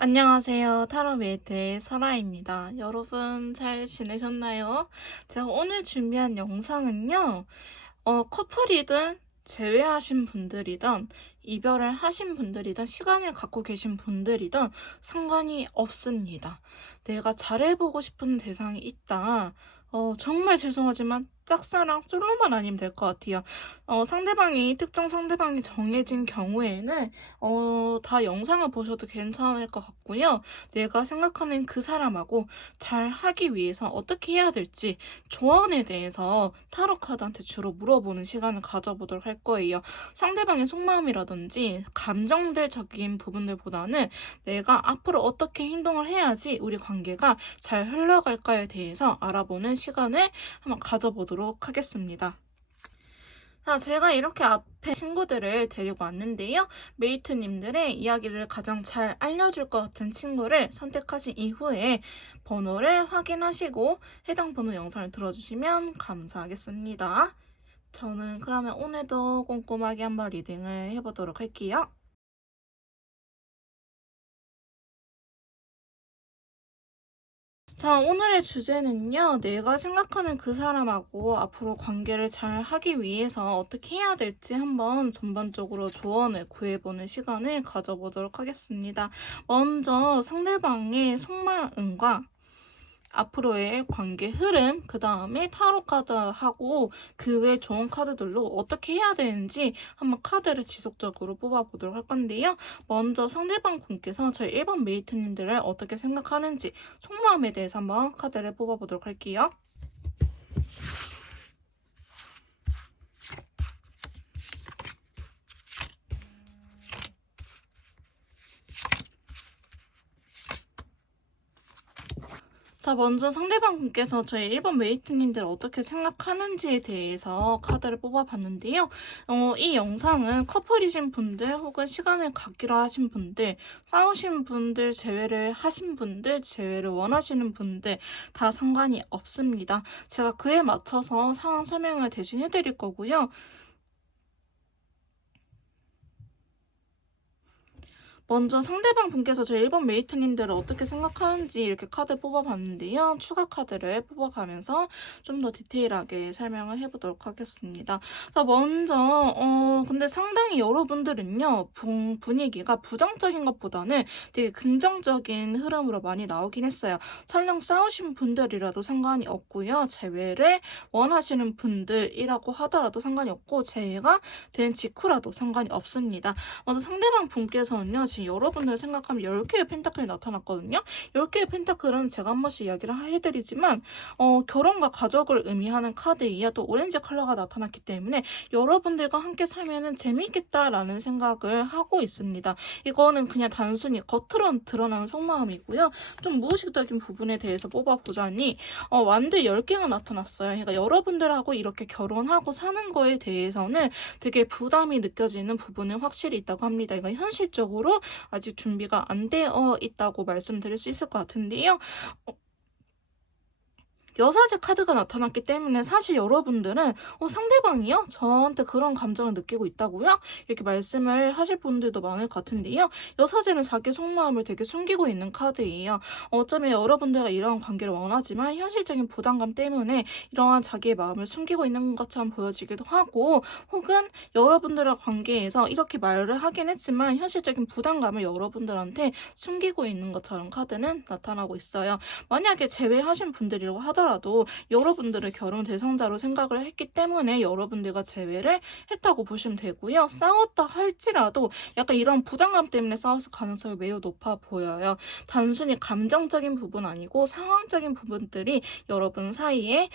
안녕하세요. 타로 메이트의 설아입니다. 여러분 잘 지내셨나요? 제가 오늘 준비한 영상은요. 커플이든 재회하신 분들이든 이별을 하신 분들이든 시간을 갖고 계신 분들이든 상관이 없습니다. 내가 잘해보고 싶은 대상이 있다. 정말 죄송하지만 짝사랑 솔로만 아니면 될 것 같아요. 특정 상대방이 정해진 경우에는 다 영상을 보셔도 괜찮을 것 같고요. 내가 생각하는 그 사람하고 잘 하기 위해서 어떻게 해야 될지 조언에 대해서 타로 카드한테 주로 물어보는 시간을 가져보도록 할 거예요. 상대방의 속마음이라든지 감정들적인 부분들보다는 내가 앞으로 어떻게 행동을 해야지 우리 관계가 잘 흘러갈까에 대해서 알아보는 시간을 한번 가져보도록 하겠습니다. 자, 제가 이렇게 앞에 친구들을 데리고 왔는데요. 메이트님들의 이야기를 가장 잘 알려줄 것 같은 친구를 선택하신 이후에 번호를 확인하시고 해당 번호 영상을 들어주시면 감사하겠습니다. 저는 그러면 오늘도 꼼꼼하게 한번 리딩을 해보도록 할게요. 자, 오늘의 주제는요, 내가 생각하는 그 사람하고 앞으로 관계를 잘 하기 위해서 어떻게 해야 될지 한번 전반적으로 조언을 구해보는 시간을 가져보도록 하겠습니다. 먼저 상대방의 속마음과 앞으로의 관계 흐름, 그 다음에 타로 카드하고 그 외 좋은 카드들로 어떻게 해야 되는지 한번 카드를 지속적으로 뽑아보도록 할 건데요. 먼저 상대방 분께서 저희 1번 메이트님들을 어떻게 생각하는지 속마음에 대해서 한번 카드를 뽑아보도록 할게요. 자, 먼저 상대방 분께서 저희 1번 메이트님들 어떻게 생각하는지에 대해서 카드를 뽑아봤는데요. 이 영상은 커플이신 분들 혹은 시간을 갖기로 하신 분들, 싸우신 분들, 재회를 하신 분들, 재회를 원하시는 분들 다 상관이 없습니다. 제가 그에 맞춰서 상황 설명을 대신 해드릴 거고요. 먼저 상대방 분께서 제 1번 메이트님들을 어떻게 생각하는지 이렇게 카드 뽑아봤는데요. 추가 카드를 뽑아가면서 좀 더 디테일하게 설명을 해보도록 하겠습니다. 자, 먼저 근데 상당히 여러분들은요. 분위기가 부정적인 것보다는 되게 긍정적인 흐름으로 많이 나오긴 했어요. 설령 싸우신 분들이라도 상관이 없고요. 재회를 원하시는 분들이라고 하더라도 상관이 없고 재회가 된 직후라도 상관이 없습니다. 먼저 상대방 분께서는요. 지금 여러분들 생각하면 10개의 펜타클이 나타났거든요. 10개의 펜타클은 제가 한 번씩 이야기를 해드리지만 결혼과 가족을 의미하는 카드이야 또 오렌지 컬러가 나타났기 때문에 여러분들과 함께 살면은 재미있겠다라는 생각을 하고 있습니다. 이거는 그냥 단순히 겉으로 드러나는 속마음이고요. 좀 무의식적인 부분에 대해서 뽑아보자니 완드 10개가 나타났어요. 그러니까 여러분들하고 이렇게 결혼하고 사는 거에 대해서는 되게 부담이 느껴지는 부분은 확실히 있다고 합니다. 이거 현실적으로 아직 준비가 안 되어 있다고 말씀드릴 수 있을 것 같은데요. 여사제 카드가 나타났기 때문에 사실 여러분들은 상대방이요? 저한테 그런 감정을 느끼고 있다고요? 이렇게 말씀을 하실 분들도 많을 것 같은데요. 여사제는 자기 속마음을 되게 숨기고 있는 카드예요. 어쩌면 여러분들과 이러한 관계를 원하지만 현실적인 부담감 때문에 이러한 자기의 마음을 숨기고 있는 것처럼 보여지기도 하고 혹은 여러분들과 관계에서 이렇게 말을 하긴 했지만 현실적인 부담감을 여러분들한테 숨기고 있는 것처럼 카드는 나타나고 있어요. 만약에 제외하신 분들이라고 하더라도 여러분들을 결혼 대상자로 생각을 했기 때문에 여러분들과 재회를 했다고 보시면 되고요. 싸웠다 할지라도 약간 이런 부담감 때문에 싸웠을 가능성이 매우 높아 보여요. 단순히 감정적인 부분 아니고 상황적인 부분들이 여러분 사이에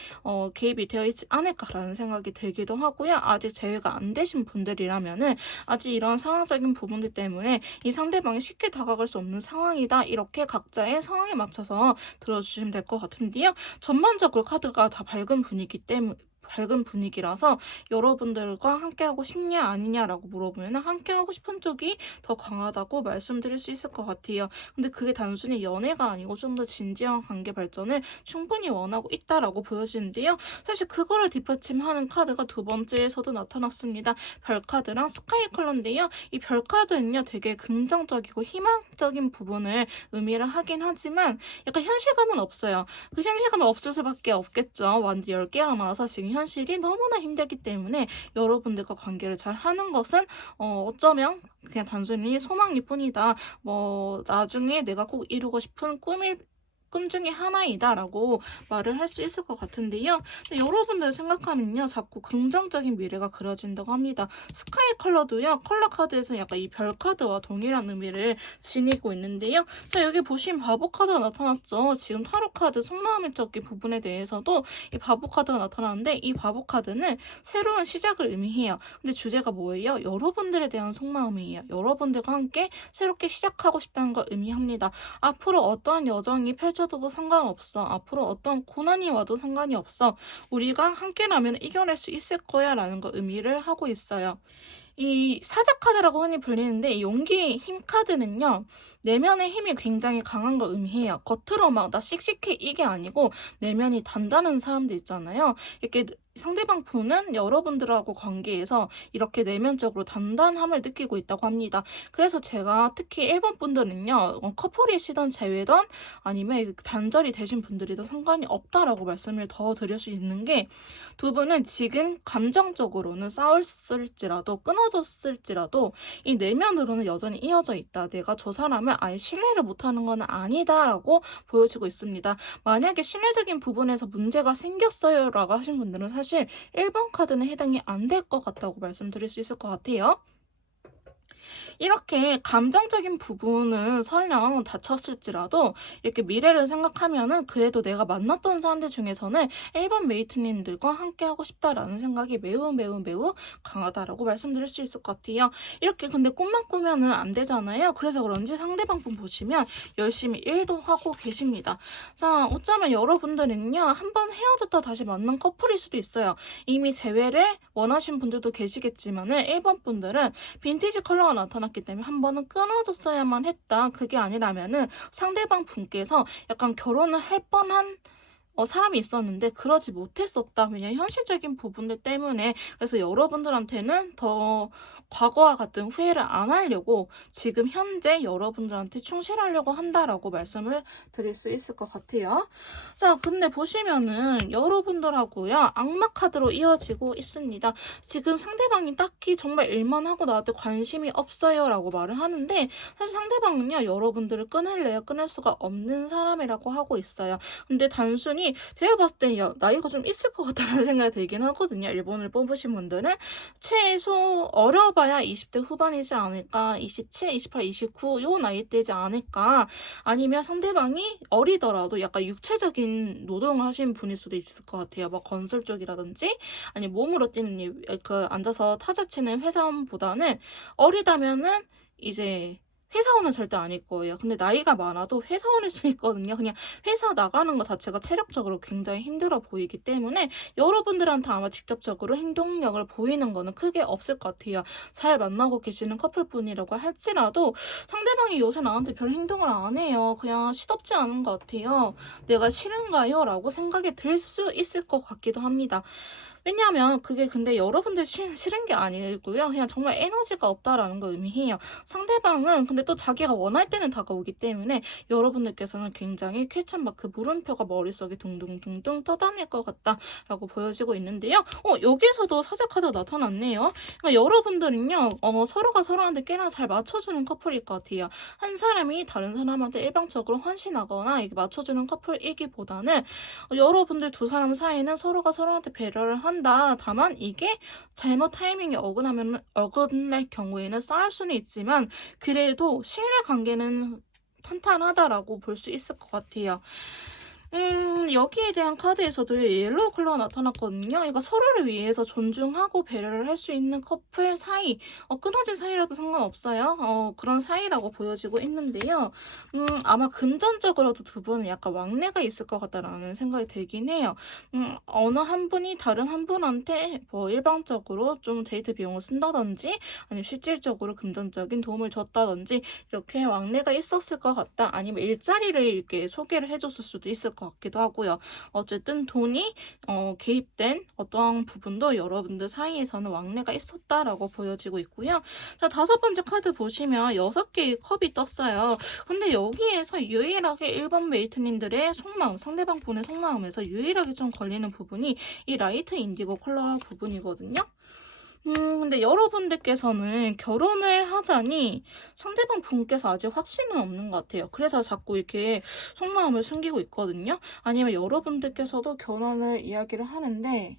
개입이 되어 있지 않을까라는 생각이 들기도 하고요. 아직 재회가 안 되신 분들이라면은 아직 이런 상황적인 부분들 때문에 이 상대방이 쉽게 다가갈 수 없는 상황이다. 이렇게 각자의 상황에 맞춰서 들어주시면 될 것 같은데요. 전반적으로 카드가 다 밝은 분위기 때문에 밝은 분위기라서 여러분들과 함께하고 싶냐 아니냐라고 물어보면 함께하고 싶은 쪽이 더 강하다고 말씀드릴 수 있을 것 같아요. 근데 그게 단순히 연애가 아니고 좀 더 진지한 관계 발전을 충분히 원하고 있다라고 보여지는데요. 사실 그거를 뒷받침하는 카드가 두 번째에서도 나타났습니다. 별 카드랑 스카이 컬러인데요. 이 별 카드는요, 되게 긍정적이고 희망적인 부분을 의미를 하긴 하지만 약간 현실감은 없어요. 그 현실감이 없을 수밖에 없겠죠. 완전 10개가 많아서 지금 현실이 너무나 힘들기 때문에 여러분들과 관계를 잘 하는 것은 어쩌면 그냥 단순히 소망일 뿐이다. 뭐 나중에 내가 꼭 이루고 싶은 꿈 중에 하나이다라고 말을 할 수 있을 것 같은데요. 근데 여러분들 생각하면요, 자꾸 긍정적인 미래가 그려진다고 합니다. 스카이 컬러도요, 컬러 카드에서 약간 이 별 카드와 동일한 의미를 지니고 있는데요. 자, 여기 보시면 바보 카드가 나타났죠. 지금 타로 카드 속마음의 적기 부분에 대해서도 이 바보 카드가 나타나는데, 이 바보 카드는 새로운 시작을 의미해요. 근데 주제가 뭐예요? 여러분들에 대한 속마음이에요. 여러분들과 함께 새롭게 시작하고 싶다는 걸 의미합니다. 앞으로 어떠한 여정이 펼쳐져도 상관없어. 앞으로 어떤 고난이 와도 상관이 없어. 우리가 함께라면 이겨낼 수 있을 거야 라는 걸 의미를 하고 있어요. 이 사자 카드라고 흔히 불리는데, 이 용기의 힘 카드는요, 내면의 힘이 굉장히 강한 걸 의미해요. 겉으로 막 나 씩씩해 이게 아니고 내면이 단단한 사람들 있잖아요. 이렇게 상대방 분은 여러분들하고 관계에서 이렇게 내면적으로 단단함을 느끼고 있다고 합니다. 그래서 제가 특히 일본 분들은요, 커플이시던 제외던 아니면 단절이 되신 분들이든 상관이 없다라고 말씀을 더 드릴 수 있는 게, 두 분은 지금 감정적으로는 싸웠을지라도 끊어졌을지라도 이 내면으로는 여전히 이어져 있다. 내가 저 사람을 아예 신뢰를 못하는 건 아니다라고 보여지고 있습니다. 만약에 신뢰적인 부분에서 문제가 생겼어요 라고 하신 분들은 사실 1번 카드는 해당이 안 될 것 같다고 말씀드릴 수 있을 것 같아요. 이렇게 감정적인 부분은 설령 다쳤을지라도 이렇게 미래를 생각하면은 그래도 내가 만났던 사람들 중에서는 1번 메이트님들과 함께하고 싶다라는 생각이 매우 강하다라고 말씀드릴 수 있을 것 같아요. 이렇게 근데 꿈만 꾸면은 안 되잖아요. 그래서 그런지 상대방 분 보시면 열심히 일도 하고 계십니다. 자, 어쩌면 여러분들은요, 한번 헤어졌다 다시 만난 커플일 수도 있어요. 이미 재회를 원하신 분들도 계시겠지만은 1번 분들은 빈티지 컬러가 나타났기 때문에 한 번은 끊어졌어야만 했다. 그게 아니라면은 상대방 분께서 약간 결혼을 할 뻔한 사람이 있었는데 그러지 못했었다. 왜냐면 현실적인 부분들 때문에. 그래서 여러분들한테는 더 과거와 같은 후회를 안 하려고 지금 현재 여러분들한테 충실하려고 한다라고 말씀을 드릴 수 있을 것 같아요. 자, 근데 보시면은 여러분들하고요, 악마 카드로 이어지고 있습니다. 지금 상대방이 딱히 정말 일만 하고 나한테 관심이 없어요 라고 말을 하는데, 사실 상대방은요, 여러분들을 끊을래야 끊을 수가 없는 사람이라고 하고 있어요. 근데 단순히 제가 봤을 때 나이가 좀 있을 것 같다는 생각이 들긴 하거든요. 일본을 뽑으신 분들은 최소 어려봐야 20대 후반이지 않을까, 27, 28, 29 요 나이대지 않을까, 아니면 상대방이 어리더라도 약간 육체적인 노동을 하신 분일 수도 있을 것 같아요. 뭐 건설 쪽이라든지 아니 몸으로 뛰는 일, 앉아서 타자 치는 회사원보다는 어리다면은 이제 회사원은 절대 아닐 거예요. 근데 나이가 많아도 회사원일 수 있거든요. 그냥 회사 나가는 것 자체가 체력적으로 굉장히 힘들어 보이기 때문에 여러분들한테 아마 직접적으로 행동력을 보이는 거는 크게 없을 것 같아요. 잘 만나고 계시는 커플분이라고 할지라도 상대방이 요새 나한테 별 행동을 안 해요. 그냥 시덥지 않은 것 같아요. 내가 싫은가요? 라고 생각이 들 수 있을 것 같기도 합니다. 왜냐하면 그게 근데 여러분들 싫은 게 아니고요. 그냥 정말 에너지가 없다라는 걸 의미해요. 상대방은 근데 또 자기가 원할 때는 다가오기 때문에 여러분들께서는 굉장히 퀘스천 마크 물음표가 머릿속에 둥둥둥둥 떠다닐 것 같다라고 보여지고 있는데요. 여기에서도 사자 카드가 나타났네요. 그러니까 여러분들은요, 서로가 서로한테 꽤나 잘 맞춰주는 커플일 것 같아요. 한 사람이 다른 사람한테 일방적으로 헌신하거나 이게 맞춰주는 커플이기보다는 여러분들 두 사람 사이는 서로가 서로한테 배려를 한다. 다만 이게 잘못 타이밍이 어긋날 경우에는 싸울 수는 있지만 그래도 신뢰 관계는 탄탄하다라고 볼 수 있을 것 같아요. 여기에 대한 카드에서도 옐로우 컬러가 나타났거든요. 이거 서로를 위해서 존중하고 배려를 할 수 있는 커플 사이, 끊어진 사이라도 상관없어요. 그런 사이라고 보여지고 있는데요. 아마 금전적으로도 두 분은 약간 왕래가 있을 것 같다라는 생각이 들긴 해요. 어느 한 분이 다른 한 분한테 뭐 일방적으로 좀 데이트 비용을 쓴다든지, 아니면 실질적으로 금전적인 도움을 줬다든지, 이렇게 왕래가 있었을 것 같다. 아니면 일자리를 이렇게 소개를 해줬을 수도 있을 것 같기도 하고요. 어쨌든 돈이 개입된 어떠한 부분도 여러분들 사이에서는 왕래가 있었다라고 보여지고 있고요. 자, 5번째 카드 보시면 6개의 컵이 떴어요. 근데 여기에서 유일하게 1번 메이트님들의 속마음, 상대방 분의 속마음에서 유일하게 좀 걸리는 부분이 이 라이트 인디고 컬러 부분이거든요. 근데 여러분들께서는 결혼을 하자니 상대방 분께서 아직 확신은 없는 것 같아요. 그래서 자꾸 이렇게 속마음을 숨기고 있거든요. 아니면 여러분들께서도 결혼을 이야기를 하는데,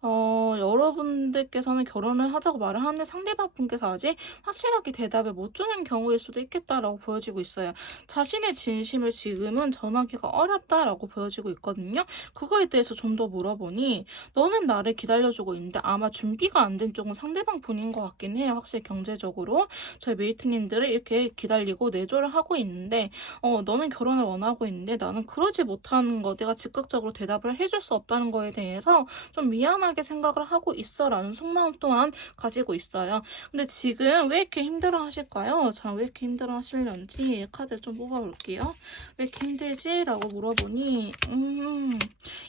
여러분들께서는 결혼을 하자고 말을 하는데 상대방 분께서 아직 확실하게 대답을 못 주는 경우일 수도 있겠다라고 보여지고 있어요. 자신의 진심을 지금은 전하기가 어렵다라고 보여지고 있거든요. 그거에 대해서 좀 더 물어보니 너는 나를 기다려주고 있는데 아마 준비가 안 된 쪽은 상대방 분인 것 같긴 해요. 확실히 경제적으로. 저희 메이트님들을 이렇게 기다리고 내조를 하고 있는데 너는 결혼을 원하고 있는데 나는 그러지 못하는 거 내가 즉각적으로 대답을 해줄 수 없다는 거에 대해서 좀 미안하게 생각을 하고 있어 라는 속마음 또한 가지고 있어요. 근데 지금 왜 이렇게 힘들어 하실까요? 자, 왜 이렇게 힘들어 하실런지 카드 좀 뽑아볼게요. 왜 이렇게 힘들지? 라고 물어보니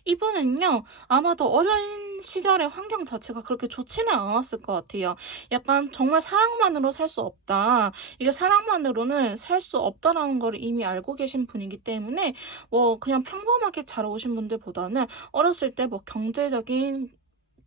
이분은요 아마도 어린 시절의 환경 자체가 그렇게 좋지는 않았을 것 같아요. 약간 정말 사랑만으로 살 수 없다. 이게 사랑만으로는 살 수 없다라는 걸 이미 알고 계신 분이기 때문에 뭐 그냥 평범하게 자라오신 분들보다는 어렸을 때 뭐 경제적인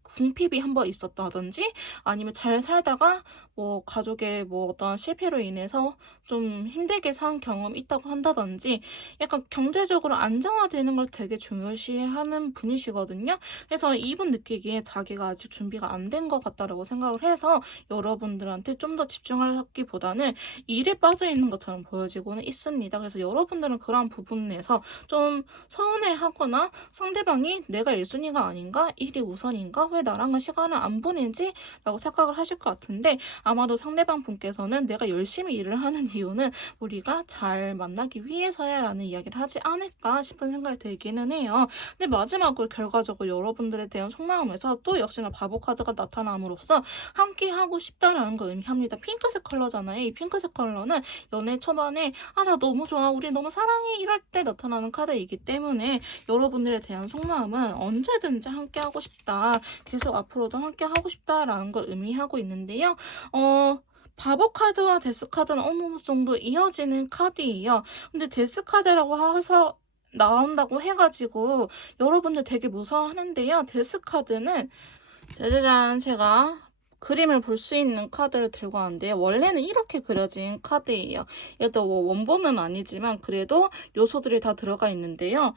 궁핍이 한번 있었다든지 아니면 잘 살다가 뭐 가족의 뭐 어떤 실패로 인해서 좀 힘들게 산 경험이 있다고 한다든지 약간 경제적으로 안정화되는 걸 되게 중요시하는 분이시거든요. 그래서 이분 느끼기에 자기가 아직 준비가 안 된 것 같다라고 생각을 해서 여러분들한테 좀 더 집중하기보다는 일에 빠져 있는 것처럼 보여지고는 있습니다. 그래서 여러분들은 그러한 부분에서 좀 서운해하거나 상대방이 내가 1순위가 아닌가? 일이 우선인가? 왜 나랑은 시간을 안 보내지? 라고 착각을 하실 것 같은데 아마도 상대방 분께서는 내가 열심히 일을 하는 이유는 우리가 잘 만나기 위해서야 라는 이야기를 하지 않을까 싶은 생각이 들기는 해요. 근데 마지막으로 결과적으로 여러분들에 대한 속마음에서 또 역시나 바보 카드가 나타남으로써 함께 하고 싶다라는 걸 의미합니다. 핑크색 컬러잖아요. 이 핑크색 컬러는 연애 초반에 나 너무 좋아, 우리 너무 사랑해 이럴 때 나타나는 카드이기 때문에 여러분들에 대한 속마음은 언제든지 함께 하고 싶다. 계속 앞으로도 함께 하고 싶다라는 걸 의미하고 있는데요. 바보 카드와 데스 카드는 어느 정도 이어지는 카드예요. 근데 데스 카드라고 해서 나온다고 해가지고 여러분들 되게 무서워하는데요. 데스 카드는 짜자잔, 제가 그림을 볼 수 있는 카드를 들고 왔는데요. 원래는 이렇게 그려진 카드예요. 얘도 뭐 원본은 아니지만 그래도 요소들이 다 들어가 있는데요.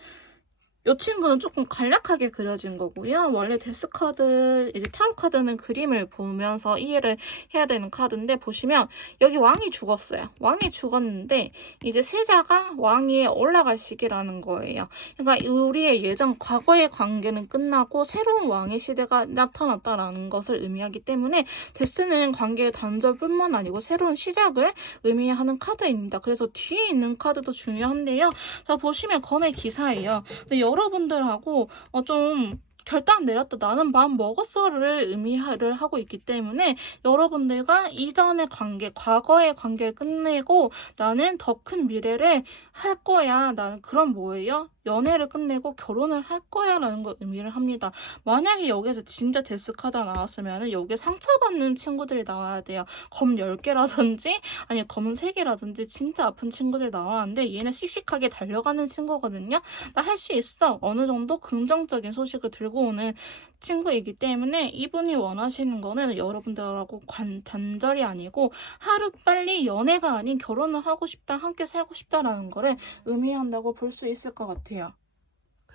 이 친구는 조금 간략하게 그려진 거고요. 원래 데스카드, 이제 타로 카드는 그림을 보면서 이해를 해야 되는 카드인데 보시면 여기 왕이 죽었어요. 왕이 죽었는데 이제 세자가 왕 위에 올라갈 시기라는 거예요. 그러니까 우리의 예전 과거의 관계는 끝나고 새로운 왕의 시대가 나타났다라는 것을 의미하기 때문에 데스는 관계의 단절뿐만 아니고 새로운 시작을 의미하는 카드입니다. 그래서 뒤에 있는 카드도 중요한데요. 자, 보시면 검의 기사예요. 근데 여러분들하고 좀 결단 내렸다 나는 마음 먹었어를 의미를 하고 있기 때문에 여러분들과 이전의 관계, 과거의 관계를 끝내고 나는 더 큰 미래를 할 거야. 나는 그런 뭐예요? 연애를 끝내고 결혼을 할 거야 라는 걸 의미를 합니다. 만약에 여기에서 진짜 데스카드가 나왔으면 여기에 상처받는 친구들이 나와야 돼요. 검 10개라든지 아니 검 3개라든지 진짜 아픈 친구들이 나왔는데 얘는 씩씩하게 달려가는 친구거든요. 나 할 수 있어. 어느 정도 긍정적인 소식을 들고 오는 친구이기 때문에 이분이 원하시는 거는 여러분들하고 단절이 아니고 하루빨리 연애가 아닌 결혼을 하고 싶다, 함께 살고 싶다라는 거를 의미한다고 볼 수 있을 것 같아요.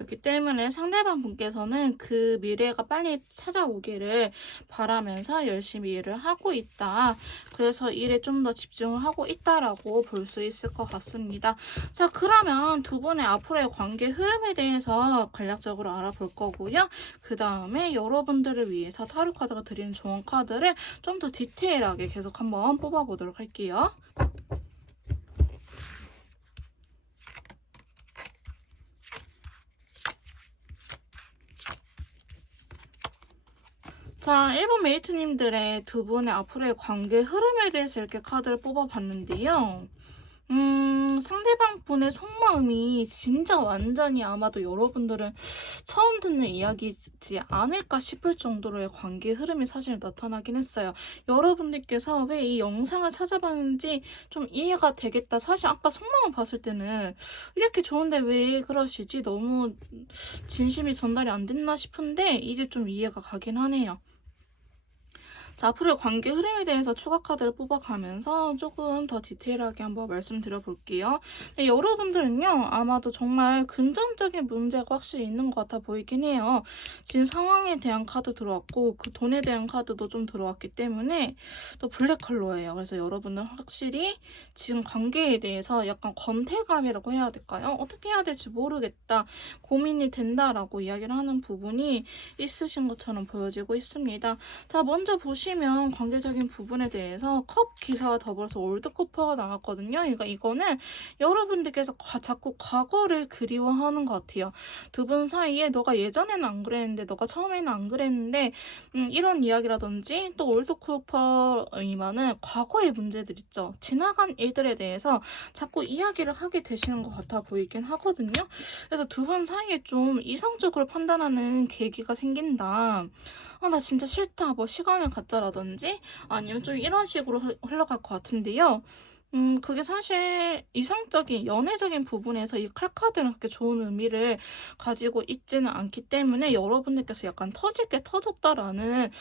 그렇기 때문에 상대방 분께서는 그 미래가 빨리 찾아오기를 바라면서 열심히 일을 하고 있다. 그래서 일에 좀 더 집중을 하고 있다라고 볼 수 있을 것 같습니다. 자, 그러면 두 분의 앞으로의 관계 흐름에 대해서 간략적으로 알아볼 거고요. 그 다음에 여러분들을 위해서 타로 카드가 드리는 조언 카드를 좀 더 디테일하게 계속 한번 뽑아보도록 할게요. 자, 일본 메이트님들의 두 분의 앞으로의 관계 흐름에 대해서 이렇게 카드를 뽑아봤는데요. 상대방 분의 속마음이 진짜 완전히 아마도 여러분들은 처음 듣는 이야기지 않을까 싶을 정도로의 관계 흐름이 사실 나타나긴 했어요. 여러분들께서 왜 이 영상을 찾아봤는지 좀 이해가 되겠다. 사실 아까 속마음 봤을 때는 이렇게 좋은데 왜 그러시지? 너무 진심이 전달이 안 됐나 싶은데 이제 좀 이해가 가긴 하네요. 자, 앞으로의 관계 흐름에 대해서 추가 카드를 뽑아가면서 조금 더 디테일하게 한번 말씀드려 볼게요. 네, 여러분들은요, 아마도 정말 금전적인 문제가 확실히 있는 것 같아 보이긴 해요. 지금 상황에 대한 카드 들어왔고, 그 돈에 대한 카드도 좀 들어왔기 때문에 또 블랙 컬러예요. 그래서 여러분은 확실히 지금 관계에 대해서 약간 권태감이라고 해야 될까요? 어떻게 해야 될지 모르겠다, 고민이 된다라고 이야기를 하는 부분이 있으신 것처럼 보여지고 있습니다. 자, 먼저 보시면 관계적인 부분에 대해서 컵 기사와 더불어서 올드코퍼가 나왔거든요. 그러니까 이거는 여러분들께서 자꾸 과거를 그리워하는 것 같아요. 두 분 사이에 너가 예전에는 안 그랬는데, 너가 처음에는 안 그랬는데, 이런 이야기라든지 또 올드코퍼이면은 과거의 문제들 있죠. 지나간 일들에 대해서 자꾸 이야기를 하게 되시는 것 같아 보이긴 하거든요. 그래서 두 분 사이에 좀 이성적으로 판단하는 계기가 생긴다. 나 진짜 싫다. 뭐 시간을 갖자라든지 아니면 좀 이런 식으로 흘러갈 것 같은데요. 그게 사실 이성적인, 연애적인 부분에서 이 칼카드는 그렇게 좋은 의미를 가지고 있지는 않기 때문에 여러분들께서 약간 터질 게 터졌다라는,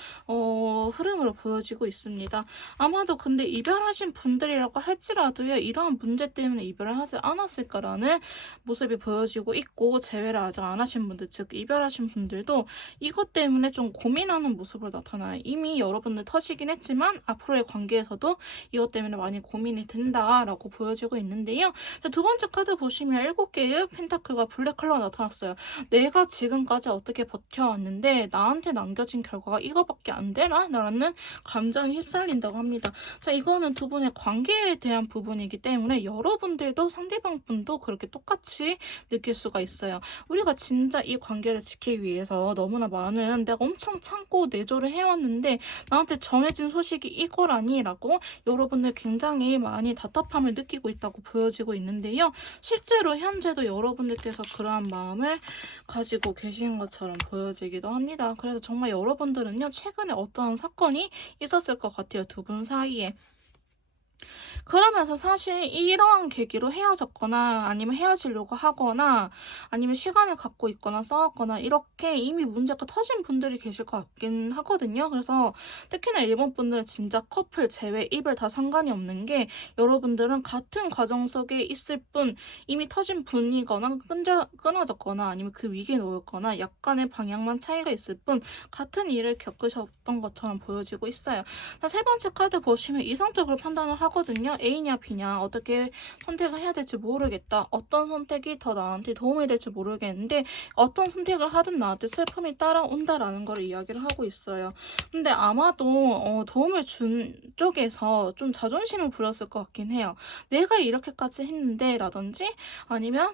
흐름으로 보여지고 있습니다. 아마도 근데 이별하신 분들이라고 할지라도요, 이러한 문제 때문에 이별을 하지 않았을까라는 모습이 보여지고 있고, 재회를 아직 안 하신 분들, 즉, 이별하신 분들도 이것 때문에 좀 고민하는 모습으로 나타나요. 이미 여러분들 터지긴 했지만, 앞으로의 관계에서도 이것 때문에 많이 고민이 된다라고 보여지고 있는데요. 두 번째 카드 보시면 7개의 펜타클과 블랙 컬러가 나타났어요. 내가 지금까지 어떻게 버텨왔는데 나한테 남겨진 결과가 이거밖에 안 되나? 라는 감정이 휩쓸린다고 합니다. 자, 이거는 두 분의 관계에 대한 부분이기 때문에 여러분들도 상대방 분도 그렇게 똑같이 느낄 수가 있어요. 우리가 진짜 이 관계를 지키기 위해서 너무나 많은, 내가 엄청 참고 내조를 해왔는데 나한테 전해진 소식이 이거라니? 라고 여러분들 굉장히 많이 답답함을 느끼고 있다고 보여지고 있는데요. 실제로 현재도 여러분들께서 그러한 마음을 가지고 계신 것처럼 보여지기도 합니다. 그래서 정말 여러분들은요, 최근에 어떠한 사건이 있었을 것 같아요. 두 분 사이에. 그러면서 사실 이러한 계기로 헤어졌거나 아니면 헤어지려고 하거나 아니면 시간을 갖고 있거나 싸웠거나 이렇게 이미 문제가 터진 분들이 계실 것 같긴 하거든요. 그래서 특히나 일본 분들은 진짜 커플, 재회, 이별 다 상관이 없는 게, 여러분들은 같은 과정 속에 있을 뿐 이미 터진 분이거나 끊어졌거나 아니면 그 위기에 놓였거나 약간의 방향만 차이가 있을 뿐 같은 일을 겪으셨던 것처럼 보여지고 있어요. 세 번째 카드 보시면 이성적으로 판단을 하거든요. A냐 B냐 어떻게 선택을 해야 될지 모르겠다. 어떤 선택이 더 나한테 도움이 될지 모르겠는데 어떤 선택을 하든 나한테 슬픔이 따라온다라는 걸 이야기를 하고 있어요. 근데 아마도 도움을 준 쪽에서 좀 자존심을 부렸을 것 같긴 해요. 내가 이렇게까지 했는데 라든지 아니면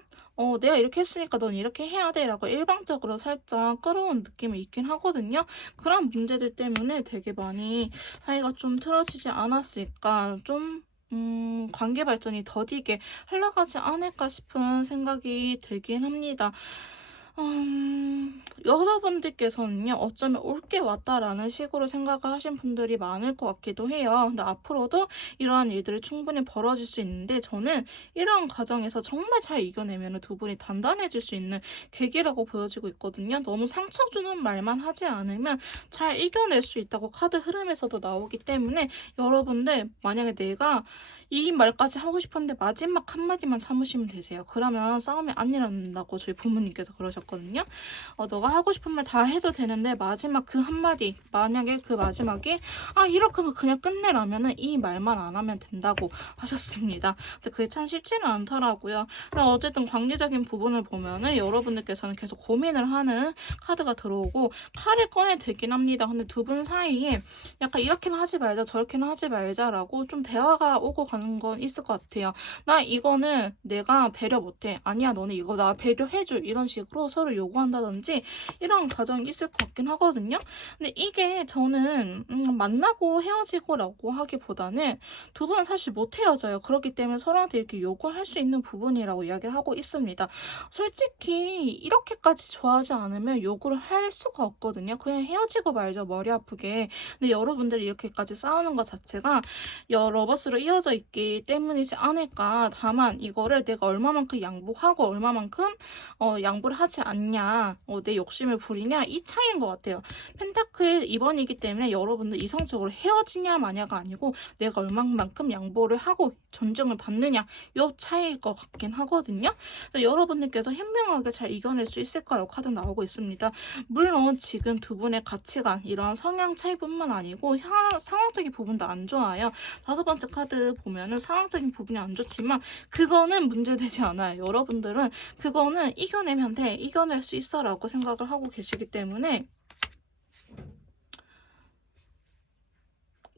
내가 이렇게 했으니까 넌 이렇게 해야 돼 라고 일방적으로 살짝 끌어온 느낌이 있긴 하거든요. 그런 문제들 때문에 되게 많이 사이가 좀 틀어지지 않았을까, 좀 관계 발전이 더디게 흘러가지 않을까 싶은 생각이 들긴 합니다. 여러분들께서는요, 어쩌면 올게 왔다라는 식으로 생각을 하신 분들이 많을 것 같기도 해요. 근데 앞으로도 이러한 일들이 충분히 벌어질 수 있는데, 저는 이러한 과정에서 정말 잘 이겨내면 두 분이 단단해질 수 있는 계기라고 보여지고 있거든요. 너무 상처 주는 말만 하지 않으면 잘 이겨낼 수 있다고 카드 흐름에서도 나오기 때문에, 여러분들 만약에 내가 이 말까지 하고 싶었는데 마지막 한마디만 참으시면 되세요. 그러면 싸움이 안 일어난다고 저희 부모님께서 그러셨거든요. 너가 하고 싶은 말 다 해도 되는데 마지막 그 한마디, 만약에 그 마지막에 이렇게 하면 그냥 끝내라면은 이 말만 안 하면 된다고 하셨습니다. 근데 그게 참 쉽지는 않더라고요. 근데 어쨌든 관계적인 부분을 보면은 여러분들께서는 계속 고민을 하는 카드가 들어오고 칼을 꺼내 들긴 합니다. 근데 두 분 사이에 약간 이렇게는 하지 말자 저렇게는 하지 말자라고 좀 대화가 오고 가는 건 있을 것 같아요. 나 이거는 내가 배려 못해. 아니야 너는 이거 나 배려해줘. 이런 식으로 서로 요구한다든지 이런 과정이 있을 것 같긴 하거든요. 근데 이게 저는 만나고 헤어지고라고 하기보다는 두 분은 사실 못 헤어져요. 그렇기 때문에 서로한테 이렇게 요구할 수 있는 부분이라고 이야기를 하고 있습니다. 솔직히 이렇게까지 좋아하지 않으면 요구를 할 수가 없거든요. 그냥 헤어지고 말죠. 머리 아프게. 근데 여러분들이 이렇게까지 싸우는 것 자체가 러버스로 이어져 있기 때문이지 않을까. 다만 이거를 내가 얼마만큼 양보하고 얼마만큼 양보를 하지 않냐, 내 욕심을 부리냐 이 차이인 것 같아요. 펜타클 2번이기 때문에 여러분들 이성적으로 헤어지냐 마냐가 아니고 내가 얼마만큼 양보를 하고 존중을 받느냐 요 차이일 것 같긴 하거든요. 여러분들께서 현명하게 잘 이겨낼 수 있을 거라고 카드 나오고 있습니다. 물론 지금 두 분의 가치관, 이런 성향 차이뿐만 아니고 상황적인 부분도 안 좋아요. 5번째 카드 보면은 상황적인 부분이 안 좋지만 그거는 문제되지 않아요. 여러분들은 그거는 이겨내면 돼, 이겨낼 수 있어 라고 생각을 하고 계시기 때문에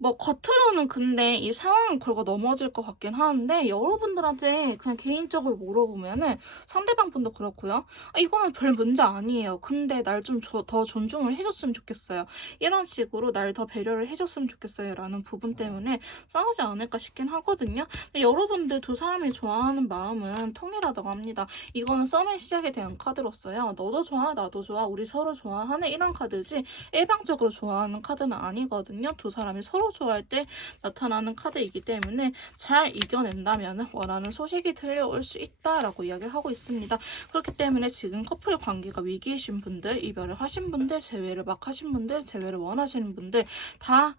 겉으로는 근데 이 상황을 걸고 넘어질 것 같긴 하는데 여러분들한테 그냥 개인적으로 물어보면은 상대방 분도 그렇고요. 이거는 별 문제 아니에요. 근데 날 좀 더 존중을 해줬으면 좋겠어요. 이런 식으로 날 더 배려를 해줬으면 좋겠어요. 라는 부분 때문에 싸우지 않을까 싶긴 하거든요. 근데 여러분들 두 사람이 좋아하는 마음은 통일하다고 합니다. 이거는 썸의 시작에 대한 카드로서요. 너도 좋아, 나도 좋아, 우리 서로 좋아하네 이런 카드지 일방적으로 좋아하는 카드는 아니거든요. 두 사람이 서로 좋아할 때 나타나는 카드이기 때문에 잘 이겨낸다면 원하는 소식이 들려올 수 있다라고 이야기를 하고 있습니다. 그렇기 때문에 지금 커플 관계가 위기이신 분들, 이별을 하신 분들, 재회를 막 하신 분들, 재회를 원하시는 분들 다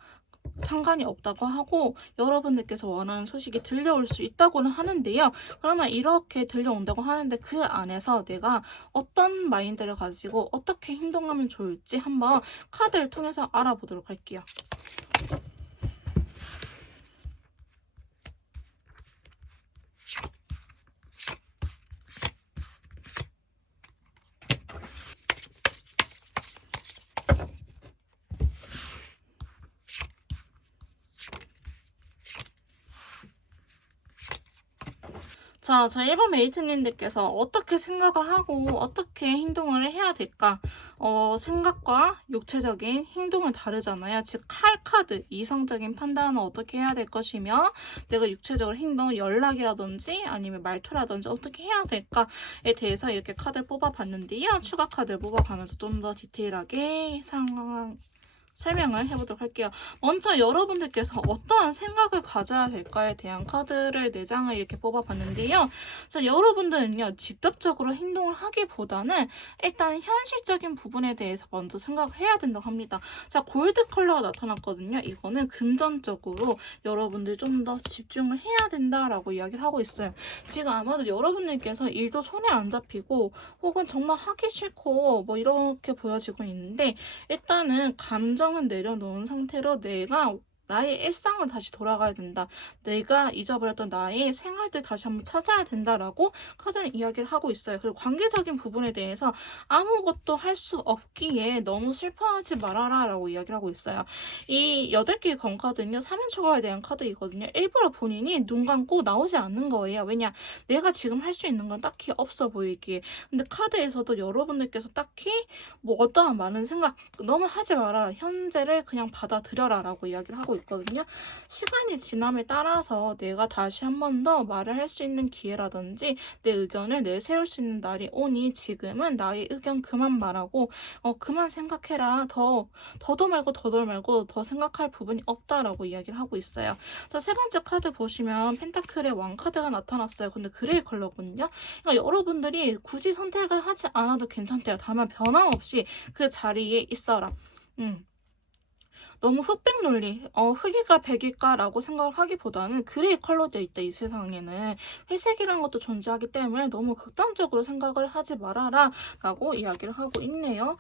상관이 없다고 하고 여러분들께서 원하는 소식이 들려올 수 있다고는 하는데요. 그러면 이렇게 들려온다고 하는데 그 안에서 내가 어떤 마인드를 가지고 어떻게 행동하면 좋을지 한번 카드를 통해서 알아보도록 할게요. 자, 저희 1번 메이트님들께서 어떻게 생각을 하고 어떻게 행동을 해야 될까? 생각과 육체적인 행동은 다르잖아요. 즉, 칼 카드, 이성적인 판단은 어떻게 해야 될 것이며, 내가 육체적으로 행동, 연락이라든지 아니면 말투라든지 어떻게 해야 될까에 대해서 이렇게 카드를 뽑아봤는데요. 추가 카드를 뽑아가면서 좀 더 디테일하게 상황, 설명을 해보도록 할게요. 먼저 여러분들께서 어떠한 생각을 가져야 될까에 대한 카드를 4장을 이렇게 뽑아봤는데요. 자, 여러분들은요, 직접적으로 행동을 하기보다는 일단 현실적인 부분에 대해서 먼저 생각을 해야 된다고 합니다. 자, 골드 컬러가 나타났거든요. 이거는 금전적으로 여러분들 좀 더 집중을 해야 된다라고 이야기를 하고 있어요. 지금 아마도 여러분들께서 일도 손에 안 잡히고 혹은 정말 하기 싫고 이렇게 보여지고 있는데 일단은 감정은 내려놓은 상태로 내가 나의 일상을 다시 돌아가야 된다. 내가 잊어버렸던 나의 생활들 다시 한번 찾아야 된다라고 카드는 이야기를 하고 있어요. 그리고 관계적인 부분에 대해서 아무것도 할 수 없기에 너무 슬퍼하지 말아라 라고 이야기를 하고 있어요. 이 8개의 검카드는요. 3인 초과에 대한 카드이거든요. 일부러 본인이 눈 감고 나오지 않는 거예요. 왜냐? 내가 지금 할 수 있는 건 딱히 없어 보이기에. 근데 카드에서도 여러분들께서 딱히 어떠한 많은 생각 너무 하지 마라. 현재를 그냥 받아들여라 라고 이야기를 하고 있거든요. 시간이 지남에 따라서 내가 다시 한 번 더 말을 할 수 있는 기회라든지 내 의견을 내세울 수 있는 날이 오니 지금은 나의 의견 그만 말하고 그만 생각해라. 더도 말고 더도 말고 더 생각할 부분이 없다라고 이야기를 하고 있어요. 자, 3번째 카드 보시면 펜타클의 왕 카드가 나타났어요. 근데 그레이 컬러거든요. 그러니까 여러분들이 굳이 선택을 하지 않아도 괜찮대요. 다만 변함없이 그 자리에 있어라. 너무 흑백 논리, 흑일까 백일까라고 생각을 하기보다는 그레이 컬러되어 있다. 이 세상에는 회색이라는 것도 존재하기 때문에 너무 극단적으로 생각을 하지 말아라 라고 이야기를 하고 있네요.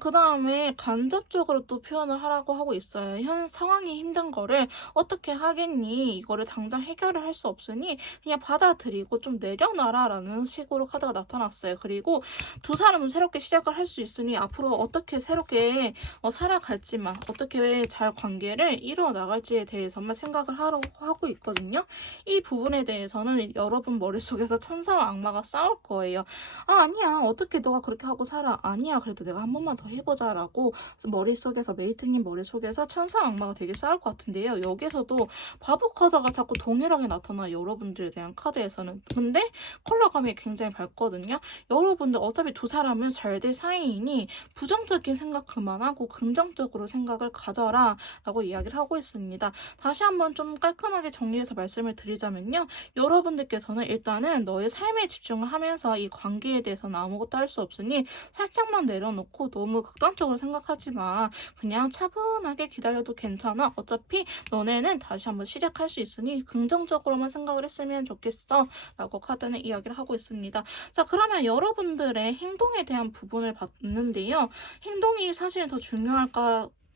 그 다음에 간접적으로 또 표현을 하라고 하고 있어요. 현 상황이 힘든 거를 어떻게 하겠니? 이거를 당장 해결을 할 수 없으니 그냥 받아들이고 좀 내려놔라 라는 식으로 카드가 나타났어요. 그리고 두 사람은 새롭게 시작을 할 수 있으니 앞으로 어떻게 새롭게 살아갈지만 어떻게 잘 관계를 이뤄나갈지에 대해서만 생각을 하라고 하고 있거든요. 이 부분에 대해서는 여러분 머릿속에서 천사와 악마가 싸울 거예요. 아니야, 어떻게 너가 그렇게 하고 살아. 아니야, 그래도 내가 한 번만 더 해보자 라고 머릿속에서, 메이트님 머릿속에서 천사와 악마가 되게 싸울 것 같은데요. 여기서도 바보 카드가 자꾸 동일하게 나타나요. 여러분들에 대한 카드에서는. 근데 컬러감이 굉장히 밝거든요. 여러분들 어차피 두 사람은 잘 될 사이이니 부정적인 생각 그만하고 긍정적으로 생각을 가져라 라고 이야기를 하고 있습니다. 다시 한번 좀 깔끔하게 정리해서 말씀을 드리자면요. 여러분들께서는 일단은 너의 삶에 집중을 하면서 이 관계에 대해서는 아무것도 할 수 없으니 살짝만 내려놓고 너무 극단적으로 생각하지 마. 그냥 차분하게 기다려도 괜찮아. 어차피 너네는 다시 한번 시작할 수 있으니 긍정적으로만 생각을 했으면 좋겠어 라고 카드는 이야기를 하고 있습니다. 자, 그러면 여러분들의 행동에 대한 부분을 봤는데요. 행동이 사실 더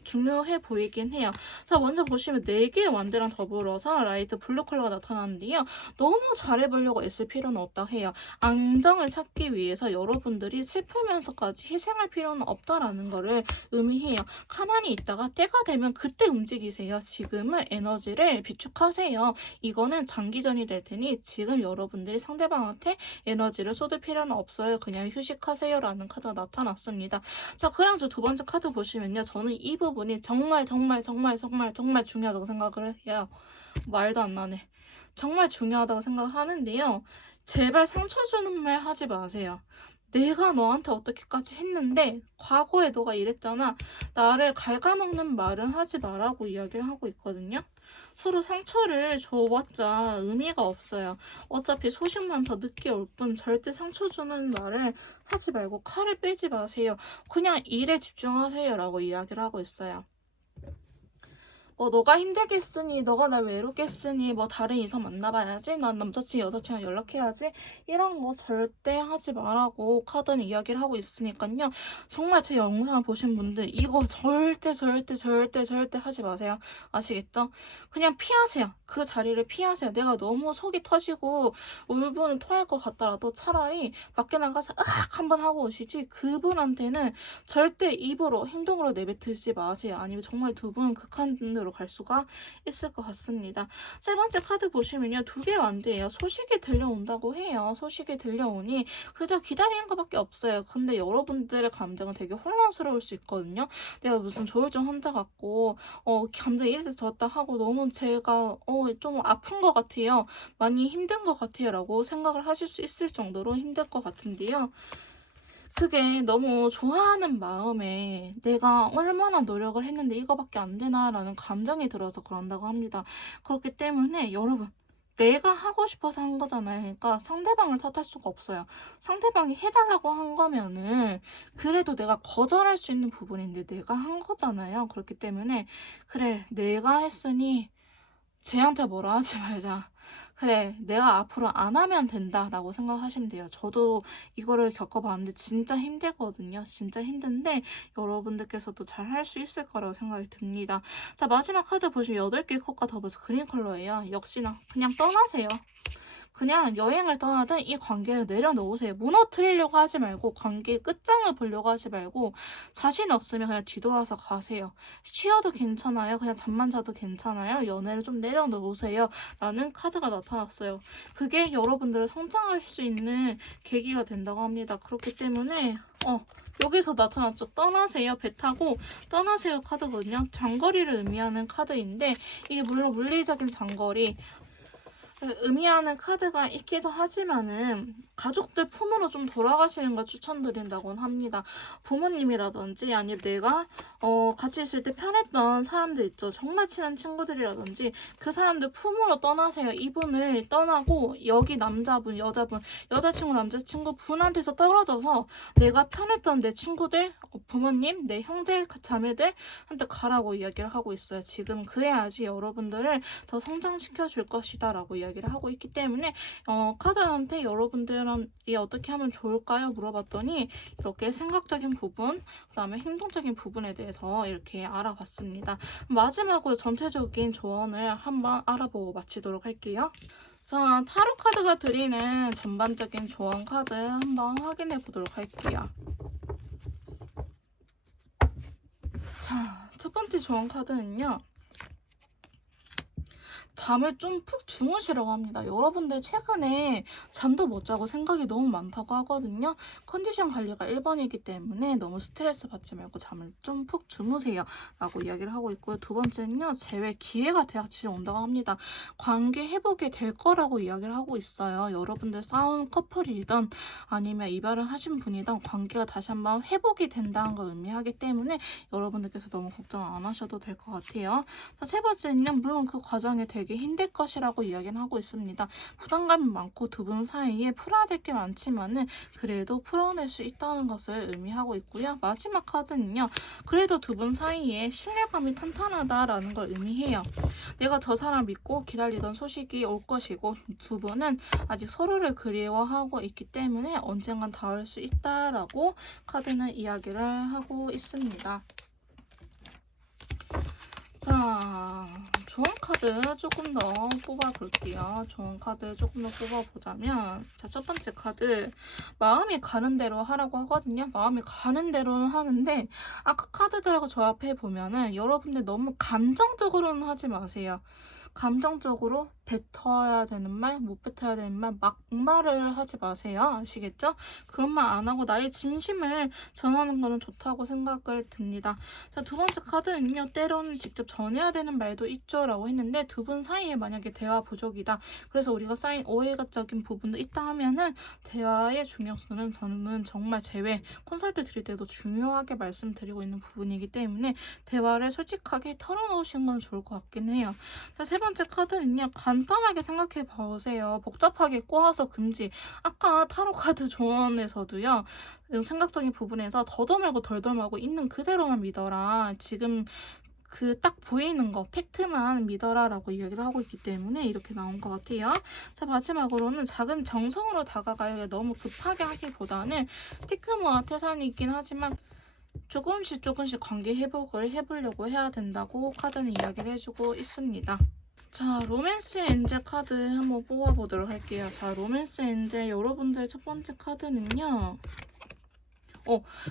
중요해 보이긴 해요. 자, 먼저 보시면 4개의 완드랑 더불어서 라이트 블루 컬러가 나타나는데요. 너무 잘해보려고 애쓸 필요는 없다 해요. 안정을 찾기 위해서 여러분들이 슬프면서까지 희생할 필요는 없다라는 거를 의미해요. 가만히 있다가 때가 되면 그때 움직이세요. 지금은 에너지를 비축하세요. 이거는 장기전이 될 테니 지금 여러분들이 상대방한테 에너지를 쏟을 필요는 없어요. 그냥 휴식하세요 라는 카드가 나타났습니다. 자, 그럼 두 번째 카드 보시면요. 저는 이 부분이 정말 중요하다고 생각을 해요. 말도 안 나네. 정말 중요하다고 생각을 하는데요. 제발 상처 주는 말 하지 마세요. 내가 너한테 어떻게까지 했는데 과거에 너가 이랬잖아. 나를 갉아먹는 말은 하지 말라고 이야기를 하고 있거든요. 서로 상처를 줘봤자 의미가 없어요. 어차피 소식만 더 늦게 올 뿐 절대 상처 주는 말을 하지 말고 칼을 빼지 마세요. 그냥 일에 집중하세요 라고 이야기를 하고 있어요. 너가 힘들겠으니, 너가 날 외롭겠으니, 다른 이성 만나봐야지, 난 남자친구, 여자친구 연락해야지, 이런 거 절대 하지 말라고 카드는 이야기를 하고 있으니까요. 정말 제 영상을 보신 분들, 이거 절대 하지 마세요. 아시겠죠? 그냥 피하세요. 그 자리를 피하세요. 내가 너무 속이 터지고, 울분을 토할 것 같더라도 차라리 밖에 나가서 으악 한번 하고 오시지, 그분한테는 절대 입으로, 행동으로 내뱉으지 마세요. 아니면 정말 두 분 극한으로 갈 수가 있을 것 같습니다. 세 번째 카드 보시면요. 2개 완드예요. 소식이 들려온다고 해요. 소식이 들려오니 그저 기다리는 것밖에 없어요. 근데 여러분들의 감정은 되게 혼란스러울 수 있거든요. 내가 무슨 조울증 환자 같고 감정이 이랬다 저랬다 하고 너무 제가 좀 아픈 것 같아요. 많이 힘든 것 같아요. 라고 생각을 하실 수 있을 정도로 힘들 것 같은데요. 그게 너무 좋아하는 마음에 내가 얼마나 노력을 했는데 이거밖에 안 되나라는 감정이 들어서 그런다고 합니다. 그렇기 때문에 여러분, 내가 하고 싶어서 한 거잖아요. 그러니까 상대방을 탓할 수가 없어요. 상대방이 해달라고 한 거면은 그래도 내가 거절할 수 있는 부분인데 내가 한 거잖아요. 그렇기 때문에 그래, 내가 했으니 쟤한테 뭐라 하지 말자. 그래, 내가 앞으로 안 하면 된다라고 생각하시면 돼요. 저도 이거를 겪어봤는데 진짜 힘들거든요. 진짜 힘든데 여러분들께서도 잘 할 수 있을 거라고 생각이 듭니다. 자, 마지막 카드 보시면 8개 컷과 더불어서 그린 컬러예요. 역시나 그냥 떠나세요. 그냥 여행을 떠나든 이 관계를 내려놓으세요. 무너뜨리려고 하지 말고 관계의 끝장을 보려고 하지 말고 자신 없으면 그냥 뒤돌아서 가세요. 쉬어도 괜찮아요. 그냥 잠만 자도 괜찮아요. 연애를 좀 내려놓으세요. 라는 카드가 나타났어요. 그게 여러분들을 성장할 수 있는 계기가 된다고 합니다. 그렇기 때문에 여기서 나타났죠. 떠나세요. 배 타고 떠나세요 카드거든요. 장거리를 의미하는 카드인데 이게 물론 물리적인 장거리 의미하는 카드가 있기도 하지만은 가족들 품으로 좀 돌아가시는 걸 추천드린다곤 합니다. 부모님이라든지 아니면 내가 같이 있을 때 편했던 사람들 있죠. 정말 친한 친구들이라든지 그 사람들 품으로 떠나세요. 이분을 떠나고 여기 남자분, 여자분, 여자친구, 남자친구 분한테서 떨어져서 내가 편했던 내 친구들, 부모님, 내 형제, 자매들한테 가라고 이야기를 하고 있어요. 지금 그래야지 여러분들을 더 성장시켜 줄 것이다 라고 이야기를 하고 있기 때문에 카드한테 여러분들이 어떻게 하면 좋을까요? 물어봤더니 이렇게 생각적인 부분, 그 다음에 행동적인 부분에 대해서 이렇게 알아봤습니다. 마지막으로 전체적인 조언을 한번 알아보고 마치도록 할게요. 자, 타로 카드가 드리는 전반적인 조언 카드 한번 확인해 보도록 할게요. 자, 첫 번째 조언 카드는요. 잠을 좀 푹 주무시라고 합니다. 여러분들 최근에 잠도 못 자고 생각이 너무 많다고 하거든요. 컨디션 관리가 1번이기 때문에 너무 스트레스 받지 말고 잠을 좀 푹 주무세요 라고 이야기를 하고 있고요. 두 번째는요. 재회 기회가 대학치에 온다고 합니다. 관계 회복이 될 거라고 이야기를 하고 있어요. 여러분들 싸운 커플이든 아니면 이별을 하신 분이든 관계가 다시 한번 회복이 된다는 걸 의미하기 때문에 여러분들께서 너무 걱정 안 하셔도 될 것 같아요. 자, 세 번째는요. 물론 그 과정이 되게 힘들 것이라고 이야기는 하고 있습니다. 부담감이 많고 두 분 사이에 풀어야 될 게 많지만은 그래도 풀어낼 수 있다는 것을 의미하고 있고요. 마지막 카드는요. 그래도 두 분 사이에 신뢰감이 탄탄하다라는 걸 의미해요. 내가 저 사람 믿고 기다리던 소식이 올 것이고 두 분은 아직 서로를 그리워하고 있기 때문에 언젠간 닿을 수 있다라고 카드는 이야기를 하고 있습니다. 자, 좋은 카드 조금 더 뽑아볼게요. 좋은 카드 조금 더 뽑아보자면 자, 첫 번째 카드 마음이 가는 대로 하라고 하거든요. 마음이 가는 대로는 하는데 아까 카드들하고 조합해보면은 여러분들 너무 감정적으로는 하지 마세요. 감정적으로 뱉어야 되는 말, 못 뱉어야 되는 말, 막말을 하지 마세요. 아시겠죠? 그것만 안 하고 나의 진심을 전하는 거는 좋다고 생각을 듭니다. 자, 두 번째 카드는요. 때로는 직접 전해야 되는 말도 있죠. 라고 했는데 두 분 사이에 만약에 대화 부족이다. 그래서 우리가 쌓인 오해적인 부분도 있다 하면은 대화의 중요성은 저는 정말 제외 콘서트 드릴 때도 중요하게 말씀드리고 있는 부분이기 때문에 대화를 솔직하게 털어놓으시는 건 좋을 것 같긴 해요. 자, 세 번째 카드는요. 간단하게 생각해 보세요. 복잡하게 꼬아서 금지. 아까 타로 카드 조언에서도요. 생각적인 부분에서 더도 말고 덜도 말고 있는 그대로만 믿어라. 지금 그 딱 보이는 거 팩트만 믿어라 라고 이야기를 하고 있기 때문에 이렇게 나온 것 같아요. 자, 마지막으로는 작은 정성으로 다가가요. 너무 급하게 하기보다는 티크모아 태산이 있긴 하지만 조금씩 관계 회복을 해보려고 해야 된다고 카드는 이야기를 해주고 있습니다. 자, 로맨스 엔젤 카드 한번 뽑아보도록 할게요. 자, 로맨스 엔젤 여러분들 첫 번째 카드는요.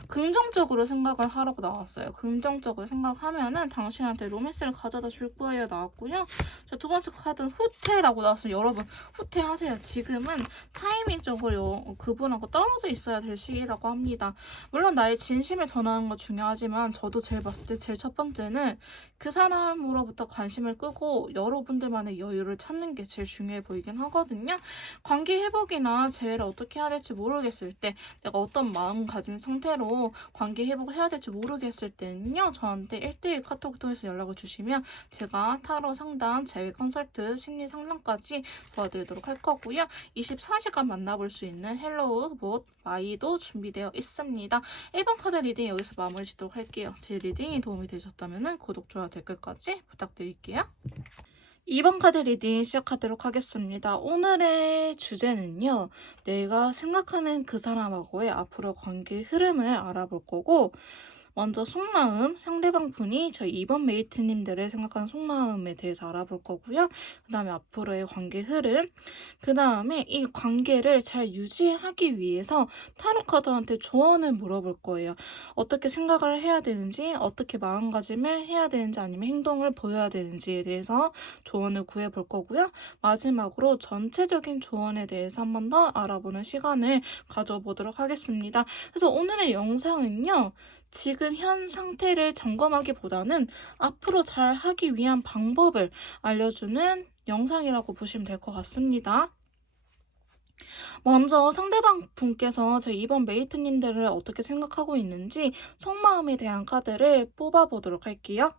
긍정적으로 생각을 하라고 나왔어요. 긍정적으로 생각하면은 당신한테 로맨스를 가져다 줄 거예요 나왔고요. 자, 두 번째 카드는 후퇴라고 나왔어요. 여러분 후퇴하세요. 지금은 타이밍적으로 그분하고 떨어져 있어야 될 시기라고 합니다. 물론 나의 진심을 전하는 거 중요하지만 저도 제일 봤을 때 제일 첫 번째는 그 사람으로부터 관심을 끄고 여러분들만의 여유를 찾는 게 제일 중요해 보이긴 하거든요. 관계 회복이나 재회를 어떻게 해야 될지 모르겠을 때 내가 어떤 마음가짐 상태로 관계 회복을 해야 될지 모르겠을 때는요. 저한테 1대1 카톡 통해서 연락을 주시면 제가 타로 상담, 재회 컨설트, 심리 상담까지 도와드리도록 할 거고요. 24시간 만나볼 수 있는 헬로우 봇 마이도 준비되어 있습니다. 1번 카드 리딩 여기서 마무리 짓도록 할게요. 제 리딩이 도움이 되셨다면 구독, 좋아요, 댓글까지 부탁드릴게요. 2번 카드 리딩 시작하도록 하겠습니다. 오늘의 주제는요. 내가 생각하는 그 사람하고의 앞으로 관계 흐름을 알아볼 거고 먼저 속마음, 상대방 분이 저희 2번 메이트님들의 생각하는 속마음에 대해서 알아볼 거고요. 그 다음에 앞으로의 관계 흐름, 그 다음에 이 관계를 잘 유지하기 위해서 타로 카드한테 조언을 물어볼 거예요. 어떻게 생각을 해야 되는지, 어떻게 마음가짐을 해야 되는지, 아니면 행동을 보여야 되는지에 대해서 조언을 구해볼 거고요. 마지막으로 전체적인 조언에 대해서 한 번 더 알아보는 시간을 가져보도록 하겠습니다. 그래서 오늘의 영상은요. 지금 현 상태를 점검하기보다는 앞으로 잘 하기 위한 방법을 알려주는 영상이라고 보시면 될 것 같습니다. 먼저 상대방 분께서 제 이번 메이트님들을 어떻게 생각하고 있는지 속마음에 대한 카드를 뽑아보도록 할게요.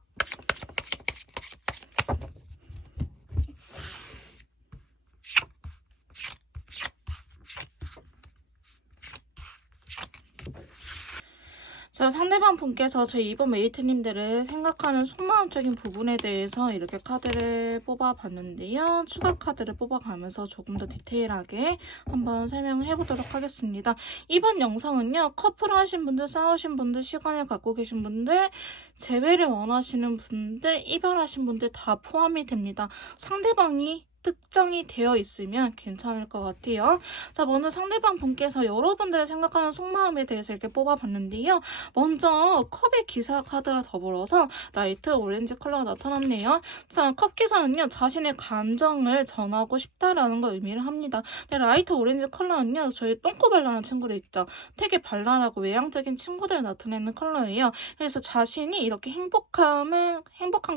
자, 상대방 분께서 저희 이번 메이트님들을 생각하는 속마음적인 부분에 대해서 이렇게 카드를 뽑아봤는데요. 추가 카드를 뽑아가면서 조금 더 디테일하게 한번 설명을 해보도록 하겠습니다. 이번 영상은요. 커플 하신 분들, 싸우신 분들, 시간을 갖고 계신 분들, 재회를 원하시는 분들, 이별하신 분들 다 포함이 됩니다. 상대방이 특정이 되어 있으면 괜찮을 것 같아요. 자, 먼저 상대방 분께서 여러분들을 생각하는 속마음에 대해서 이렇게 뽑아봤는데요. 먼저 컵의 기사 카드와 더불어서 라이트 오렌지 컬러가 나타났네요. 자, 컵 기사는요. 자신의 감정을 전하고 싶다라는 걸 의미를 합니다. 근데 라이트 오렌지 컬러는요. 저희 똥꼬발랄한 친구들 있죠. 되게 발랄하고 외향적인 친구들을 나타내는 컬러예요. 그래서 자신이 이렇게 행복한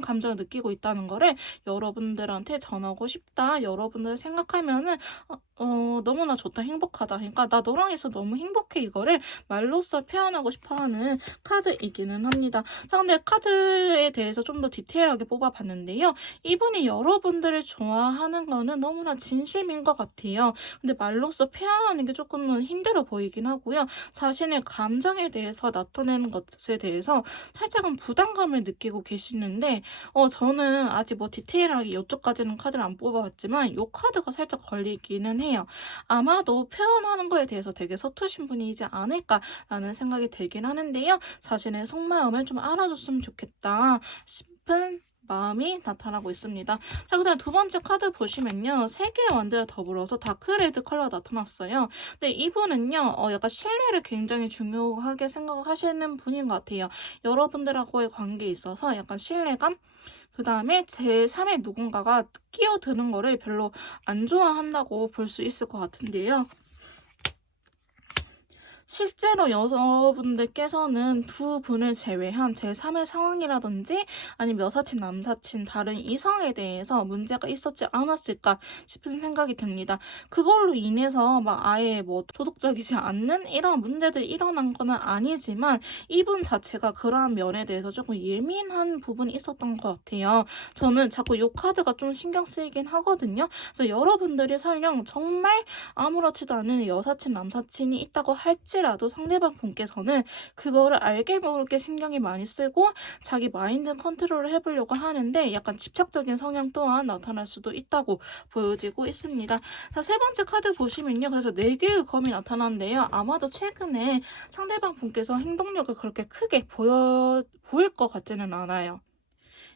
감정을 느끼고 있다는 거를 여러분들한테 전하고 싶다. 여러분들 생각하면은 너무나 좋다, 행복하다. 그러니까 나 너랑 있어 너무 행복해. 이거를 말로써 표현하고 싶어하는 카드이기는 합니다. 자, 근데 카드에 대해서 좀 더 디테일하게 뽑아봤는데요. 이분이 여러분들을 좋아하는 거는 너무나 진심인 것 같아요. 근데 말로써 표현하는 게 조금은 힘들어 보이긴 하고요. 자신의 감정에 대해서 나타내는 것에 대해서 살짝은 부담감을 느끼고 계시는데 저는 아직 뭐 디테일하게 이쪽까지는 카드를 안 뽑아봤지만 이 카드가 살짝 걸리기는 해요. 아마도 표현하는 거에 대해서 되게 서투신 분이지 않을까라는 생각이 들긴 하는데요. 자신의 속마음을 좀 알아줬으면 좋겠다 싶은 마음이 나타나고 있습니다. 자, 그다음 두 번째 카드 보시면요. 세 개의 완드와 더불어서 다크레드 컬러가 나타났어요. 근데 이분은요. 약간 신뢰를 굉장히 중요하게 생각하시는 분인 것 같아요. 여러분들하고의 관계에 있어서 약간 신뢰감? 그 다음에 제3의 누군가가 끼어드는 거를 별로 안 좋아한다고 볼 수 있을 것 같은데요. 실제로 여자분들께서는 두 분을 제외한 제3의 상황이라든지 아니면 여사친, 남사친, 다른 이성에 대해서 문제가 있었지 않았을까 싶은 생각이 듭니다. 그걸로 인해서 막 아예 뭐 도덕적이지 않는 이런 문제들이 일어난 거는 아니지만 이분 자체가 그러한 면에 대해서 조금 예민한 부분이 있었던 것 같아요. 저는 자꾸 이 카드가 좀 신경 쓰이긴 하거든요. 그래서 여러분들이 설령 정말 아무렇지도 않은 여사친, 남사친이 있다고 할지라도 상대방 분께서는 그거를 알게 모르게 신경이 많이 쓰고 자기 마인드 컨트롤을 해보려고 하는데 약간 집착적인 성향 또한 나타날 수도 있다고 보여지고 있습니다. 자, 세 번째 카드 보시면요. 그래서 4개의 검이 나타났는데요. 아마도 최근에 상대방 분께서 행동력을 그렇게 크게 보일 것 같지는 않아요.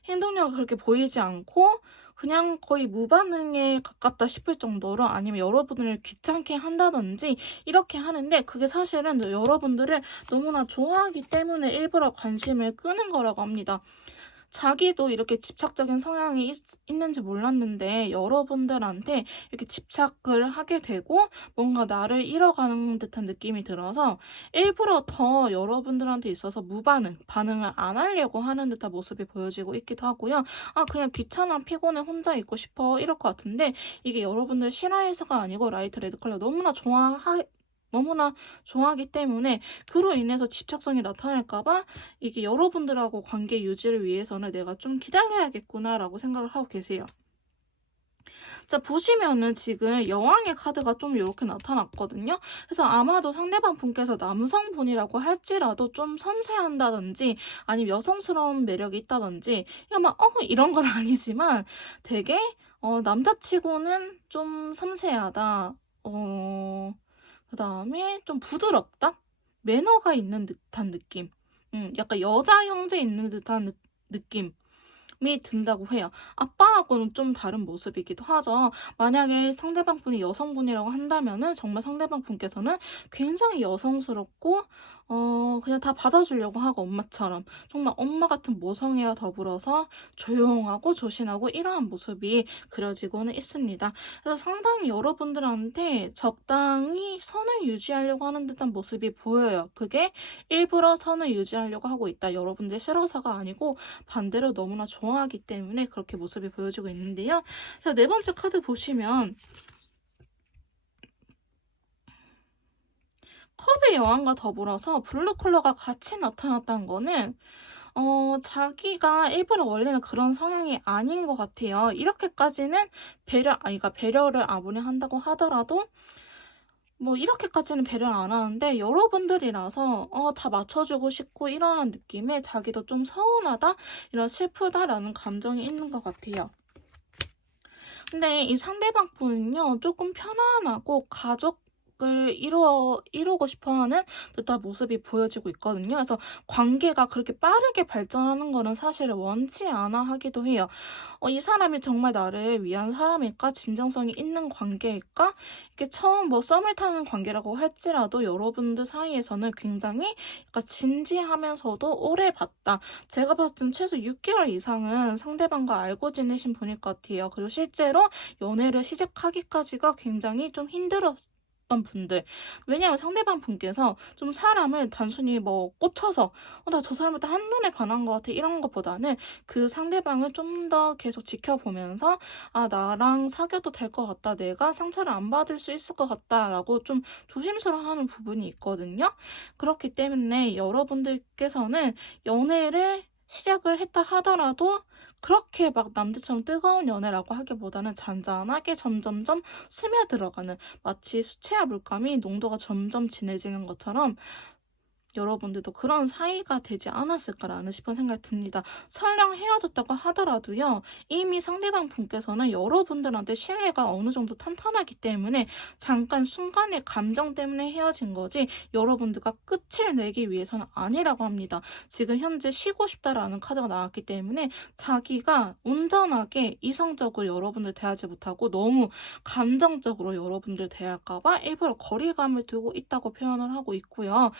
행동력이 그렇게 보이지 않고 그냥 거의 무반응에 가깝다 싶을 정도로 아니면 여러분을 귀찮게 한다든지 이렇게 하는데 그게 사실은 여러분들을 너무나 좋아하기 때문에 일부러 관심을 끄는 거라고 합니다. 자기도 이렇게 집착적인 성향이 있는지 몰랐는데 여러분들한테 이렇게 집착을 하게 되고 뭔가 나를 잃어가는 듯한 느낌이 들어서 일부러 더 여러분들한테 있어서 반응을 안 하려고 하는 듯한 모습이 보여지고 있기도 하고요. 아, 그냥 귀찮아, 피곤해, 혼자 있고 싶어 이럴 것 같은데 이게 여러분들 싫어해서가 아니고 라이트 레드 컬러 너무나 좋아하기 때문에 그로 인해서 집착성이 나타날까봐 이게 여러분들하고 관계 유지를 위해서는 내가 좀 기다려야겠구나라고 생각을 하고 계세요. 자, 보시면은 지금 여왕의 카드가 좀 이렇게 나타났거든요. 그래서 아마도 상대방 분께서 남성분이라고 할지라도 좀 섬세한다든지 아니면 여성스러운 매력이 있다든지 이런 건 아니지만 되게 남자치고는 좀 섬세하다. 그 다음에 좀 부드럽다? 매너가 있는 듯한 느낌. 약간 여자 형제 있는 듯한 느낌. 이 든다고 해요. 아빠하고는 좀 다른 모습이기도 하죠. 만약에 상대방 분이 여성분이라고 한다면은 정말 상대방 분께서는 굉장히 여성스럽고 그냥 다 받아주려고 하고 엄마처럼 정말 엄마 같은 모성애와 더불어서 조용하고 조신하고 이러한 모습이 그려지고는 있습니다. 그래서 상당히 여러분들한테 적당히 선을 유지하려고 하는 듯한 모습이 보여요. 그게 일부러 선을 유지하려고 하고 있다. 여러분들 싫어서가 아니고 반대로 너무나 좋아 좋아하기 때문에 그렇게 모습이 보여지고 있는데요. 자, 네 번째 카드 보시면 컵의 여왕과 더불어서 블루 컬러가 같이 나타났다는 거는 자기가 일부러 원래는 그런 성향이 아닌 것 같아요. 이렇게까지는 그러니까 배려를 아무리 한다고 하더라도 뭐 이렇게까지는 배려를 안 하는데 여러분들이라서 다 맞춰주고 싶고 이런 느낌에 자기도 좀 서운하다, 이런 슬프다라는 감정이 있는 것 같아요. 근데 이 상대방 분은요, 조금 편안하고 가족을 이루고 싶어하는 듯한 모습이 보여지고 있거든요. 그래서 관계가 그렇게 빠르게 발전하는 거는 사실은 원치 않아 하기도 해요. 이 사람이 정말 나를 위한 사람일까? 진정성이 있는 관계일까? 이게 처음 뭐 썸을 타는 관계라고 할지라도 여러분들 사이에서는 굉장히 약간 진지하면서도 오래 봤다. 제가 봤을 땐 최소 6개월 이상은 상대방과 알고 지내신 분일 것 같아요. 그리고 실제로 연애를 시작하기까지가 굉장히 좀 힘들었던 분들. 왜냐하면 상대방 분께서 좀 사람을 단순히 뭐 꽂혀서 나 저 사람한테 한눈에 반한 것 같아 이런 것보다는 그 상대방을 좀 더 계속 지켜보면서 나랑 사귀어도 될 것 같다. 내가 상처를 안 받을 수 있을 것 같다라고 좀 조심스러워하는 부분이 있거든요. 그렇기 때문에 여러분들께서는 연애를 시작을 했다 하더라도 그렇게 막 남들처럼 뜨거운 연애라고 하기보다는 잔잔하게 점점점 스며들어가는, 마치 수채화 물감이 농도가 점점 진해지는 것처럼 여러분들도 그런 사이가 되지 않았을까라는 싶은 생각이 듭니다. 설령 헤어졌다고 하더라도요, 이미 상대방 분께서는 여러분들한테 신뢰가 어느 정도 탄탄하기 때문에 잠깐 순간의 감정 때문에 헤어진 거지 여러분들과 끝을 내기 위해서는 아니라고 합니다. 지금 현재 쉬고 싶다라는 카드가 나왔기 때문에 자기가 온전하게 이성적으로 여러분들 대하지 못하고 너무 감정적으로 여러분들 대할까봐 일부러 거리감을 두고 있다고 표현을 하고 있고요.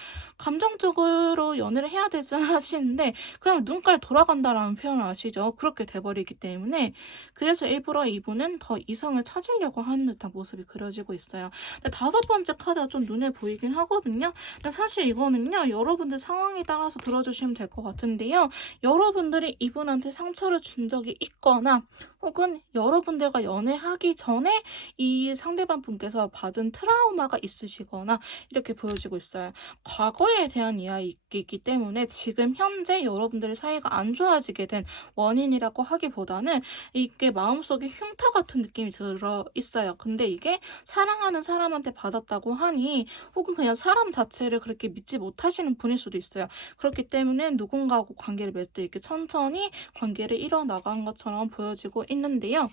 감정적으로 연애를 해야 되지 하시는데 그냥 눈깔 돌아간다라는 표현을 아시죠? 그렇게 돼버리기 때문에 그래서 일부러 이분은 더 이성을 찾으려고 하는 듯한 모습이 그려지고 있어요. 근데 다섯 번째 카드가 좀 눈에 보이긴 하거든요. 근데 사실 이거는요, 여러분들 상황에 따라서 들어주시면 될 것 같은데요. 여러분들이 이분한테 상처를 준 적이 있거나 혹은 여러분들과 연애하기 전에 이 상대방 분께서 받은 트라우마가 있으시거나 이렇게 보여지고 있어요. 과거에 대한 이야기이기 때문에 지금 현재 여러분들의 사이가 안 좋아지게 된 원인이라고 하기보다는 이게 마음속에 흉터 같은 느낌이 들어 있어요. 근데 이게 사랑하는 사람한테 받았다고 하니 혹은 그냥 사람 자체를 그렇게 믿지 못하시는 분일 수도 있어요. 그렇기 때문에 누군가하고 관계를 맺을 때 이렇게 천천히 관계를 이뤄나간 것처럼 보여지고 있는데요.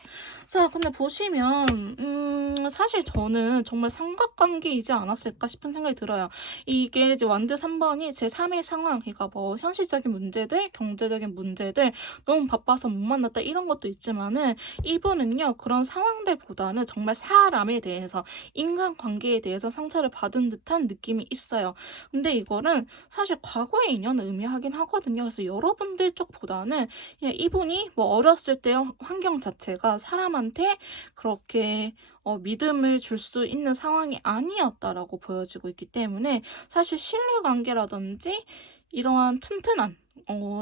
자, 근데 보시면 사실 저는 정말 삼각관계이지 않았을까 싶은 생각이 들어요. 이게 이제 완드 3번이 제 3의 상황, 그러니까 뭐 현실적인 문제들, 경제적인 문제들, 너무 바빠서 못 만났다 이런 것도 있지만은 이분은요, 그런 상황들보다는 정말 사람에 대해서, 인간관계에 대해서 상처를 받은 듯한 느낌이 있어요. 근데 이거는 사실 과거의 인연을 의미하긴 하거든요. 그래서 여러분들 쪽보다는 그냥 이분이 뭐 어렸을 때 환경 자체가 사람한테 그렇게 믿음을 줄 수 있는 상황이 아니었다라고 보여지고 있기 때문에 사실 신뢰관계라든지 이러한 튼튼한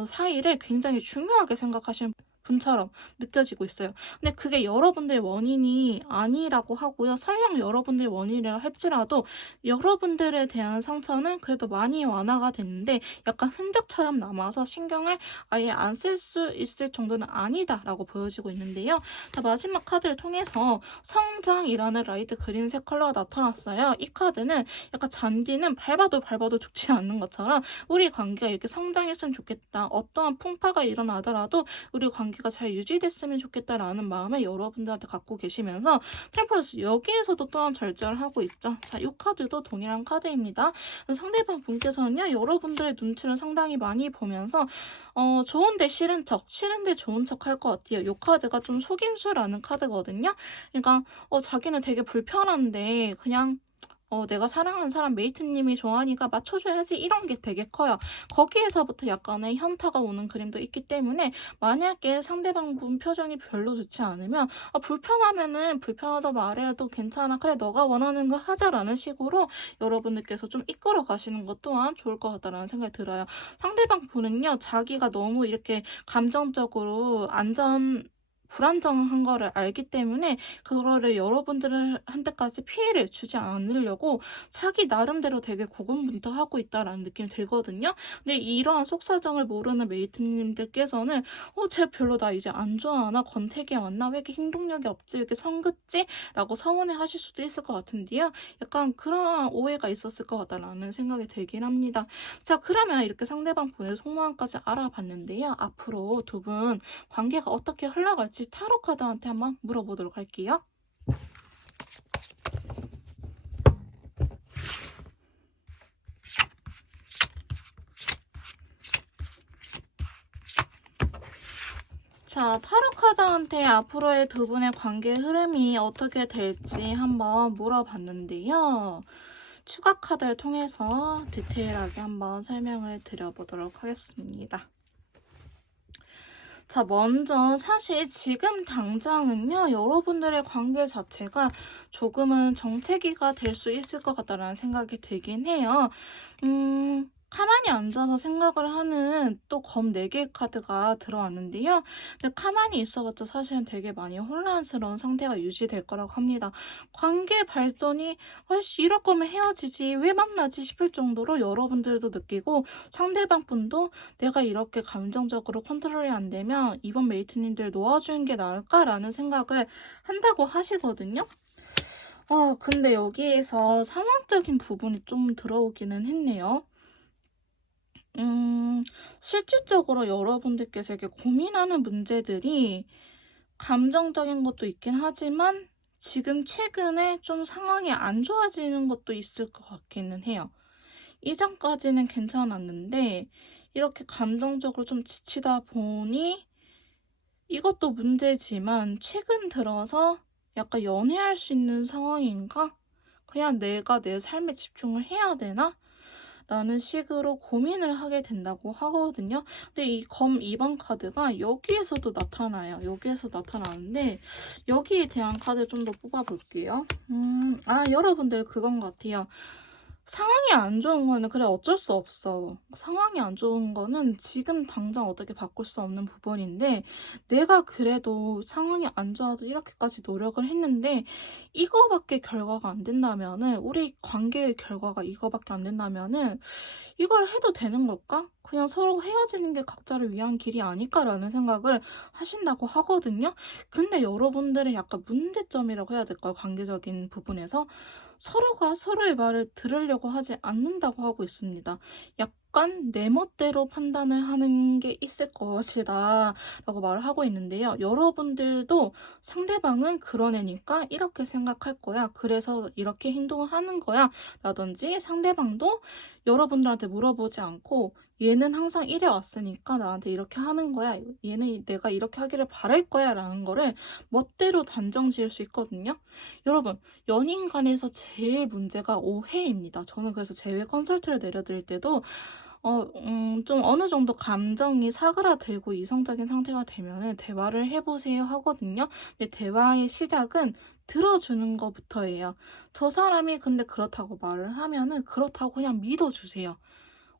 사이를 굉장히 중요하게 생각하시는 분처럼 느껴지고 있어요. 근데 그게 여러분들의 원인이 아니라고 하고요. 설령 여러분들의 원인이라 할지라도 여러분들에 대한 상처는 그래도 많이 완화가 됐는데 약간 흔적처럼 남아서 신경을 아예 안 쓸 수 있을 정도는 아니다라고 보여지고 있는데요. 자, 마지막 카드를 통해서 성장이라는 라이트 그린색 컬러가 나타났어요. 이 카드는 약간 잔디는 밟아도 죽지 않는 것처럼 우리 관계가 이렇게 성장했으면 좋겠다. 어떠한 풍파가 일어나더라도 우리 관계가 잘 유지됐으면 좋겠다라는 마음을 여러분들한테 갖고 계시면서 템퍼런스 여기에서도 또한 절제를 하고 있죠. 자, 이 카드도 동일한 카드입니다. 상대방 분께서는요, 여러분들의 눈치를 상당히 많이 보면서 좋은데 싫은데 좋은 척 할 것 같아요. 이 카드가 좀 속임수라는 카드거든요. 그러니까 자기는 되게 불편한데 그냥 내가 사랑하는 사람 메이트님이 좋아하니까 맞춰줘야지 이런 게 되게 커요. 거기에서부터 약간의 현타가 오는 그림도 있기 때문에 만약에 상대방 분 표정이 별로 좋지 않으면 불편하면은 불편하다 말해도 괜찮아. 그래 너가 원하는 거 하자라는 식으로 여러분들께서 좀 이끌어 가시는 것 또한 좋을 것 같다라는 생각이 들어요. 상대방 분은요 자기가 너무 이렇게 감정적으로 불안정한 거를 알기 때문에 그거를 여러분들한테까지 피해를 주지 않으려고 자기 나름대로 되게 고군분투하고 있다라는 느낌이 들거든요. 근데 이러한 속사정을 모르는 메이트님들께서는 쟤 별로 나 이제 안 좋아하나? 권태기에 왔나? 왜 이렇게 행동력이 없지? 왜 이렇게 성급지? 라고 서운해 하실 수도 있을 것 같은데요. 약간 그런 오해가 있었을 것 같다라는 생각이 들긴 합니다. 자, 그러면 이렇게 상대방 분의 속마음까지 알아봤는데요. 앞으로 두 분 관계가 어떻게 흘러갈지 타로 카드한테 한번 물어보도록 할게요. 자, 타로 카드한테 앞으로의 두 분의 관계 흐름이 어떻게 될지 한번 물어봤는데요. 추가 카드를 통해서 디테일하게 한번 설명을 드려보도록 하겠습니다. 자, 먼저 사실 지금 당장은요, 여러분들의 관계 자체가 조금은 정체기가 될 수 있을 것 같다라는 생각이 들긴 해요. 가만히 앉아서 생각을 하는 또 검 4개의 카드가 들어왔는데요. 근데 가만히 있어봤자 사실은 되게 많이 혼란스러운 상태가 유지될 거라고 합니다. 관계 발전이 이럴 거면 헤어지지 왜 만나지 싶을 정도로 여러분들도 느끼고 상대방 분도 내가 이렇게 감정적으로 컨트롤이 안 되면 이번 메이트님들 놓아주는 게 나을까라는 생각을 한다고 하시거든요. 근데 여기에서 상황적인 부분이 좀 들어오기는 했네요. 실질적으로 여러분들께서 이렇게 고민하는 문제들이 감정적인 것도 있긴 하지만 지금 최근에 좀 상황이 안 좋아지는 것도 있을 것 같기는 해요. 이전까지는 괜찮았는데 이렇게 감정적으로 좀 지치다 보니 이것도 문제지만 최근 들어서 약간 연애할 수 있는 상황인가? 그냥 내가 내 삶에 집중을 해야 되나? 라는 식으로 고민을 하게 된다고 하거든요. 근데 이 검 2번 카드가 여기에서도 나타나요. 여기에서 나타나는데 여기에 대한 카드 좀 더 뽑아볼게요. 여러분들 그건 것 같아요. 상황이 안 좋은 거는 그래 어쩔 수 없어. 상황이 안 좋은 거는 지금 당장 어떻게 바꿀 수 없는 부분인데 내가 그래도 상황이 안 좋아도 이렇게까지 노력을 했는데 이거밖에 결과가 안 된다면은 우리 관계의 결과가 이거밖에 안 된다면은 이걸 해도 되는 걸까? 그냥 서로 헤어지는 게 각자를 위한 길이 아닐까라는 생각을 하신다고 하거든요. 근데 여러분들의 약간 문제점이라고 해야 될까요? 관계적인 부분에서 서로가 서로의 말을 들으려고 하지 않는다고 하고 있습니다. 약간 내 멋대로 판단을 하는 게 있을 것이다 라고 말을 하고 있는데요. 여러분들도 상대방은 그런 애니까 이렇게 생각할 거야. 그래서 이렇게 행동을 하는 거야. 라든지 상대방도 여러분들한테 물어보지 않고 얘는 항상 이래 왔으니까 나한테 이렇게 하는 거야. 얘는 내가 이렇게 하기를 바랄 거야. 라는 거를 멋대로 단정 지을 수 있거든요. 여러분, 연인 간에서 제일 문제가 오해입니다. 저는 그래서 재회 컨설트를 내려드릴 때도 좀 어느 정도 감정이 사그라들고 이성적인 상태가 되면 대화를 해보세요 하거든요. 근데 대화의 시작은 들어주는 것부터예요. 저 사람이 근데 그렇다고 말을 하면은 그렇다고 그냥 믿어주세요.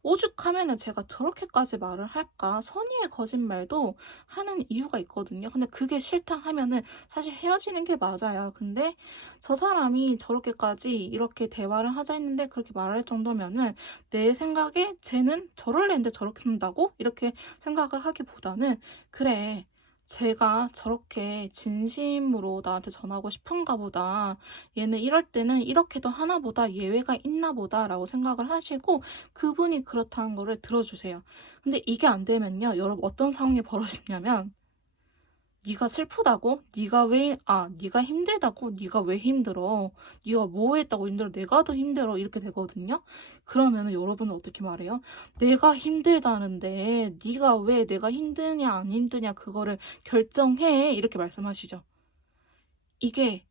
오죽하면은 제가 저렇게까지 말을 할까? 선의의 거짓말도 하는 이유가 있거든요. 근데 그게 싫다 하면은 사실 헤어지는 게 맞아요. 근데 저 사람이 저렇게까지 이렇게 대화를 하자 했는데 그렇게 말할 정도면은 내 생각에 쟤는 저럴랬는데 저렇게 한다고? 이렇게 생각을 하기보다는 그래. 제가 저렇게 진심으로 나한테 전하고 싶은가 보다. 얘는 이럴 때는 이렇게도 하나 보다. 예외가 있나 보다. 라고 생각을 하시고 그분이 그렇다는 거를 들어주세요. 근데 이게 안 되면요. 여러분 어떤 상황이 벌어지냐면 네가 슬프다고? 네가 힘들다고? 네가 왜 힘들어? 네가 뭐 했다고 힘들어? 내가 더 힘들어. 이렇게 되거든요. 그러면은 여러분은 어떻게 말해요? 내가 힘들다는데 네가 왜 내가 힘드냐 안 힘드냐 그거를 결정해. 이렇게 말씀하시죠. 이게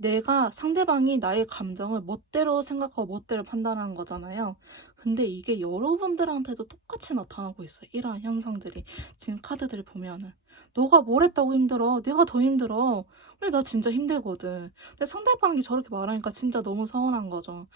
내가 상대방이 나의 감정을 멋대로 생각하고 멋대로 판단하는 거잖아요. 근데 이게 여러분들한테도 똑같이 나타나고 있어요. 이러한 현상들이. 지금 카드들을 보면은. 너가 뭘 했다고 힘들어? 내가 더 힘들어. 근데 나 진짜 힘들거든. 근데 상대방이 저렇게 말하니까 진짜 너무 서운한 거죠.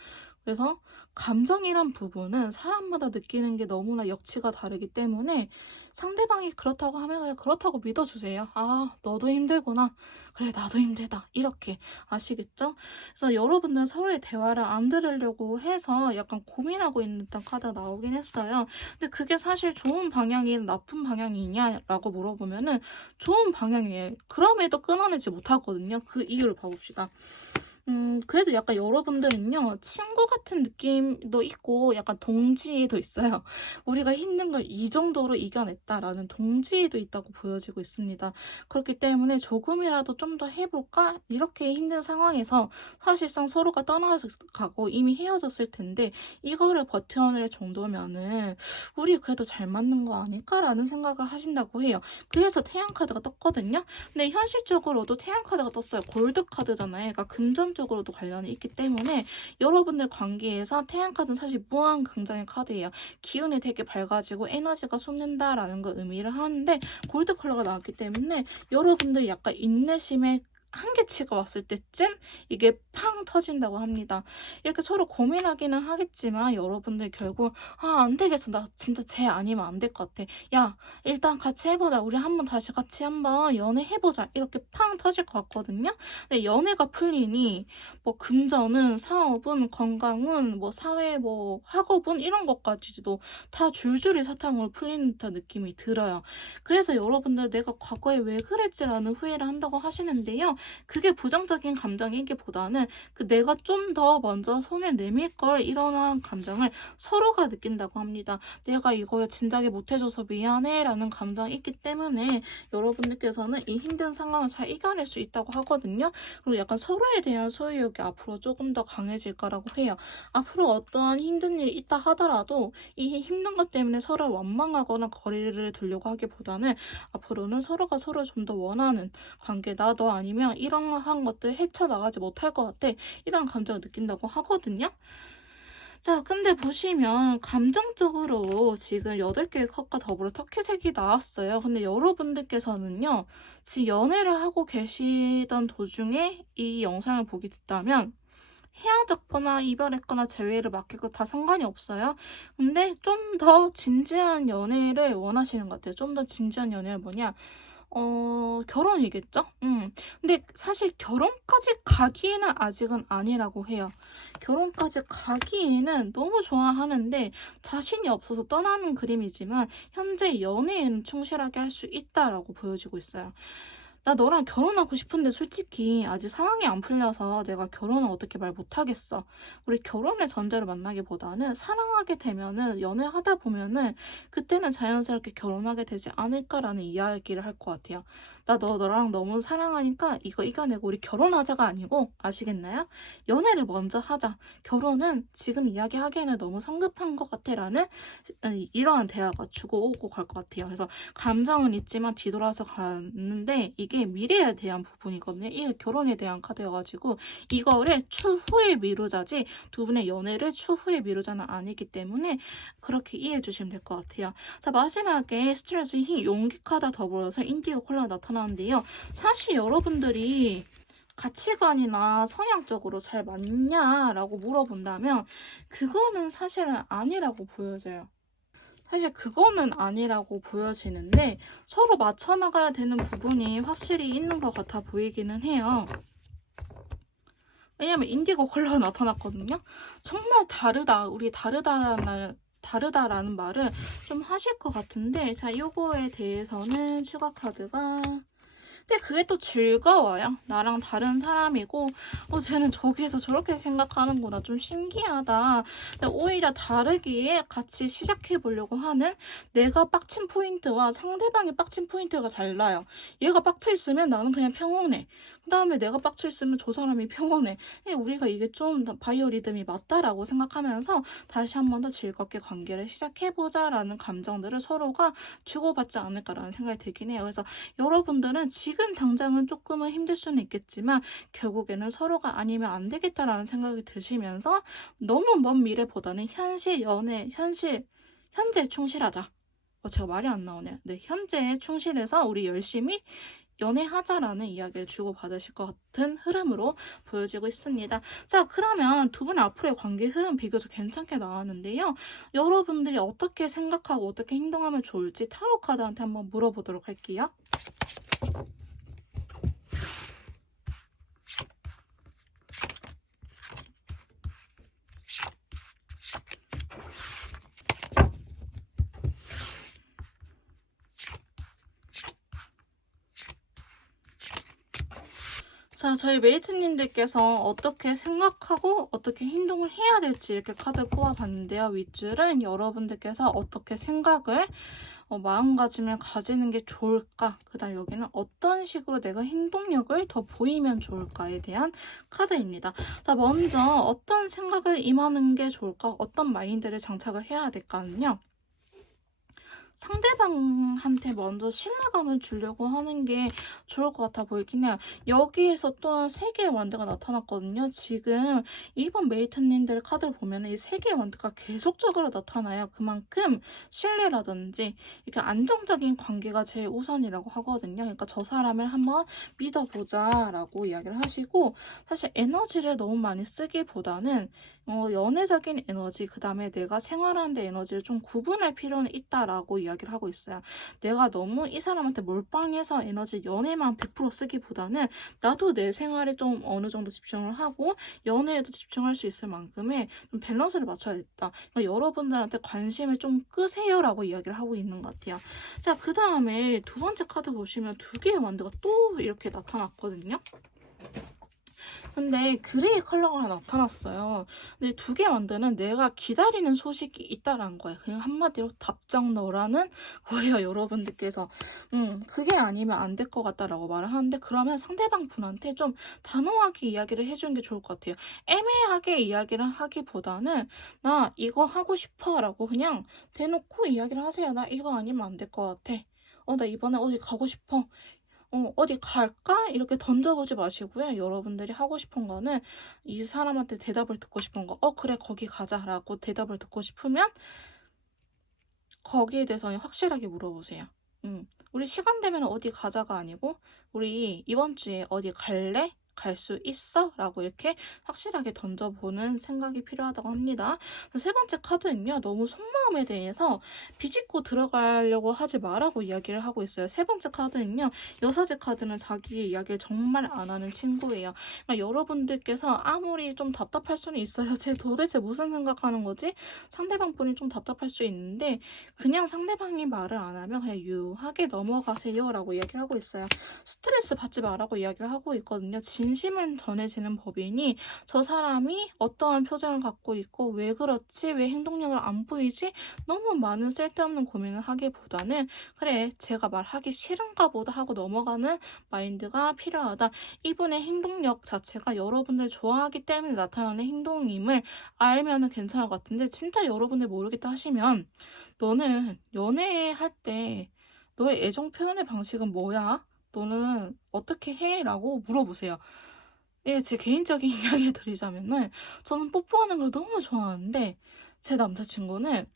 그래서 감정이란 부분은 사람마다 느끼는 게 너무나 역치가 다르기 때문에 상대방이 그렇다고 하면 그냥 그렇다고 믿어주세요. 아, 너도 힘들구나. 그래, 나도 힘들다. 이렇게. 아시겠죠? 그래서 여러분들 서로의 대화를 안 들으려고 해서 약간 고민하고 있는 듯한 카드가 나오긴 했어요. 근데 그게 사실 좋은 방향이 나쁜 방향이냐라고 물어보면은 좋은 방향이에요. 그럼에도 끊어내지 못하거든요. 그 이유를 봐봅시다. 그래도 약간 여러분들은요, 친구 같은 느낌도 있고, 약간 동지도 있어요. 우리가 힘든 걸 이 정도로 이겨냈다라는 동지도 있다고 보여지고 있습니다. 그렇기 때문에 조금이라도 좀 더 해볼까? 이렇게 힘든 상황에서 사실상 서로가 떠나서 가고 이미 헤어졌을 텐데, 이거를 버텨낼 정도면은, 우리 그래도 잘 맞는 거 아닐까라는 생각을 하신다고 해요. 그래서 태양 카드가 떴거든요. 근데 현실적으로도 태양 카드가 떴어요. 골드 카드잖아요. 그러니까 금전적으로도 관련이 있기 때문에 여러분들 관계에서 태양 카드는 사실 무한 긍정의 카드예요. 기운이 되게 밝아지고 에너지가 솟는다라는 걸 의미를 하는데 골드 컬러가 나왔기 때문에 여러분들 약간 인내심에 한계치가 왔을 때쯤 이게 팡 터진다고 합니다. 이렇게 서로 고민하기는 하겠지만 여러분들 결국 안 되겠어. 나 진짜 쟤 아니면 안 될 것 같아. 야, 일단 같이 해보자. 우리 한번 다시 같이 한번 연애해보자. 이렇게 팡 터질 것 같거든요. 근데 연애가 풀리니 뭐 금전은, 사업은, 건강은, 뭐 사회, 뭐 학업은 이런 것까지도 다 줄줄이 사탕으로 풀리는 듯한 느낌이 들어요. 그래서 여러분들 내가 과거에 왜 그랬지라는 후회를 한다고 하시는데요. 그게 부정적인 감정이기보다는 그 내가 좀 더 먼저 손을 내밀 걸 이런 감정을 서로가 느낀다고 합니다. 내가 이걸 진작에 못해줘서 미안해 라는 감정이 있기 때문에 여러분들께서는 이 힘든 상황을 잘 이겨낼 수 있다고 하거든요. 그리고 약간 서로에 대한 소유욕이 앞으로 조금 더 강해질 거라고 해요. 앞으로 어떠한 힘든 일이 있다 하더라도 이 힘든 것 때문에 서로를 원망하거나 거리를 두려고 하기보다는 앞으로는 서로가 서로 좀 더 원하는 관계, 나 너 아니면 이러한 것들 헤쳐나가지 못할 것 같아. 이런 감정을 느낀다고 하거든요. 자, 근데 보시면 감정적으로 지금 8개의 컵과 더불어 터키색이 나왔어요. 근데 여러분들께서는요, 지금 연애를 하고 계시던 도중에 이 영상을 보게 됐다면 헤어졌거나 이별했거나 재회를 맡기고 다 상관이 없어요. 근데 좀 더 진지한 연애를 원하시는 것 같아요. 좀 더 진지한 연애는 뭐냐? 결혼이겠죠? 근데 사실 결혼까지 가기에는 아직은 아니라고 해요. 결혼까지 가기에는 너무 좋아하는데 자신이 없어서 떠나는 그림이지만 현재 연애에는 충실하게 할 수 있다라고 보여지고 있어요. 나 너랑 결혼하고 싶은데 솔직히 아직 상황이 안 풀려서 내가 결혼을 어떻게 말 못하겠어. 우리 결혼을 전제로 만나기보다는 사랑하게 되면은 연애하다 보면은 그때는 자연스럽게 결혼하게 되지 않을까라는 이야기를 할 것 같아요. 나 너랑 너무 사랑하니까 이거 이겨내고 우리 결혼하자가 아니고 아시겠나요? 연애를 먼저 하자. 결혼은 지금 이야기하기에는 너무 성급한 것 같아라는 이러한 대화가 주고오고 갈 것 같아요. 그래서 감정은 있지만 뒤돌아서 갔는데 이게 미래에 대한 부분이거든요. 이게 결혼에 대한 카드여가지고 이거를 추후에 미루자지 두 분의 연애를 추후에 미루자는 아니기 때문에 그렇게 이해해 주시면 될 것 같아요. 자, 마지막에 스트레스, 힘, 용기 카드 더불어서 인디고 컬러가 나타나는데요. 사실 여러분들이 가치관이나 성향적으로 잘 맞냐라고 물어본다면 그거는 사실은 아니라고 보여져요. 사실 그거는 아니라고 보여지는데 서로 맞춰나가야 되는 부분이 확실히 있는 것 같아 보이기는 해요. 왜냐면 인디고 컬러가 나타났거든요. 정말 다르다. 우리 다르다라는 말을 좀 하실 것 같은데 자, 요거에 대해서는 추가 카드가 근데 그게 또 즐거워요. 나랑 다른 사람이고 쟤는 저기에서 저렇게 생각하는구나. 좀 신기하다. 근데 오히려 다르기에 같이 시작해보려고 하는 내가 빡친 포인트와 상대방의 빡친 포인트가 달라요. 얘가 빡쳐있으면 나는 그냥 평온해. 그 다음에 내가 빡쳐있으면 저 사람이 평온해. 우리가 이게 좀 바이오 리듬이 맞다라고 생각하면서 다시 한 번 더 즐겁게 관계를 시작해보자라는 감정들을 서로가 주고받지 않을까라는 생각이 들긴 해요. 그래서 여러분들은 지금 지금 당장은 조금은 힘들 수는 있겠지만 결국에는 서로가 아니면 안 되겠다라는 생각이 드시면서 너무 먼 미래보다는 현실 연애, 현재 충실하자. 제가 말이 안 나오네요. 네, 현재에 충실해서 우리 열심히 연애하자라는 이야기를 주고받으실 것 같은 흐름으로 보여지고 있습니다. 자, 그러면 두 분의 앞으로의 관계 흐름 비교적 괜찮게 나왔는데요. 여러분들이 어떻게 생각하고 어떻게 행동하면 좋을지 타로 카드한테 한번 물어보도록 할게요. 자, 저희 메이트님들께서 어떻게 생각하고 어떻게 행동을 해야 될지 이렇게 카드를 뽑아봤는데요. 윗줄은 여러분들께서 어떻게 생각을 마음가짐을 가지는 게 좋을까? 그 다음 여기는 어떤 식으로 내가 행동력을 더 보이면 좋을까에 대한 카드입니다. 자, 먼저 어떤 생각을 임하는 게 좋을까? 어떤 마인드를 장착을 해야 될까는요. 상대방한테 먼저 신뢰감을 주려고 하는 게 좋을 것 같아 보이긴 해요. 여기에서 또한 3개의 완드가 나타났거든요. 지금 이번 메이트님들 카드를 보면 이 3개의 완드가 계속적으로 나타나요. 그만큼 신뢰라든지 이렇게 안정적인 관계가 제일 우선이라고 하거든요. 그러니까 저 사람을 한번 믿어보자 라고 이야기를 하시고, 사실 에너지를 너무 많이 쓰기보다는 연애적인 에너지, 그 다음에 내가 생활하는데 에너지를 좀 구분할 필요는 있다라고 이야기를 하고 있어요. 내가 너무 이 사람한테 몰빵해서 에너지 연애만 100% 쓰기보다는 나도 내 생활에 좀 어느 정도 집중을 하고 연애에도 집중할 수 있을 만큼의 좀 밸런스를 맞춰야겠다. 그러니까 여러분들한테 관심을 좀 끄세요라고 이야기를 하고 있는 것 같아요. 자, 그 다음에 두 번째 카드 보시면 2개의 완드가 또 이렇게 나타났거든요. 근데 그레이 컬러가 나타났어요. 근데 2개 만드는 내가 기다리는 소식이 있다라는 거예요. 그냥 한마디로 답장 너라는 거예요, 여러분들께서. 그게 아니면 안 될 것 같다라고 말을 하는데, 그러면 상대방 분한테 좀 단호하게 이야기를 해주는 게 좋을 것 같아요. 애매하게 이야기를 하기보다는 나 이거 하고 싶어 라고 그냥 대놓고 이야기를 하세요. 나 이거 아니면 안 될 것 같아. 나 이번에 어디 가고 싶어. 어디 갈까? 이렇게 던져보지 마시고요. 여러분들이 하고 싶은 거는 이 사람한테 대답을 듣고 싶은 거, 그래, 거기 가자라고 대답을 듣고 싶으면 거기에 대해서 확실하게 물어보세요. 우리 시간 되면 어디 가자가 아니고, 우리 이번 주에 어디 갈래? 갈 수 있어? 라고 이렇게 확실하게 던져보는 생각이 필요하다고 합니다. 세 번째 카드는요, 너무 속마음에 대해서 비집고 들어가려고 하지 마라고 이야기를 하고 있어요. 세 번째 카드는요, 여사제 카드는 자기 이야기를 정말 안 하는 친구예요. 그러니까 여러분들께서 아무리 좀 답답할 수는 있어요. 쟤 도대체 무슨 생각하는 거지? 상대방 분이 좀 답답할 수 있는데, 그냥 상대방이 말을 안 하면 그냥 유하게 넘어가세요 라고 이야기를 하고 있어요. 스트레스 받지 마라고 이야기를 하고 있거든요. 진심은 전해지는 법이니 저 사람이 어떠한 표정을 갖고 있고 왜 그렇지? 왜 행동력을 안 보이지? 너무 많은 쓸데없는 고민을 하기보다는 그래, 제가 말하기 싫은가 보다 하고 넘어가는 마인드가 필요하다. 이분의 행동력 자체가 여러분들 좋아하기 때문에 나타나는 행동임을 알면은 괜찮을 것 같은데, 진짜 여러분들 모르겠다 하시면 너는 연애할 때 너의 애정 표현의 방식은 뭐야? 너는 어떻게 해? 라고 물어보세요. 이게 제 개인적인 이야기를 드리자면은, 저는 뽀뽀하는 걸 너무 좋아하는데 제 남자친구는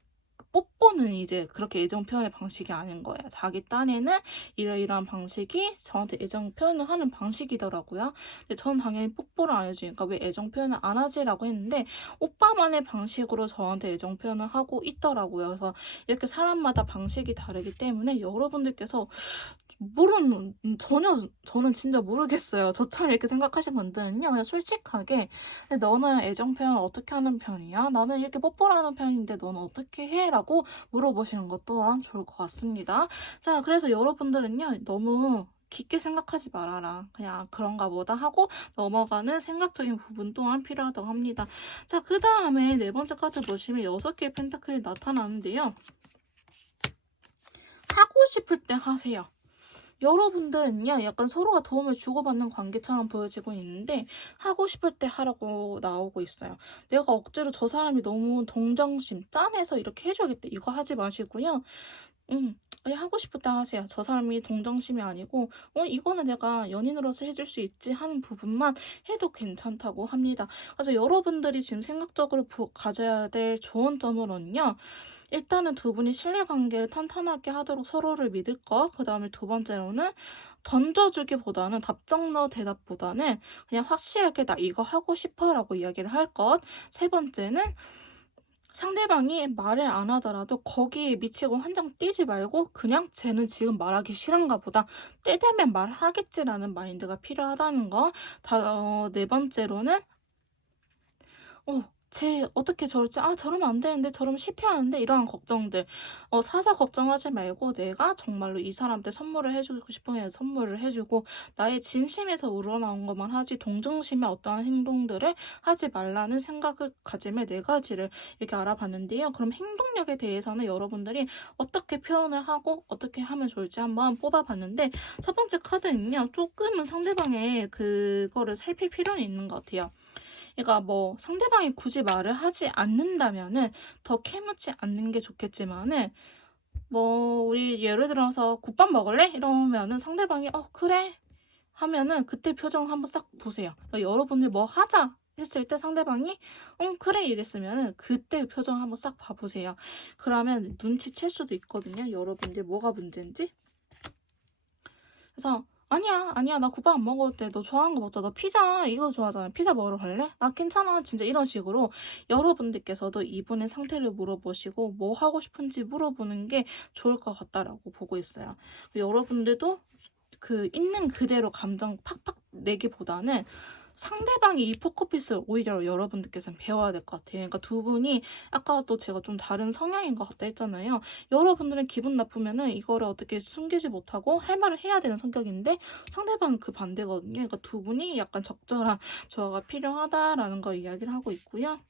뽀뽀는 이제 그렇게 애정 표현의 방식이 아닌 거예요. 자기 딴에는 이러이러한 방식이 저한테 애정 표현을 하는 방식이더라고요. 근데 저는 당연히 뽀뽀를 안 해주니까 왜 애정 표현을 안 하지라고 했는데, 오빠만의 방식으로 저한테 애정 표현을 하고 있더라고요. 그래서 이렇게 사람마다 방식이 다르기 때문에 여러분들께서 저는 진짜 모르겠어요. 저처럼 이렇게 생각하시는 분들은요, 그냥 솔직하게, 근데 너는 애정 표현 어떻게 하는 편이야? 나는 이렇게 뽀뽀를 하는 편인데 너는 어떻게 해? 라고 물어보시는 것 또한 좋을 것 같습니다. 자, 그래서 여러분들은요, 너무 깊게 생각하지 말아라. 그냥 그런가 보다 하고 넘어가는 생각적인 부분 또한 필요하다고 합니다. 자, 그 다음에 네 번째 카드 보시면 6개의 펜타클이 나타나는데요. 하고 싶을 때 하세요. 여러분들은요, 약간 서로가 도움을 주고받는 관계처럼 보여지고 있는데 하고 싶을 때 하라고 나오고 있어요. 내가 억지로 저 사람이 너무 동정심 짠해서 이렇게 해줘야겠다, 이거 하지 마시고요. 아니 하고 싶을 때 하세요. 저 사람이 동정심이 아니고 이거는 내가 연인으로서 해줄 수 있지 하는 부분만 해도 괜찮다고 합니다. 그래서 여러분들이 지금 생각적으로 가져야 될 좋은 점으로는요. 일단은 두 분이 신뢰관계를 탄탄하게 하도록 서로를 믿을 것. 그다음에 두 번째로는 던져주기보다는 답정너 대답보다는 그냥 확실하게 나 이거 하고 싶어라고 이야기를 할 것. 세 번째는 상대방이 말을 안 하더라도 거기에 미치고 환장 뛰지 말고 그냥 쟤는 지금 말하기 싫은가 보다. 때 되면 말하겠지라는 마인드가 필요하다는 거. 네 번째로는 쟤 어떻게 저럴지, 저러면 안 되는데, 저러면 실패하는데, 이러한 걱정들. 사사 걱정하지 말고, 내가 정말로 이 사람한테 선물을 해주고 싶은 게 선물을 해주고, 나의 진심에서 우러나온 것만 하지, 동정심의 어떠한 행동들을 하지 말라는 생각을 가짐에 네 가지를 이렇게 알아봤는데요. 그럼 행동력에 대해서는 여러분들이 어떻게 표현을 하고, 어떻게 하면 좋을지 한번 뽑아봤는데, 첫 번째 카드는요, 조금은 상대방의 그거를 살필 필요는 있는 것 같아요. 그러니까 뭐 상대방이 굳이 말을 하지 않는다면은 더 캐묻지 않는 게 좋겠지만은 뭐 우리 예를 들어서 국밥 먹을래? 이러면은 상대방이 그래 하면은 그때 표정 한번 싹 보세요. 그러니까 여러분들 뭐 하자 했을 때 상대방이 응 그래 이랬으면은 그때 표정 한번 싹 봐보세요. 그러면 눈치챌 수도 있거든요. 여러분들 뭐가 문제인지. 그래서 아니야 아니야 나 국밥 안 먹어도 돼. 너 좋아하는 거 먹자. 너 피자 이거 좋아하잖아. 피자 먹으러 갈래? 나 괜찮아. 진짜 이런 식으로 여러분들께서도 이분의 상태를 물어보시고 뭐 하고 싶은지 물어보는 게 좋을 것 같다라고 보고 있어요. 여러분들도 그 있는 그대로 감정 팍팍 내기보다는 상대방이 이 포커페이스를 오히려 여러분들께서는 배워야 될 것 같아요. 그러니까 두 분이 아까도 제가 좀 다른 성향인 것 같다 했잖아요. 여러분들은 기분 나쁘면은 이거를 어떻게 숨기지 못하고 할 말을 해야 되는 성격인데 상대방은 그 반대거든요. 그러니까 두 분이 약간 적절한 조화가 필요하다라는 걸 이야기를 하고 있고요.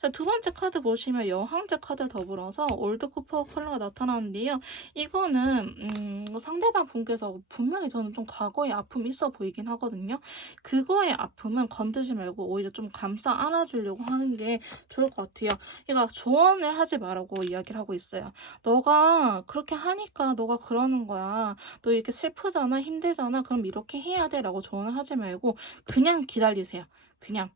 자, 두 번째 카드 보시면 여왕제 카드 더불어서 올드 쿠퍼 컬러가 나타나는데요. 이거는 상대방 분께서 분명히 저는 좀 과거에 아픔이 있어 보이긴 하거든요. 그거의 아픔은 건드지 말고 오히려 좀 감싸 안아주려고 하는 게 좋을 것 같아요. 그러니까 조언을 하지 말라고 이야기를 하고 있어요. 너가 그렇게 하니까 너가 그러는 거야. 너 이렇게 슬프잖아, 힘들잖아. 그럼 이렇게 해야 돼 라고 조언을 하지 말고 그냥 기다리세요. 그냥.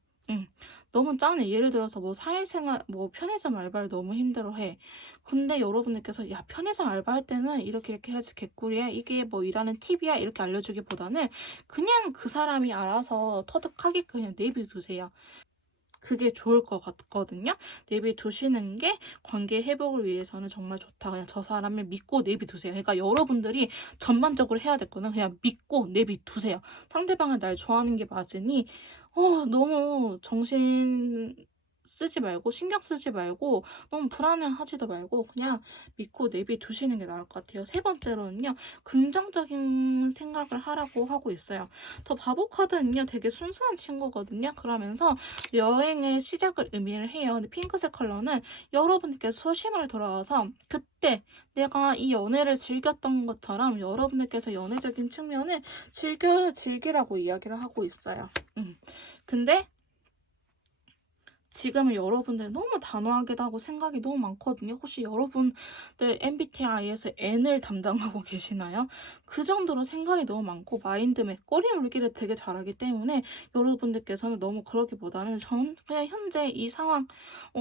너무 짠해. 예를 들어서 뭐 사회생활, 뭐 편의점 알바를 너무 힘들어해. 근데 여러분들께서 야 편의점 알바할 때는 이렇게 이렇게 해야지 개꿀이야. 이게 뭐 일하는 팁이야. 이렇게 알려주기보다는 그냥 그 사람이 알아서 터득하게 그냥 내비두세요. 그게 좋을 것 같거든요. 내비두시는 게 관계 회복을 위해서는 정말 좋다. 그냥 저 사람을 믿고 내비두세요. 그러니까 여러분들이 전반적으로 해야 될 거는 그냥 믿고 내비두세요. 상대방을 날 좋아하는 게 맞으니 너무 정신 쓰지 말고 신경 쓰지 말고 너무 불안해하지도 말고 그냥 믿고 내비두시는 게 나을 것 같아요. 세 번째로는요. 긍정적인 생각을 하라고 하고 있어요. 더 바보 카드는요. 되게 순수한 친구거든요. 그러면서 여행의 시작을 의미를 해요. 근데 핑크색 컬러는 여러분께 소심을 돌아와서 그때 내가 이 연애를 즐겼던 것처럼 여러분들께서 연애적인 측면을 즐기라고 이야기를 하고 있어요. 근데 지금은 여러분들 너무 단호하기도 하고 생각이 너무 많거든요. 혹시 여러분들 MBTI에서 N을 담당하고 계시나요? 그 정도로 생각이 너무 많고 마인드맵, 꼬리 물기를 되게 잘하기 때문에 여러분들께서는 너무 그러기보다는 전 그냥 현재 이 상황,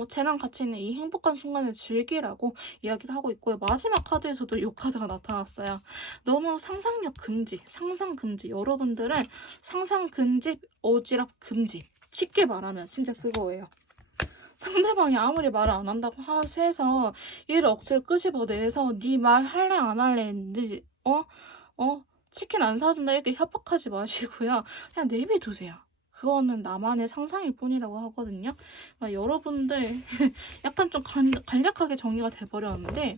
쟤랑 같이 있는 이 행복한 순간을 즐기라고 이야기를 하고 있고요. 마지막 카드에서도 이 카드가 나타났어요. 너무 상상력 금지, 상상 금지. 여러분들은 상상 금지, 오지랖 금지. 쉽게 말하면 진짜 그거예요. 상대방이 아무리 말을 안 한다고 해서 얘를 억지로 끄집어내서 네 말 할래 안 할래 치킨 안 사준다 이렇게 협박하지 마시고요. 그냥 내비두세요. 그거는 나만의 상상일 뿐이라고 하거든요. 그러니까 여러분들 약간 좀 간략하게 정리가 돼버렸는데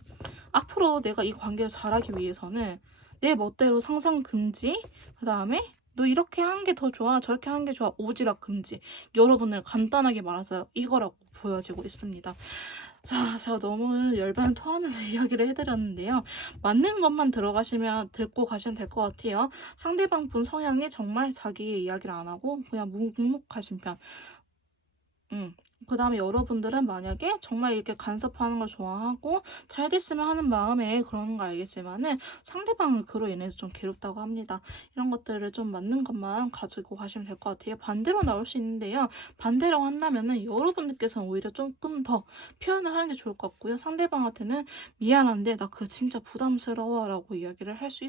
앞으로 내가 이 관계를 잘하기 위해서는 내 멋대로 상상 금지 그 다음에 너 이렇게 하는 게 더 좋아 저렇게 하는 게 좋아 오지랖 금지 여러분을 간단하게 말해서 이거라고 보여지고 있습니다. 자, 제가 너무 열반을 토하면서 이야기를 해드렸는데요. 맞는 것만 듣고 가시면 될 것 같아요. 상대방 분 성향이 정말 자기의 이야기를 안 하고 그냥 묵묵하신 편. 그 다음에 여러분들은 만약에 정말 이렇게 간섭하는 걸 좋아하고 잘 됐으면 하는 마음에 그러는 거 알겠지만은 상대방은 그로 인해서 좀 괴롭다고 합니다. 이런 것들을 좀 맞는 것만 가지고 가시면 될 것 같아요. 반대로 나올 수 있는데요. 반대로 한다면은 여러분들께서는 오히려 조금 더 표현을 하는 게 좋을 것 같고요. 상대방한테는 미안한데 나 그거 진짜 부담스러워 라고 이야기를 할 수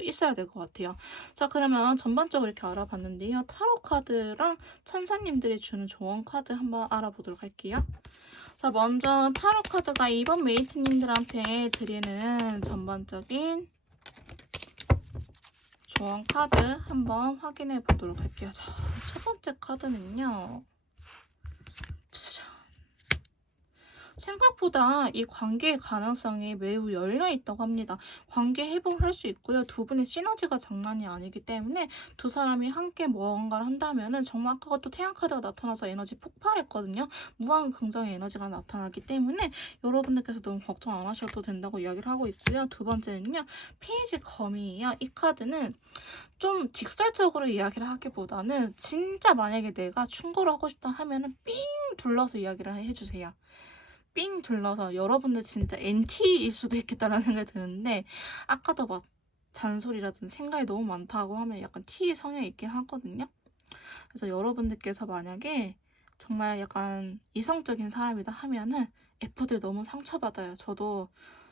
있어야 될 것 같아요. 자, 그러면 전반적으로 이렇게 알아봤는데요. 타로 카드랑 천사님들이 주는 조언 카드 한번 알아보도록 할게요. 자, 먼저 타로 카드가 이번 메이트님들한테 드리는 전반적인 조언 카드 한번 확인해 보도록 할게요. 자, 첫 번째 카드는요. 짜자잔. 생각보다 이 관계의 가능성이 매우 열려 있다고 합니다. 관계 회복을 할 수 있고요. 두 분의 시너지가 장난이 아니기 때문에 두 사람이 함께 무언가를 한다면은 정말 아까 또 태양 카드가 나타나서 에너지 폭발했거든요. 무한 긍정의 에너지가 나타나기 때문에 여러분들께서 너무 걱정 안 하셔도 된다고 이야기를 하고 있고요. 두 번째는요. 페이지 거미예요. 이 카드는 좀 직설적으로 이야기를 하기보다는 진짜 만약에 내가 충고를 하고 싶다 하면은 삥 둘러서 이야기를 해주세요. 삥 둘러서 여러분들 진짜 NT일 수도 있겠다라는 생각이 드는데 아까도 막 잔소리라든지 생각이 너무 많다고 하면 약간 T 성향이 있긴 하거든요. 그래서 여러분들께서 만약에 정말 약간 이성적인 사람이다 하면은 F들 너무 상처받아요. 저도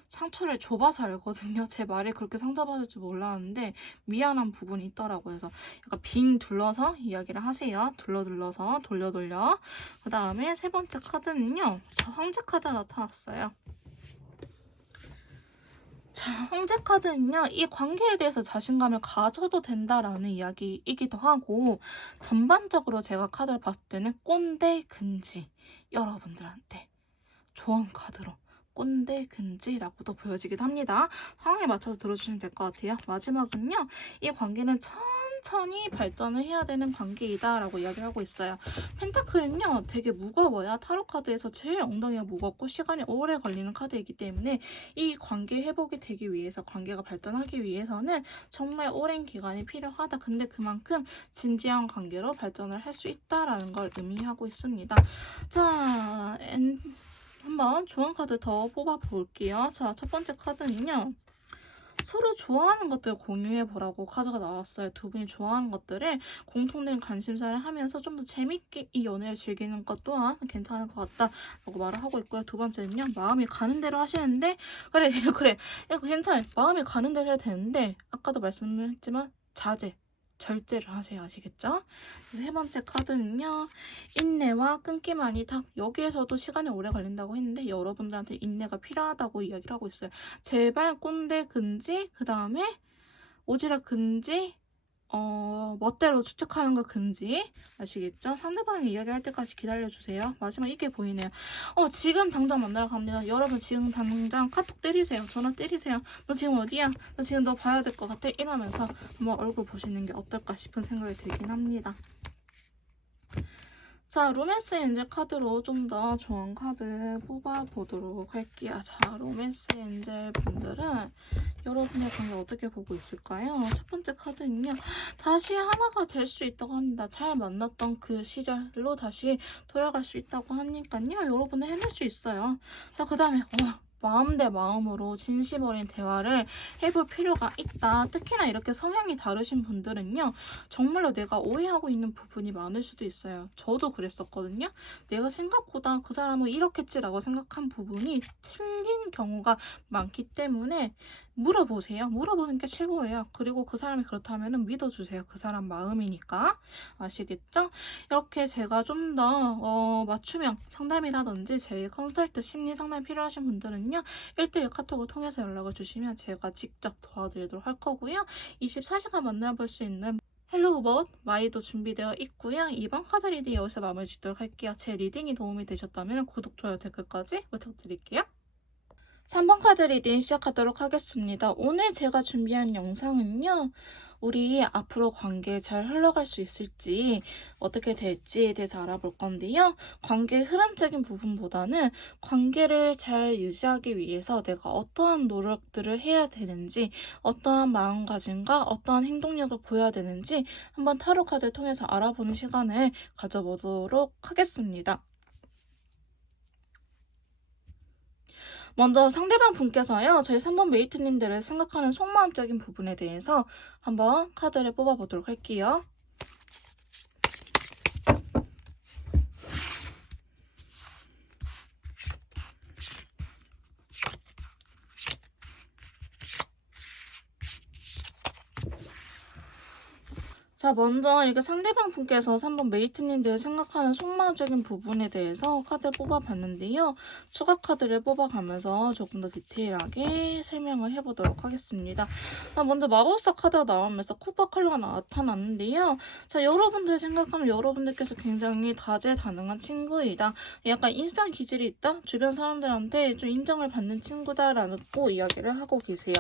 상처를 줘봐서 알거든요. 제 말이 그렇게 상처받을 줄 몰랐는데 미안한 부분이 있더라고요. 그래서 약간 빙 둘러서 이야기를 하세요. 둘러서 돌려. 그 다음에 세 번째 카드는요. 자, 황제 카드 나타났어요. 자, 황제 카드는요. 이 관계에 대해서 자신감을 가져도 된다라는 이야기이기도 하고 전반적으로 제가 카드를 봤을 때는 꼰대 금지 여러분들한테 조언 카드로 꼰대 금지라고도 보여지기도 합니다. 상황에 맞춰서 들어주시면 될 것 같아요. 마지막은요. 이 관계는 천천히 발전을 해야 되는 관계이다 라고 이야기를 하고 있어요. 펜타클은요. 되게 무거워요. 타로 카드에서 제일 엉덩이가 무겁고 시간이 오래 걸리는 카드이기 때문에 이 관계 회복이 되기 위해서 관계가 발전하기 위해서는 정말 오랜 기간이 필요하다. 근데 그만큼 진지한 관계로 발전을 할 수 있다라는 걸 의미하고 있습니다. 자, 한번 조언 카드 더 뽑아 볼게요. 자, 첫 번째 카드는요. 서로 좋아하는 것들 공유해보라고 카드가 나왔어요. 두 분이 좋아하는 것들을 공통된 관심사를 하면서 좀 더 재밌게 이 연애를 즐기는 것 또한 괜찮을 것 같다라고 말을 하고 있고요. 두 번째는요. 마음이 가는 대로 하시는데 그래 이거 괜찮아요. 마음이 가는 대로 해야 되는데 아까도 말씀했지만 자제. 절제를 하세요. 아시겠죠? 세 번째 카드는요. 인내와 끊기만이 답. 여기에서도 시간이 오래 걸린다고 했는데 여러분들한테 인내가 필요하다고 이야기를 하고 있어요. 제발 꼰대 금지, 그 다음에 오지랖 금지, 멋대로 추측하는 거 금지. 아시겠죠? 상대방이 이야기할 때까지 기다려주세요. 마지막 이게 보이네요. 지금 당장 만나러 갑니다. 여러분 지금 당장 카톡 때리세요. 전화 때리세요. 너 지금 어디야? 너 지금 너 봐야 될 것 같아? 이러면서 한번 얼굴 보시는 게 어떨까 싶은 생각이 들긴 합니다. 자, 로맨스 엔젤 카드로 좀 더 좋은 카드 뽑아보도록 할게요. 자, 로맨스 엔젤 분들은 여러분의 관계 어떻게 보고 있을까요? 첫 번째 카드는요. 다시 하나가 될 수 있다고 합니다. 잘 만났던 그 시절로 다시 돌아갈 수 있다고 하니까요. 여러분은 해낼 수 있어요. 자, 그 다음에 마음 대 마음으로 진심 어린 대화를 해볼 필요가 있다. 특히나 이렇게 성향이 다르신 분들은요. 정말로 내가 오해하고 있는 부분이 많을 수도 있어요. 저도 그랬었거든요. 내가 생각보다 그 사람은 이렇겠지라고 생각한 부분이 틀린 경우가 많기 때문에 물어보세요. 물어보는 게 최고예요. 그리고 그 사람이 그렇다면 믿어주세요. 그 사람 마음이니까. 아시겠죠? 이렇게 제가 좀 더 맞춤형 상담이라든지 제 컨설트 심리 상담이 필요하신 분들은요. 1대1 카톡을 통해서 연락을 주시면 제가 직접 도와드리도록 할 거고요. 24시간 만나볼 수 있는 헬로우봇 마이도 준비되어 있고요. 이번 카드 리딩 여기서 마무리 짓도록 할게요. 제 리딩이 도움이 되셨다면 구독, 좋아요, 댓글까지 부탁드릴게요. 3번 카드 리딩 시작하도록 하겠습니다. 오늘 제가 준비한 영상은요, 우리 앞으로 관계 잘 흘러갈 수 있을지, 어떻게 될지에 대해서 알아볼 건데요. 관계의 흐름적인 부분보다는 관계를 잘 유지하기 위해서 내가 어떠한 노력들을 해야 되는지, 어떠한 마음가짐과 어떠한 행동력을 보여야 되는지 한번 타로 카드를 통해서 알아보는 시간을 가져보도록 하겠습니다. 먼저 상대방 분께서요, 저희 3번 메이트님들을 생각하는 속마음적인 부분에 대해서 한번 카드를 뽑아보도록 할게요. 자, 먼저 이렇게 상대방 분께서 3번 메이트님들 생각하는 속마음적인 부분에 대해서 카드를 뽑아봤는데요. 추가 카드를 뽑아가면서 조금 더 디테일하게 설명을 해보도록 하겠습니다. 자, 먼저 마법사 카드가 나오면서 쿠파 컬러가 나타났는데요. 자, 여러분들 생각하면 여러분들께서 굉장히 다재다능한 친구이다. 약간 인싸 기질이 있다? 주변 사람들한테 좀 인정을 받는 친구다라고 이야기를 하고 계세요.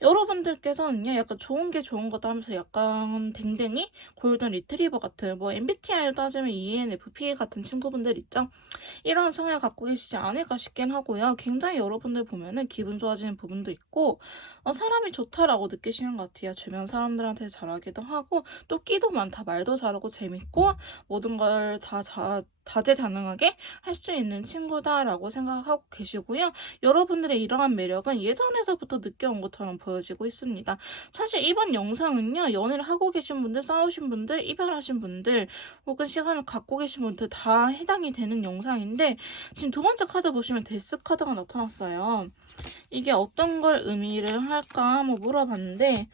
여러분들께서는요, 약간 좋은 게 좋은 거다 하면서 약간 댕댕이, 골든 리트리버 같은, 뭐 MBTI를 따지면 ENFP 같은 친구분들 있죠? 이런 성향을 갖고 계시지 않을까 싶긴 하고요. 굉장히 여러분들 보면은 기분 좋아지는 부분도 있고, 사람이 좋다라고 느끼시는 것 같아요. 주변 사람들한테 잘하기도 하고, 또 끼도 많다, 말도 잘하고 재밌고, 모든 걸 다 다재다능하게 할 수 있는 친구다라고 생각하고 계시고요. 여러분들의 이러한 매력은 예전에서부터 느껴온 것처럼 보여지고 있습니다. 사실 이번 영상은요, 연애를 하고 계신 분들, 싸우신 분들, 이별하신 분들, 혹은 시간을 갖고 계신 분들 다 해당이 되는 영상인데, 지금 두 번째 카드 보시면 데스 카드가 나타났어요. 이게 어떤 걸 의미를 할까 한번 물어봤는데,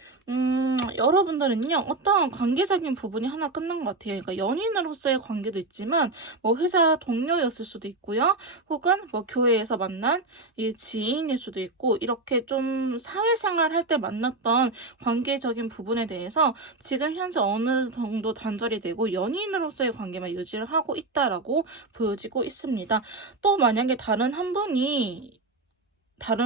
여러분들은요, 어떤 관계적인 부분이 하나 끝난 것 같아요. 그러니까 연인으로서의 관계도 있지만, 뭐 회사 동료였을 수도 있고요. 혹은 뭐 교회에서 만난 이 지인일 수도 있고, 이렇게 좀 사회생활 할 때 만났던 관계적인 부분에 대해서 지금 현재 어느 정도 단절이 되고 연인으로서의 관계만 유지를 하고 있다라고 보여지고 있습니다. 또 만약에 다른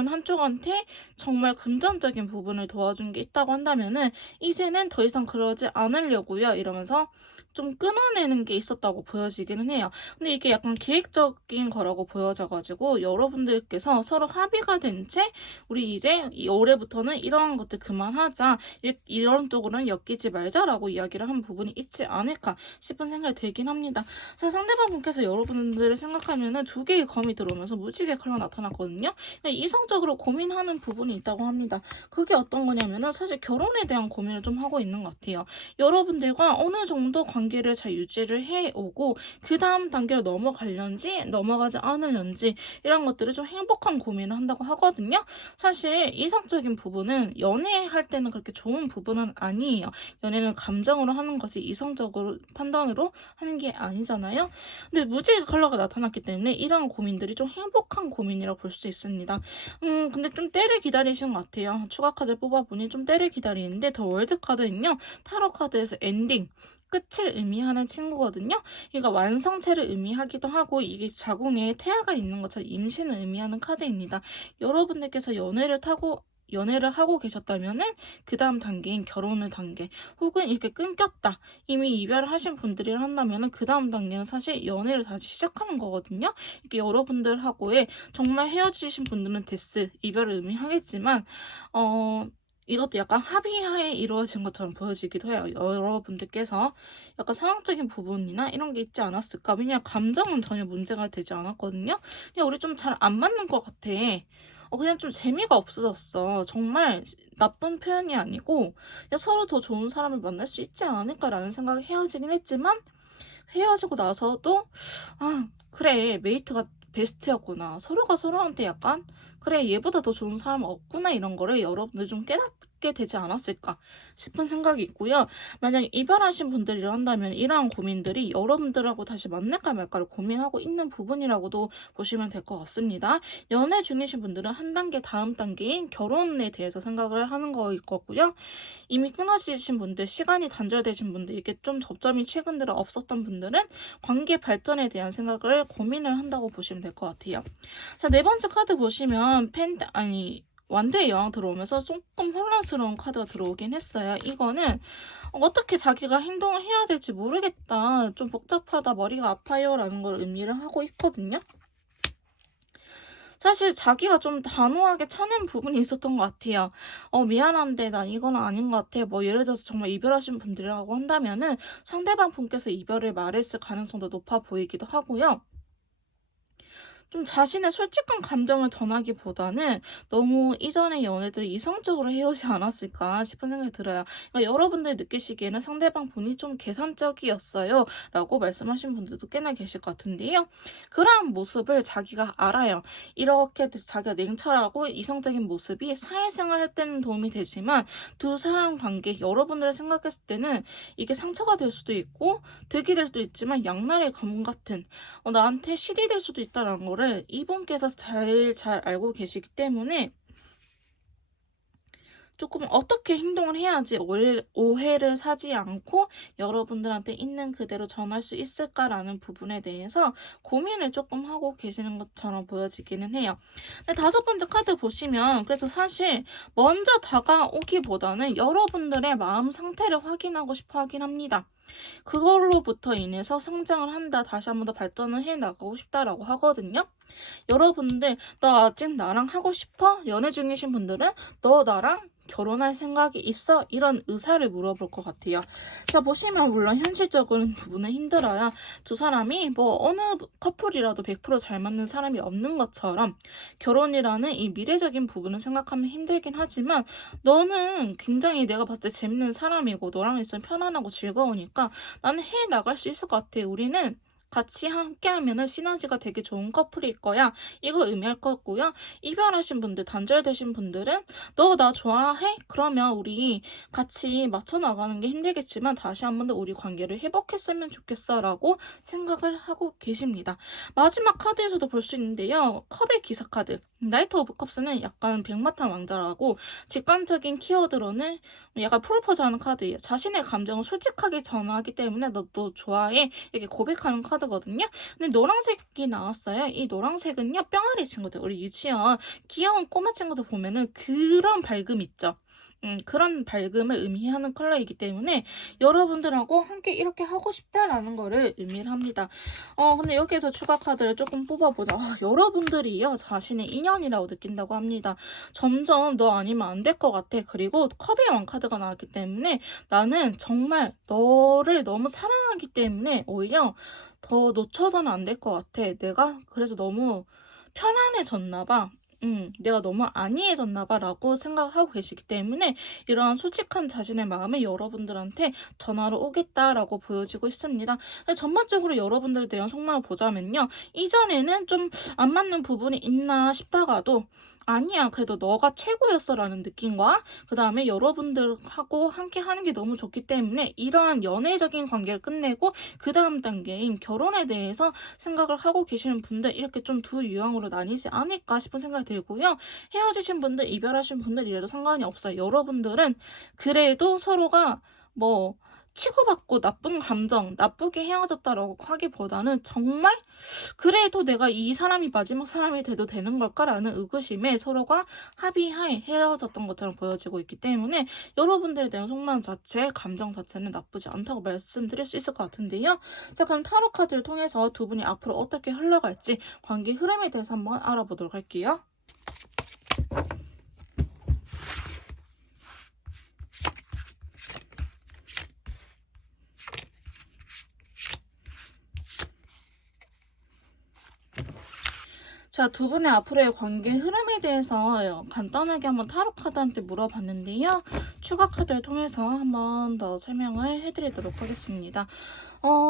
한쪽한테 정말 금전적인 부분을 도와준 게 있다고 한다면은 이제는 더 이상 그러지 않으려고요. 이러면서 좀 끊어내는 게 있었다고 보여지기는 해요. 근데 이게 약간 계획적인 거라고 보여져가지고 여러분들께서 서로 합의가 된 채 우리 이제 올해부터는 이러한 것들 그만하자, 이런 쪽으로는 엮이지 말자라고 이야기를 한 부분이 있지 않을까 싶은 생각이 들긴 합니다. 자, 상대방 분께서 여러분들을 생각하면은 두 개의 검이 들어오면서 무지개 컬러 나타났거든요. 이성적으로 고민하는 부분이 있다고 합니다. 그게 어떤 거냐면은 사실 결혼에 대한 고민을 좀 하고 있는 것 같아요. 여러분들과 어느 정도 관계를 잘 유지를 해오고 그 다음 단계로 넘어가려는지 넘어가지 않으려는지 이런 것들을 좀 행복한 고민을 한다고 하거든요. 사실 이성적인 부분은 연애할 때는 그렇게 좋은 부분은 아니에요. 연애는 감정으로 하는 것이 이성적으로 판단으로 하는 게 아니잖아요. 근데 무지개 컬러가 나타났기 때문에 이런 고민들이 좀 행복한 고민이라고 볼 수 있습니다. 근데 좀 때를 기다리시는 것 같아요. 추가 카드를 뽑아보니 좀 때를 기다리는데 더 월드 카드는요, 타로 카드에서 엔딩, 끝을 의미하는 친구거든요. 그러니까 완성체를 의미하기도 하고 이게 자궁에 태아가 있는 것처럼 임신을 의미하는 카드입니다. 여러분들께서 연애를 하고 계셨다면은 그 다음 단계인 결혼의 단계, 혹은 이렇게 끊겼다, 이미 이별을 하신 분들이 한다면은 그 다음 단계는 사실 연애를 다시 시작하는 거거든요. 이게 여러분들하고의 정말 헤어지신 분들은 데스, 이별을 의미하겠지만 이것도 약간 합의하에 이루어진 것처럼 보여지기도 해요. 여러분들께서 약간 상황적인 부분이나 이런 게 있지 않았을까? 왜냐면 감정은 전혀 문제가 되지 않았거든요. 그냥 우리 좀 잘 안 맞는 것 같아. 그냥 좀 재미가 없어졌어. 정말 나쁜 표현이 아니고 그냥 서로 더 좋은 사람을 만날 수 있지 않을까라는 생각이 헤어지긴 했지만, 헤어지고 나서도 그래, 메이트가 베스트였구나. 서로가 서로한테 약간 그래, 얘보다 더 좋은 사람 없구나, 이런 거를 여러분들 좀 하게 되지 않았을까 싶은 생각이 있고요. 만약 이별하신 분들이라 한다면 이러한 고민들이 여러분들하고 다시 만날까 말까를 고민하고 있는 부분이라고도 보시면 될 것 같습니다. 연애 중이신 분들은 한 단계 다음 단계인 결혼에 대해서 생각을 하는 거일 거고요. 이미 끊어지신 분들, 시간이 단절되신 분들, 이게 좀 접점이 최근 들어 없었던 분들은 관계 발전에 대한 생각을 고민을 한다고 보시면 될 것 같아요. 자, 네 번째 카드 보시면 완대의 여왕 들어오면서 조금 혼란스러운 카드가 들어오긴 했어요. 이거는 어떻게 자기가 행동을 해야 될지 모르겠다, 좀 복잡하다, 머리가 아파요 라는 걸 의미를 하고 있거든요. 사실 자기가 좀 단호하게 쳐낸 부분이 있었던 것 같아요. 미안한데 난 이건 아닌 것 같아. 뭐 예를 들어서 정말 이별하신 분들이라고 한다면은 상대방 분께서 이별을 말했을 가능성도 높아 보이기도 하고요. 좀 자신의 솔직한 감정을 전하기보다는 너무 이전의 연애들이 이성적으로 헤어지지 않았을까 싶은 생각이 들어요. 그러니까 여러분들이 느끼시기에는 상대방 분이 좀 계산적이었어요 라고 말씀하신 분들도 꽤나 계실 것 같은데요. 그러한 모습을 자기가 알아요. 이렇게 자기가 냉철하고 이성적인 모습이 사회생활 할 때는 도움이 되지만 두 사람 관계, 여러분들을 생각했을 때는 이게 상처가 될 수도 있고 득이 될 수도 있지만 양날의 검 같은, 나한테 실이 될 수도 있다는 거를 이분께서 잘 알고 계시기 때문에 조금 어떻게 행동을 해야지 오해를 사지 않고 여러분들한테 있는 그대로 전할 수 있을까라는 부분에 대해서 고민을 조금 하고 계시는 것처럼 보여지기는 해요. 근데 다섯 번째 카드 보시면, 그래서 사실 먼저 다가오기보다는 여러분들의 마음 상태를 확인하고 싶어 하긴 합니다. 그걸로부터 인해서 성장을 한다, 다시 한 번 더 발전을 해 나가고 싶다라고 하거든요. 여러분들, 너 아직 나랑 하고 싶어? 연애 중이신 분들은 너 나랑 결혼할 생각이 있어? 이런 의사를 물어볼 것 같아요. 자, 보시면 물론 현실적인 부분은 힘들어요. 두 사람이 뭐 어느 커플이라도 100%잘 맞는 사람이 없는 것처럼 결혼이라는 이 미래적인 부분을 생각하면 힘들긴 하지만 너는 굉장히 내가 봤을 때 재밌는 사람이고 너랑 있으면 편안하고 즐거우니까 나는 해 나갈 수 있을 것 같아. 우리는 같이 함께 하면은 시너지가 되게 좋은 커플일 거야. 이걸 의미할 거고요. 이별하신 분들, 단절되신 분들은 너 나 좋아해? 그러면 우리 같이 맞춰 나가는 게 힘들겠지만 다시 한 번 더 우리 관계를 회복했으면 좋겠어 라고 생각을 하고 계십니다. 마지막 카드에서도 볼 수 있는데요. 컵의 기사 카드. 나이트 오브 컵스는 약간 백마탄 왕자라고 직관적인 키워드로는 약간 프로포즈하는 카드예요. 자신의 감정을 솔직하게 전하기 때문에 너 좋아해 이렇게 고백하는 카드거든요. 근데 노란색이 나왔어요. 이 노란색은요, 뿅아리 친구들, 우리 유치원 귀여운 꼬마 친구들 보면은 그런 밝음 있죠. 그런 밝음을 의미하는 컬러이기 때문에 여러분들하고 함께 이렇게 하고 싶다라는 거를 의미를 합니다. 근데 여기에서 추가 카드를 조금 뽑아보자. 여러분들이요, 자신의 인연이라고 느낀다고 합니다. 점점 너 아니면 안 될 것 같아. 그리고 컵의 왕 카드가 나왔기 때문에 나는 정말 너를 너무 사랑하기 때문에 오히려 더 놓쳐서는 안 될 것 같아. 내가 그래서 너무 편안해졌나 봐. 내가 너무 안이해졌나 봐라고 생각하고 계시기 때문에 이러한 솔직한 자신의 마음을 여러분들한테 전하러 오겠다라고 보여지고 있습니다. 전반적으로 여러분들에 대한 속마음을 보자면요. 이전에는 좀 안 맞는 부분이 있나 싶다가도 아니야, 그래도 너가 최고였어 라는 느낌과 그 다음에 여러분들하고 함께 하는 게 너무 좋기 때문에 이러한 연애적인 관계를 끝내고 그 다음 단계인 결혼에 대해서 생각을 하고 계시는 분들, 이렇게 좀 두 유형으로 나뉘지 않을까 싶은 생각이 들고요. 헤어지신 분들, 이별하신 분들 이래도 상관이 없어요. 여러분들은 그래도 서로가 뭐 치고받고 나쁜 감정, 나쁘게 헤어졌다라고 하기보다는 정말 그래도 내가 이 사람이 마지막 사람이 돼도 되는 걸까라는 의구심에 서로가 합의하에 헤어졌던 것처럼 보여지고 있기 때문에 여러분들에 대한 속마음 자체, 감정 자체는 나쁘지 않다고 말씀드릴 수 있을 것 같은데요. 자, 그럼 타로 카드를 통해서 두 분이 앞으로 어떻게 흘러갈지 관계 흐름에 대해서 한번 알아보도록 할게요. 자, 두 분의 앞으로의 관계 흐름에 대해서 간단하게 한번 타로 카드한테 물어봤는데요. 추가 카드를 통해서 한번 더 설명을 해드리도록 하겠습니다.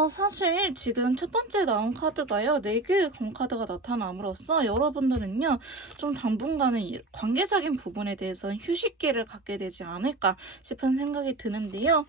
사실 지금 첫 번째 나온 카드가요, 4개의 검카드가 나타남으로써 여러분들은요, 좀 당분간은 이 관계적인 부분에 대해서 휴식기를 갖게 되지 않을까 싶은 생각이 드는데요.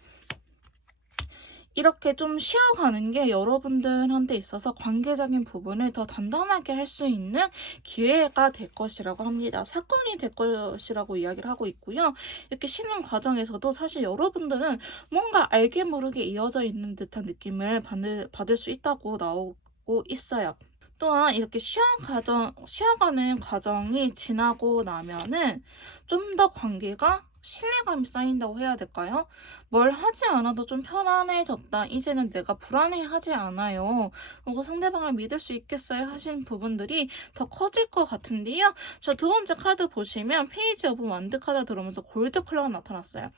이렇게 좀 쉬어가는 게 여러분들한테 있어서 관계적인 부분을 더 단단하게 할 수 있는 기회가 될 것이라고 합니다. 사건이 될 것이라고 이야기를 하고 있고요. 이렇게 쉬는 과정에서도 사실 여러분들은 뭔가 알게 모르게 이어져 있는 듯한 느낌을 받을 수 있다고 나오고 있어요. 또한 이렇게 쉬어가는 과정이 지나고 나면은 좀 더 관계가 신뢰감이 쌓인다고 해야 될까요? 뭘 하지 않아도 좀 편안해졌다. 이제는 내가 불안해하지 않아요. 그리고 상대방을 믿을 수 있겠어요? 하신 부분들이 더 커질 것 같은데요. 자, 두 번째 카드 보시면 페이지 오브 완드 카드 들어오면서 골드 컬러가 나타났어요.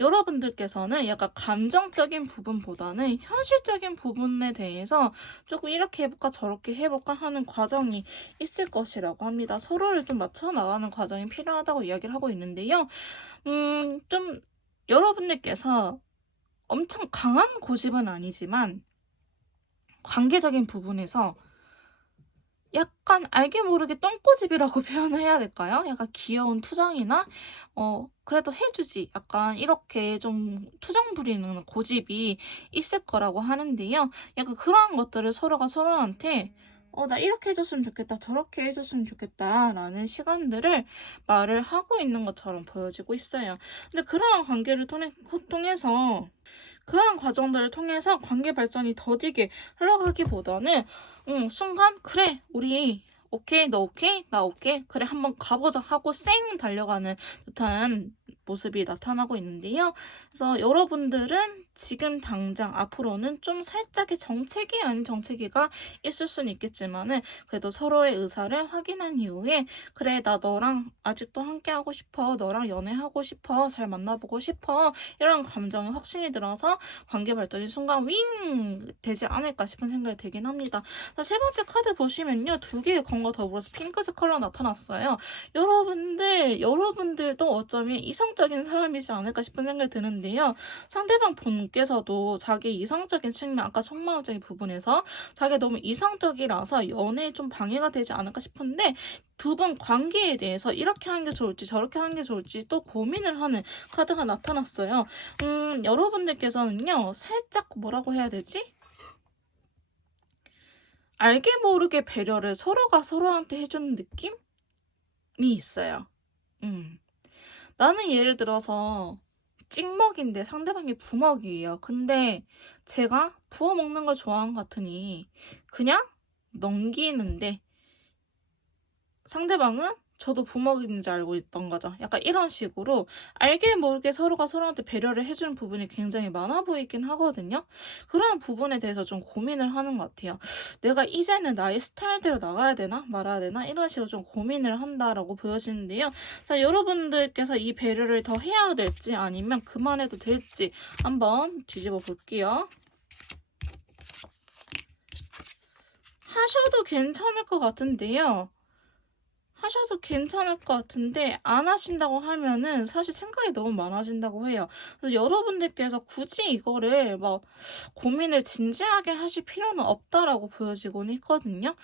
여러분들께서는 약간 감정적인 부분보다는 현실적인 부분에 대해서 조금 이렇게 해볼까 저렇게 해볼까 하는 과정이 있을 것이라고 합니다. 서로를 좀 맞춰 나가는 과정이 필요하다고 이야기를 하고 있는데요. 좀 여러분들께서 엄청 강한 고집은 아니지만 관계적인 부분에서 약간 알게 모르게 똥꼬집이라고 표현을 해야 될까요? 약간 귀여운 투정이나 그래도 해주지, 약간 이렇게 좀 투정 부리는 고집이 있을 거라고 하는데요. 약간 그러한 것들을 서로가 서로한테 나 이렇게 해줬으면 좋겠다, 저렇게 해줬으면 좋겠다 라는 시간들을 말을 하고 있는 것처럼 보여지고 있어요. 근데 그러한 관계를 통해서 그러한 과정들을 통해서 관계 발전이 더디게 흘러가기보다는 순간 그래 우리 오케이 너 오케이 나 오케이 그래 한번 가보자 하고 쌩 달려가는 듯한 모습이 나타나고 있는데요. 그래서 여러분들은 지금 당장 앞으로는 좀 살짝의 정체기 아닌 정체기가 있을 수는 있겠지만은 그래도 서로의 의사를 확인한 이후에 그래 나 너랑 아직도 함께하고 싶어, 너랑 연애하고 싶어, 잘 만나보고 싶어 이런 감정이 확신이 들어서 관계 발전이 순간 윙 되지 않을까 싶은 생각이 들긴 합니다. 자, 세 번째 카드 보시면요, 2개의 검과 더불어서 핑크색 컬러 나타났어요. 여러분들도 어쩌면 이성적인 사람이지 않을까 싶은 생각이 드는데요. 상대방 분께서도 자기 이성적인 측면, 아까 속마음적인 부분에서 자기가 너무 이성적이라서 연애에 좀 방해가 되지 않을까 싶은데 두 분 관계에 대해서 이렇게 하는 게 좋을지 저렇게 하는 게 좋을지 또 고민을 하는 카드가 나타났어요. 여러분들께서는요, 살짝 뭐라고 해야 되지? 알게 모르게 배려를 서로가 서로한테 해주는 느낌이 있어요. 나는 예를 들어서 찍먹인데 상대방이 부먹이에요. 근데 제가 부어 먹는 걸 좋아하는 것 같으니 그냥 넘기는데 상대방은 저도 부먹이는지 알고 있던 거죠. 약간 이런 식으로 알게 모르게 서로가 서로한테 배려를 해주는 부분이 굉장히 많아 보이긴 하거든요. 그런 부분에 대해서 좀 고민을 하는 것 같아요. 내가 이제는 나의 스타일대로 나가야 되나 말아야 되나 이런 식으로 좀 고민을 한다라고 보여지는데요. 자, 여러분들께서 이 배려를 더 해야 될지 아니면 그만해도 될지 한번 뒤집어 볼게요. 하셔도 괜찮을 것 같은데요. 하셔도 괜찮을 것 같은데 안 하신다고 하면은 사실 생각이 너무 많아진다고 해요. 그래서 여러분들께서 굳이 이거를 막 고민을 진지하게 하실 필요는 없다라고 보여지곤 했거든요.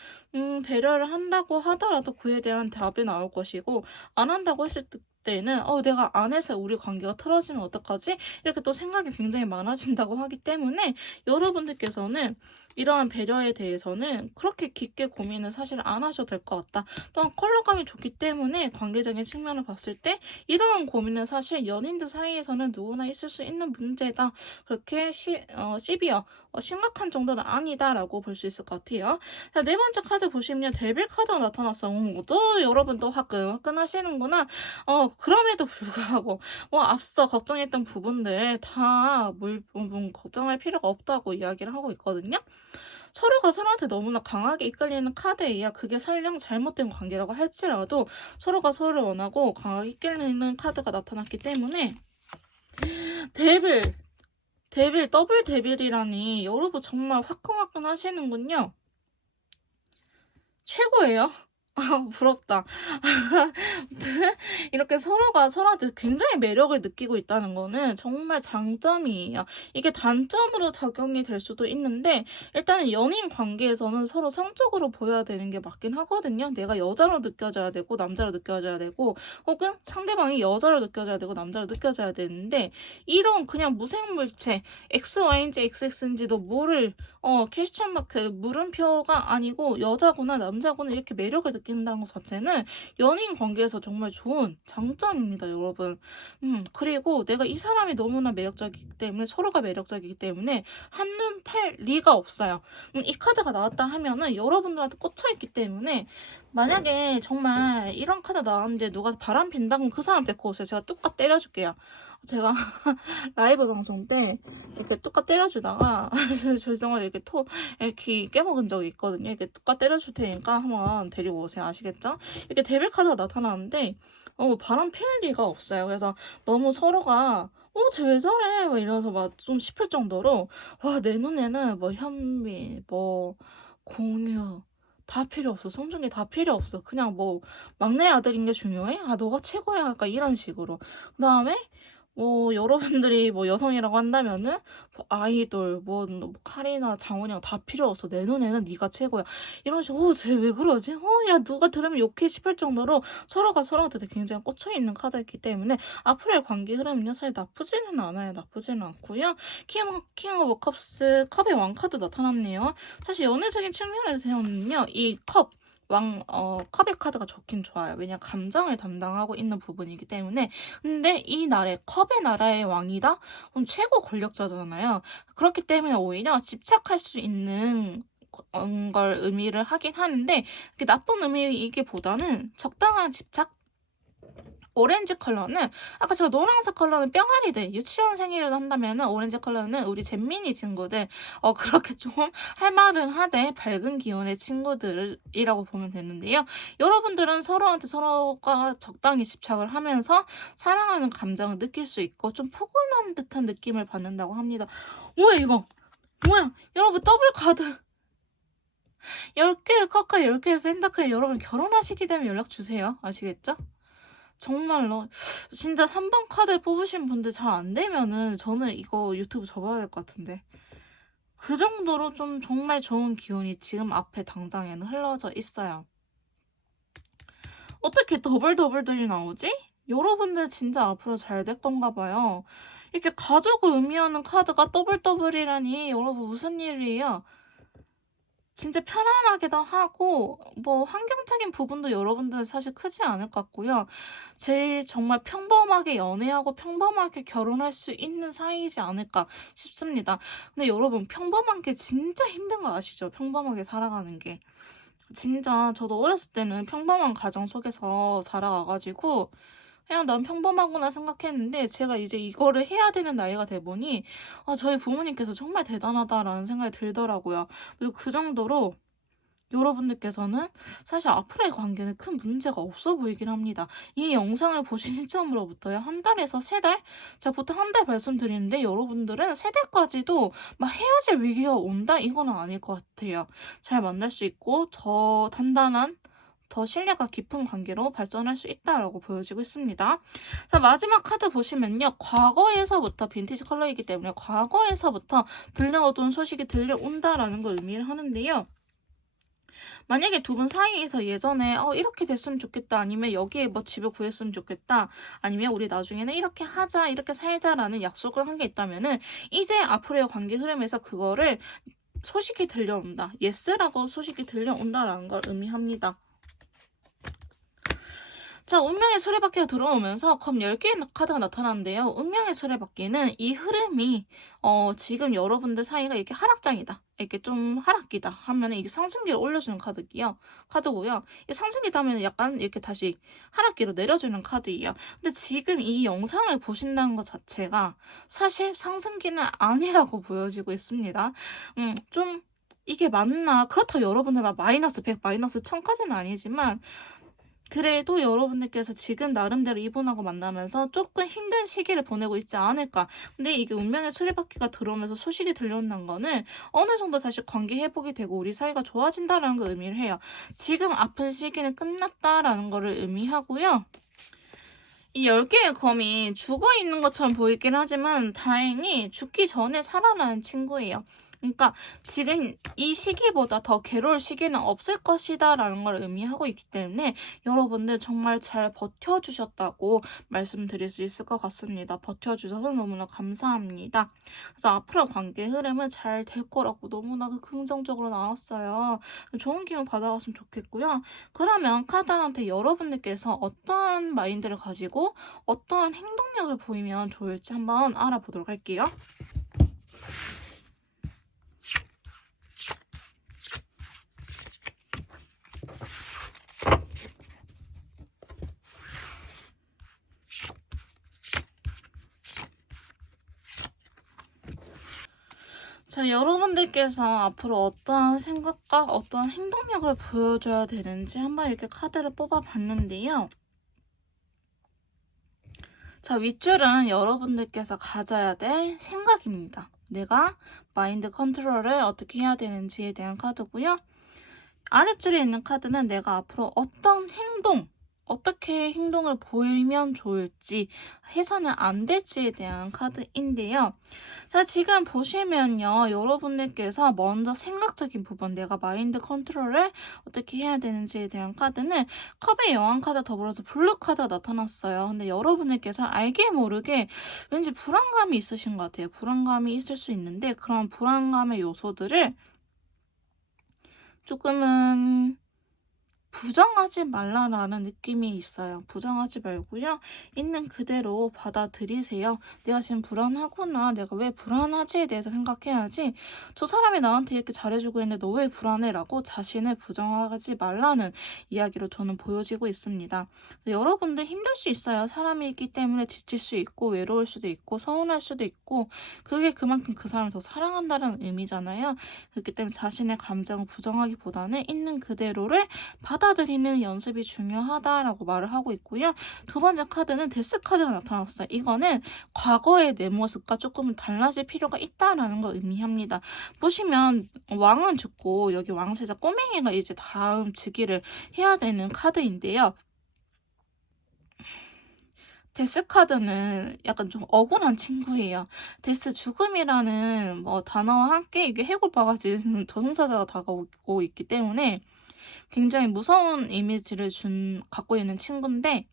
배려를 한다고 하더라도 그에 대한 답이 나올 것이고 안 한다고 했을 때는 내가 안 해서 우리 관계가 틀어지면 어떡하지? 이렇게 또 생각이 굉장히 많아진다고 하기 때문에 여러분들께서는 이러한 배려에 대해서는 그렇게 깊게 고민을 사실 안 하셔도 될 것 같다. 또한 컬러감이 좋기 때문에 관계적인 측면을 봤을 때 이러한 고민은 사실 연인들 사이에서는 누구나 있을 수 있는 문제다. 그렇게 시비어 심각한 정도는 아니다라고 볼 수 있을 것 같아요. 자, 네 번째 카드 보시면 데빌 카드가 나타났어요. 또 여러분도 화끈화끈하시는구나. 그럼에도 불구하고 앞서 걱정했던 부분들 다 걱정할 필요가 없다고 이야기를 하고 있거든요. 서로가 서로한테 너무나 강하게 이끌리는 카드에 의해 그게 설령 잘못된 관계라고 할지라도 서로가 서로를 원하고 강하게 이끌리는 카드가 나타났기 때문에 더블 데빌이라니 여러분 정말 화끈화끈 하시는군요. 최고예요. 부럽다. 아무튼 이렇게 서로가 서로한테 굉장히 매력을 느끼고 있다는 거는 정말 장점이에요. 이게 단점으로 작용이 될 수도 있는데 일단은 연인 관계에서는 서로 성적으로 보여야 되는 게 맞긴 하거든요. 내가 여자로 느껴져야 되고 남자로 느껴져야 되고 혹은 상대방이 여자로 느껴져야 되고 남자로 느껴져야 되는데 이런 그냥 무생물체 XY인지 XX인지도 모를 퀘스천 마크 물음표가 아니고 여자구나 남자구나 이렇게 매력을 느낀다는 것 자체는 연인 관계에서 정말 좋은 장점입니다, 여러분. 그리고 내가 이 사람이 너무나 매력적이기 때문에 서로가 매력적이기 때문에 한눈 팔 리가 없어요. 이 카드가 나왔다 하면은 여러분들한테 꽂혀있기 때문에 만약에 정말 이런 카드 나왔는데 누가 바람 핀다면 그 사람 데리고 오세요. 제가 뚝딱 때려줄게요. 제가 라이브 방송 때 이렇게 뚝딱 때려주다가 죄송해요 이렇게 귀 깨먹은 적이 있거든요. 이렇게 뚝딱 때려줄 테니까 한번 데리고 오세요. 아시겠죠? 이렇게 데빌 카드가 나타나는데 바람 필 리가 없어요. 그래서 너무 서로가 쟤 왜 저래? 막 이러면서 막 좀 싶을 정도로 와 내 눈에는 뭐 현미 뭐 공유 다 필요 없어. 송중기 다 필요 없어. 그냥 뭐 막내 아들인 게 중요해? 아 너가 최고야. 약간 이런 식으로. 그다음에 뭐 여러분들이 뭐 여성이라고 한다면은 뭐 아이돌 뭐 카리나 장원영 다 필요 없어. 내 눈에는 네가 최고야. 이런 식으로 쟤 왜 그러지? 야 누가 들으면 욕해 싶을 정도로 서로가 서로한테 굉장히 꽂혀 있는 카드이기 때문에 앞으로의 관계 흐름은요 사실 나쁘지는 않아요. 나쁘지는 않고요. 킹 오브 컵스 컵의 왕 카드 나타났네요. 사실 연애적인 측면에서는요 이 컵의 카드가 좋긴 좋아요. 왜냐 감정을 담당하고 있는 부분이기 때문에. 근데 이 나라의 컵의 나라의 왕이다? 그럼 최고 권력자잖아요. 그렇기 때문에 오히려 집착할 수 있는 걸 의미를 하긴 하는데 그게 나쁜 의미이기보다는 적당한 집착? 오렌지 컬러는 아까 제가 노란색 컬러는 뿅아리들 유치원생이라도 한다면은 오렌지 컬러는 우리 잼민이 친구들 그렇게 좀 할 말은 하되 밝은 기운의 친구들이라고 보면 되는데요. 여러분들은 서로한테 서로가 적당히 집착을 하면서 사랑하는 감정을 느낄 수 있고 좀 포근한 듯한 느낌을 받는다고 합니다. 뭐야 이거? 뭐야? 여러분 더블 카드 10개의 카카 10개의 펜타클 여러분 결혼하시게 되면 연락 주세요. 아시겠죠? 정말로 진짜 3번 카드 뽑으신 분들 잘 안 되면은 저는 이거 유튜브 접어야 될 것 같은데 그 정도로 좀 정말 좋은 기운이 지금 앞에 당장에는 흘러져 있어요. 어떻게 더블더블들이 나오지? 여러분들 진짜 앞으로 잘 될 건가 봐요. 이렇게 가족을 의미하는 카드가 더블더블이라니 여러분 무슨 일이에요? 진짜 편안하기도 하고 뭐 환경적인 부분도 여러분들은 사실 크지 않을 것 같고요. 제일 정말 평범하게 연애하고 평범하게 결혼할 수 있는 사이이지 않을까 싶습니다. 근데 여러분 평범한 게 진짜 힘든 거 아시죠? 평범하게 살아가는 게. 진짜 저도 어렸을 때는 평범한 가정 속에서 자라와가지고 그냥 난 평범하구나 생각했는데 제가 이제 이거를 해야 되는 나이가 돼 보니 저희 부모님께서 정말 대단하다라는 생각이 들더라고요. 그리고 그 정도로 여러분들께서는 사실 앞으로의 관계는 큰 문제가 없어 보이긴 합니다. 이 영상을 보신 시점으로부터요. 한 달에서 3달? 제가 보통 한 달 말씀드리는데 여러분들은 3달까지도 막 헤어질 위기가 온다? 이거는 아닐 것 같아요. 잘 만날 수 있고 더 단단한 더 신뢰가 깊은 관계로 발전할 수 있다라고 보여지고 있습니다. 자, 마지막 카드 보시면요. 과거에서부터 빈티지 컬러이기 때문에 과거에서부터 들려오던 소식이 들려온다라는 걸 의미를 하는데요. 만약에 두 분 사이에서 예전에 이렇게 됐으면 좋겠다 아니면 여기에 뭐 집을 구했으면 좋겠다 아니면 우리 나중에는 이렇게 하자 이렇게 살자라는 약속을 한 게 있다면은 이제 앞으로의 관계 흐름에서 그거를 소식이 들려온다. 예스라고 소식이 들려온다라는 걸 의미합니다. 자, 운명의 수레바퀴가 들어오면서 검 10개의 카드가 나타나는데요. 운명의 수레바퀴는 이 흐름이 지금 여러분들 사이가 이렇게 하락장이다. 이렇게 좀 하락기다 하면 이게 상승기를 올려주는 카드고요. 이 상승기다 하면 약간 이렇게 다시 하락기로 내려주는 카드예요. 근데 지금 이 영상을 보신다는 것 자체가 사실 상승기는 아니라고 보여지고 있습니다. 좀 이게 맞나? 그렇다고 여러분들 막 마이너스 100, 마이너스 1000까지는 아니지만 그래도 여러분들께서 지금 나름대로 이분하고 만나면서 조금 힘든 시기를 보내고 있지 않을까. 근데 이게 운명의 수리바퀴가 들어오면서 소식이 들려온다는 거는 어느 정도 다시 관계 회복이 되고 우리 사이가 좋아진다라는 걸 의미를 해요. 지금 아픈 시기는 끝났다라는 거를 의미하고요. 이 10개의 검이 죽어 있는 것처럼 보이긴 하지만 다행히 죽기 전에 살아나는 친구예요. 그러니까 지금 이 시기보다 더 괴로울 시기는 없을 것이다 라는 걸 의미하고 있기 때문에 여러분들 정말 잘 버텨주셨다고 말씀드릴 수 있을 것 같습니다. 버텨주셔서 너무나 감사합니다. 그래서 앞으로 관계 흐름은 잘 될 거라고 너무나 긍정적으로 나왔어요. 좋은 기운 받아갔으면 좋겠고요. 그러면 카드한테 여러분들께서 어떤 마인드를 가지고 어떤 행동력을 보이면 좋을지 한번 알아보도록 할게요. 자, 여러분들께서 앞으로 어떠한 생각과 어떠한 행동력을 보여줘야 되는지 한번 이렇게 카드를 뽑아봤는데요. 자, 윗줄은 여러분들께서 가져야 될 생각입니다. 내가 마인드 컨트롤을 어떻게 해야 되는지에 대한 카드고요. 아랫줄에 있는 카드는 내가 앞으로 어떤 어떻게 행동을 보이면 좋을지, 해서는 안 될지에 대한 카드인데요. 자, 지금 보시면요. 여러분들께서 먼저 생각적인 부분, 내가 마인드 컨트롤을 어떻게 해야 되는지에 대한 카드는 컵의 여왕 카드 더불어서 블루 카드가 나타났어요. 근데 여러분들께서 알게 모르게 왠지 불안감이 있으신 것 같아요. 불안감이 있을 수 있는데 그런 불안감의 요소들을 조금은 부정하지 말라라는 느낌이 있어요. 부정하지 말고요. 있는 그대로 받아들이세요. 내가 지금 불안하구나. 내가 왜 불안하지에 대해서 생각해야지. 저 사람이 나한테 이렇게 잘해주고 있는데 너 왜 불안해? 라고 자신을 부정하지 말라는 이야기로 저는 보여지고 있습니다. 여러분들 힘들 수 있어요. 사람이 있기 때문에 지칠 수 있고 외로울 수도 있고 서운할 수도 있고 그게 그만큼 그 사람을 더 사랑한다는 의미잖아요. 그렇기 때문에 자신의 감정을 부정하기보다는 있는 그대로를 받아들이는 연습이 중요하다라고 말을 하고 있고요. 두 번째 카드는 데스 카드가 나타났어요. 이거는 과거의 내 모습과 조금은 달라질 필요가 있다라는 걸 의미합니다. 보시면 왕은 죽고 여기 왕세자 꼬맹이가 이제 다음 즉위를 해야 되는 카드인데요. 데스 카드는 약간 좀 억울한 친구예요. 데스 죽음이라는 단어와 함께 이게 해골바가지 저승사자가 다가오고 있기 때문에 굉장히 무서운 이미지를 갖고 있는 친구인데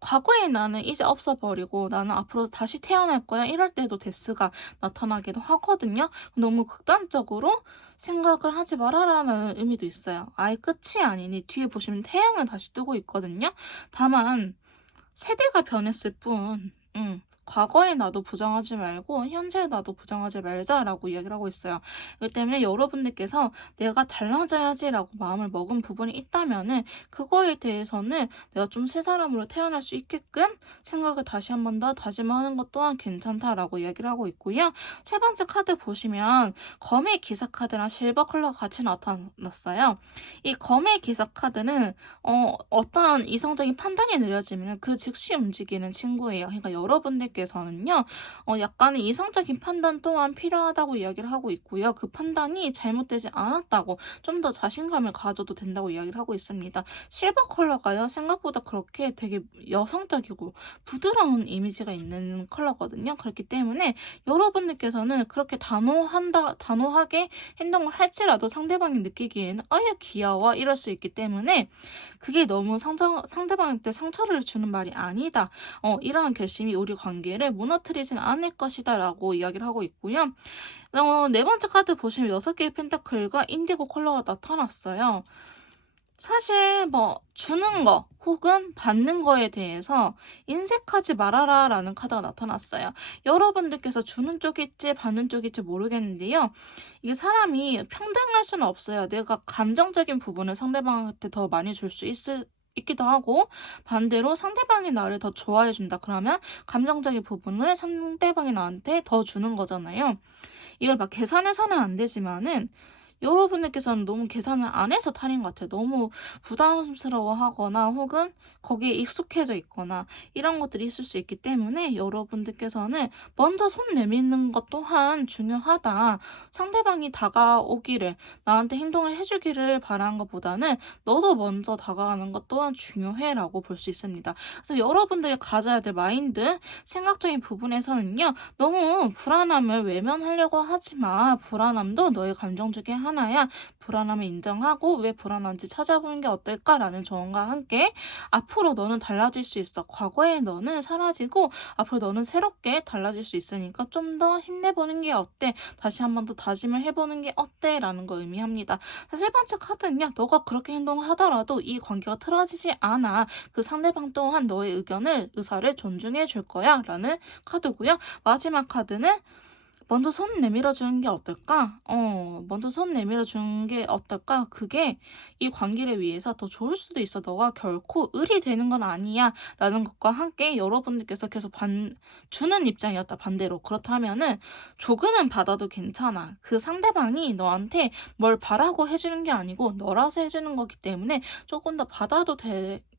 과거의 나는 이제 없어버리고 나는 앞으로 다시 태어날 거야. 이럴 때도 데스가 나타나기도 하거든요. 너무 극단적으로 생각을 하지 말아라는 의미도 있어요. 아예 끝이 아니니 뒤에 보시면 태양은 다시 뜨고 있거든요. 다만 세대가 변했을 뿐 과거의 나도 부정하지 말고 현재의 나도 부정하지 말자라고 이야기를 하고 있어요. 그렇기 때문에 여러분들께서 내가 달라져야지라고 마음을 먹은 부분이 있다면은 그거에 대해서는 내가 좀 새 사람으로 태어날 수 있게끔 생각을 다시 한 번 더 다짐하는 것 또한 괜찮다라고 이야기를 하고 있고요. 세 번째 카드 보시면 검의 기사 카드랑 실버 컬러가 같이 나타났어요. 이 검의 기사 카드는 어떤 이성적인 판단이 느려지면 그 즉시 움직이는 친구예요. 그러니까 여러분들께서는요, 약간의 이성적인 판단 또한 필요하다고 이야기를 하고 있고요. 그 판단이 잘못되지 않았다고 좀 더 자신감을 가져도 된다고 이야기를 하고 있습니다. 실버 컬러가요, 생각보다 그렇게 되게 여성적이고 부드러운 이미지가 있는 컬러거든요. 그렇기 때문에 여러분들께서는 그렇게 단호하게 행동을 할지라도 상대방이 느끼기에는 귀여워 이럴 수 있기 때문에 그게 너무 상대방한테 상처를 주는 말이 아니다. 이러한 결심이 우리 관계를 무너뜨리진 않을 것이다 라고 이야기를 하고 있고요. 네 번째 카드 보시면 6개의 펜타클과 인디고 컬러가 나타났어요. 사실 주는 거 혹은 받는 거에 대해서 인색하지 말아라 라는 카드가 나타났어요. 여러분들께서 주는 쪽일지 받는 쪽일지 모르겠는데요. 이게 사람이 평등할 수는 없어요. 내가 감정적인 부분을 상대방한테 더 많이 줄 수 있기도 하고 반대로 상대방이 나를 더 좋아해준다. 그러면 감정적인 부분을 상대방이 나한테 더 주는 거잖아요. 이걸 막 계산해서는 안 되지만은 여러분들께서는 너무 계산을 안 해서 탈인 것 같아요. 너무 부담스러워하거나 혹은 거기에 익숙해져 있거나 이런 것들이 있을 수 있기 때문에 여러분들께서는 먼저 손 내미는 것 또한 중요하다. 상대방이 다가오기를 나한테 행동을 해주기를 바라는 것보다는 너도 먼저 다가가는 것 또한 중요해라고 볼 수 있습니다. 그래서 여러분들이 가져야 될 마인드, 생각적인 부분에서는요. 너무 불안함을 외면하려고 하지 마. 불안함도 너의 감정 중에 하나야. 불안함을 인정하고 왜 불안한지 찾아보는 게 어떨까라는 조언과 함께 앞으로 너는 달라질 수 있어. 과거의 너는 사라지고 앞으로 너는 새롭게 달라질 수 있으니까 좀 더 힘내보는 게 어때? 다시 한 번 더 다짐을 해보는 게 어때? 라는 걸 의미합니다. 세 번째 카드는요. 너가 그렇게 행동을 하더라도 이 관계가 틀어지지 않아. 그 상대방 또한 너의 의사를 존중해 줄 거야. 라는 카드고요. 마지막 카드는 먼저 손 내밀어 주는 게 어떨까? 먼저 손 내밀어 주는 게 어떨까? 그게 이 관계를 위해서 더 좋을 수도 있어. 너가 결코 을이 되는 건 아니야. 라는 것과 함께 여러분들께서 계속 주는 입장이었다. 반대로. 그렇다면은 조금은 받아도 괜찮아. 그 상대방이 너한테 뭘 바라고 해주는 게 아니고 너라서 해주는 거기 때문에 조금 더 받아도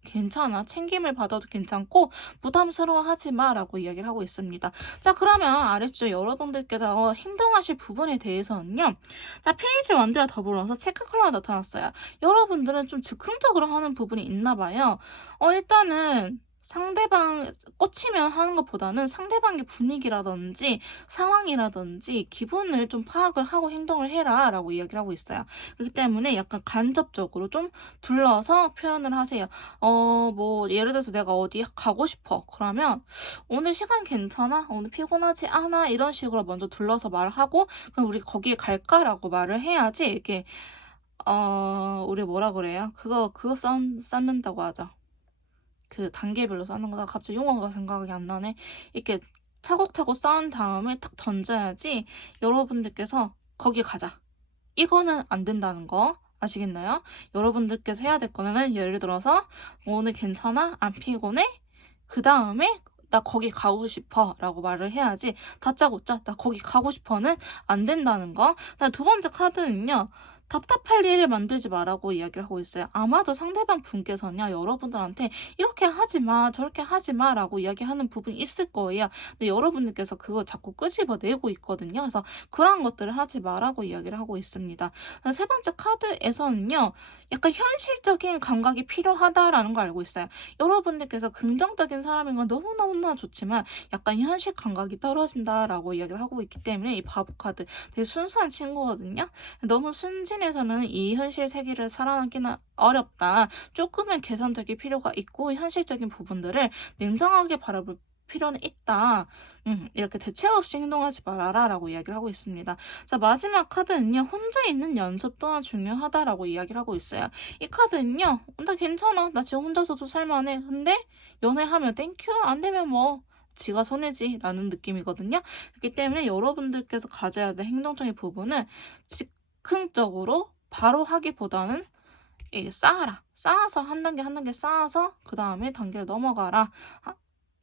괜찮아. 챙김을 받아도 괜찮고 부담스러워하지 마라고 이야기를 하고 있습니다. 자, 그러면 아래쪽 여러분들께서 행동하실 부분에 대해서는요. 자, 페이지 1대와 더불어서 체크 컬러가 나타났어요. 여러분들은 좀 즉흥적으로 하는 부분이 있나 봐요. 일단은 상대방 꽂히면 하는 것보다는 상대방의 분위기라든지 상황이라든지 기분을 좀 파악을 하고 행동을 해라 라고 이야기를 하고 있어요. 그렇기 때문에 약간 간접적으로 좀 둘러서 표현을 하세요. 뭐 예를 들어서 내가 어디 가고 싶어. 그러면 오늘 시간 괜찮아? 오늘 피곤하지 않아? 이런 식으로 먼저 둘러서 말을 하고 그럼 우리 거기에 갈까라고 말을 해야지 이렇게 우리 뭐라 그래요? 그거 쌓는다고 하죠. 그 단계별로 쌓는 거다. 갑자기 용어가 생각이 안 나네. 이렇게 차곡차곡 쌓은 다음에 탁 던져야지 여러분들께서 거기 가자. 이거는 안 된다는 거 아시겠나요? 여러분들께서 해야 될 거는 예를 들어서 오늘 괜찮아? 안 피곤해? 그 다음에 나 거기 가고 싶어 라고 말을 해야지 다짜고짜 나 거기 가고 싶어는 안 된다는 거. 두 번째 카드는요. 답답할 일을 만들지 마라고 이야기를 하고 있어요. 아마도 상대방 분께서는요. 여러분들한테 이렇게 하지 마 저렇게 하지 마 라고 이야기하는 부분이 있을 거예요. 근데 여러분들께서 그거 자꾸 끄집어내고 있거든요. 그래서 그런 것들을 하지 마라고 이야기를 하고 있습니다. 세 번째 카드에서는요. 약간 현실적인 감각이 필요하다라는 걸 알고 있어요. 여러분들께서 긍정적인 사람인 건 너무너무나 좋지만 약간 현실 감각이 떨어진다라고 이야기를 하고 있기 때문에 이 바보 카드 되게 순수한 친구거든요. 너무 순진해서는 이 현실 세계를 살아남기는 어렵다. 조금은 계산적인 필요가 있고 현실적인 부분들을 냉정하게 바라볼 필요는 있다. 이렇게 대책 없이 행동하지 말아라 라고 이야기를 하고 있습니다. 자, 마지막 카드는요. 혼자 있는 연습 또한 중요하다라고 이야기를 하고 있어요. 이 카드는요. 나 괜찮아. 나 지금 혼자서도 살만해. 근데 연애하면 땡큐. 안 되면 뭐 지가 손해지 라는 느낌이거든요. 그렇기 때문에 여러분들께서 가져야 될 행동적인 부분은 즉흥적으로 바로 하기보다는 쌓아라. 쌓아서 한 단계 한 단계 쌓아서 그 다음에 단계를 넘어가라.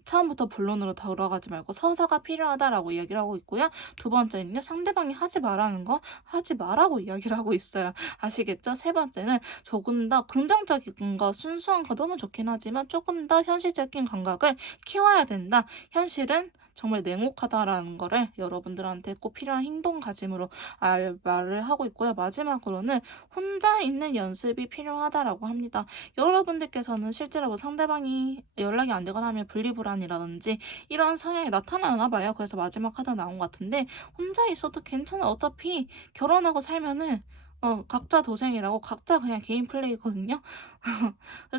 처음부터 본론으로 돌아가지 말고 서사가 필요하다라고 이야기를 하고 있고요. 두 번째는요. 상대방이 하지 말라는 거 하지 말라고 이야기를 하고 있어요. 아시겠죠? 세 번째는 조금 더 긍정적인 거, 순수한 거 너무 좋긴 하지만 조금 더 현실적인 감각을 키워야 된다. 현실은 정말 냉혹하다라는 거를 여러분들한테 꼭 필요한 행동가짐으로 말을 하고 있고요. 마지막으로는 혼자 있는 연습이 필요하다라고 합니다. 여러분들께서는 실제로 뭐 상대방이 연락이 안 되거나 하면 분리불안이라든지 이런 성향이 나타나나 봐요. 그래서 마지막 카드 나온 것 같은데 혼자 있어도 괜찮아. 어차피 결혼하고 살면은 각자 도생이라고 각자 그냥 개인 플레이거든요.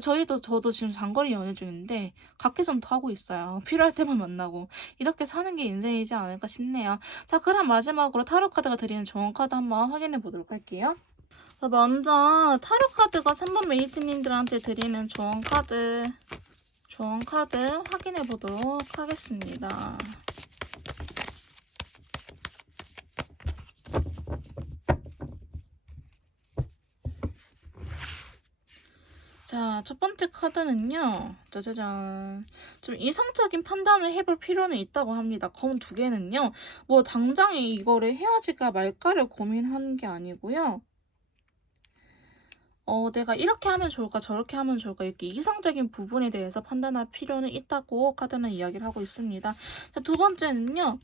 저도 지금 장거리 연애 중인데 각계전도 하고 있어요. 필요할 때만 만나고 이렇게 사는 게 인생이지 않을까 싶네요. 자, 그럼 마지막으로 타로 카드가 드리는 조언 카드 한번 확인해 보도록 할게요. 먼저 타로 카드가 3번 메이트님들한테 드리는 조언 카드 확인해 보도록 하겠습니다. 자, 첫 번째 카드는요. 짜자잔. 좀 이성적인 판단을 해볼 필요는 있다고 합니다. 검 두 개는요. 뭐 당장에 이거를 헤어질까 말까를 고민하는 게 아니고요. 내가 이렇게 하면 좋을까 저렇게 하면 좋을까 이렇게 이성적인 부분에 대해서 판단할 필요는 있다고 카드는 이야기를 하고 있습니다. 자, 두 번째는요.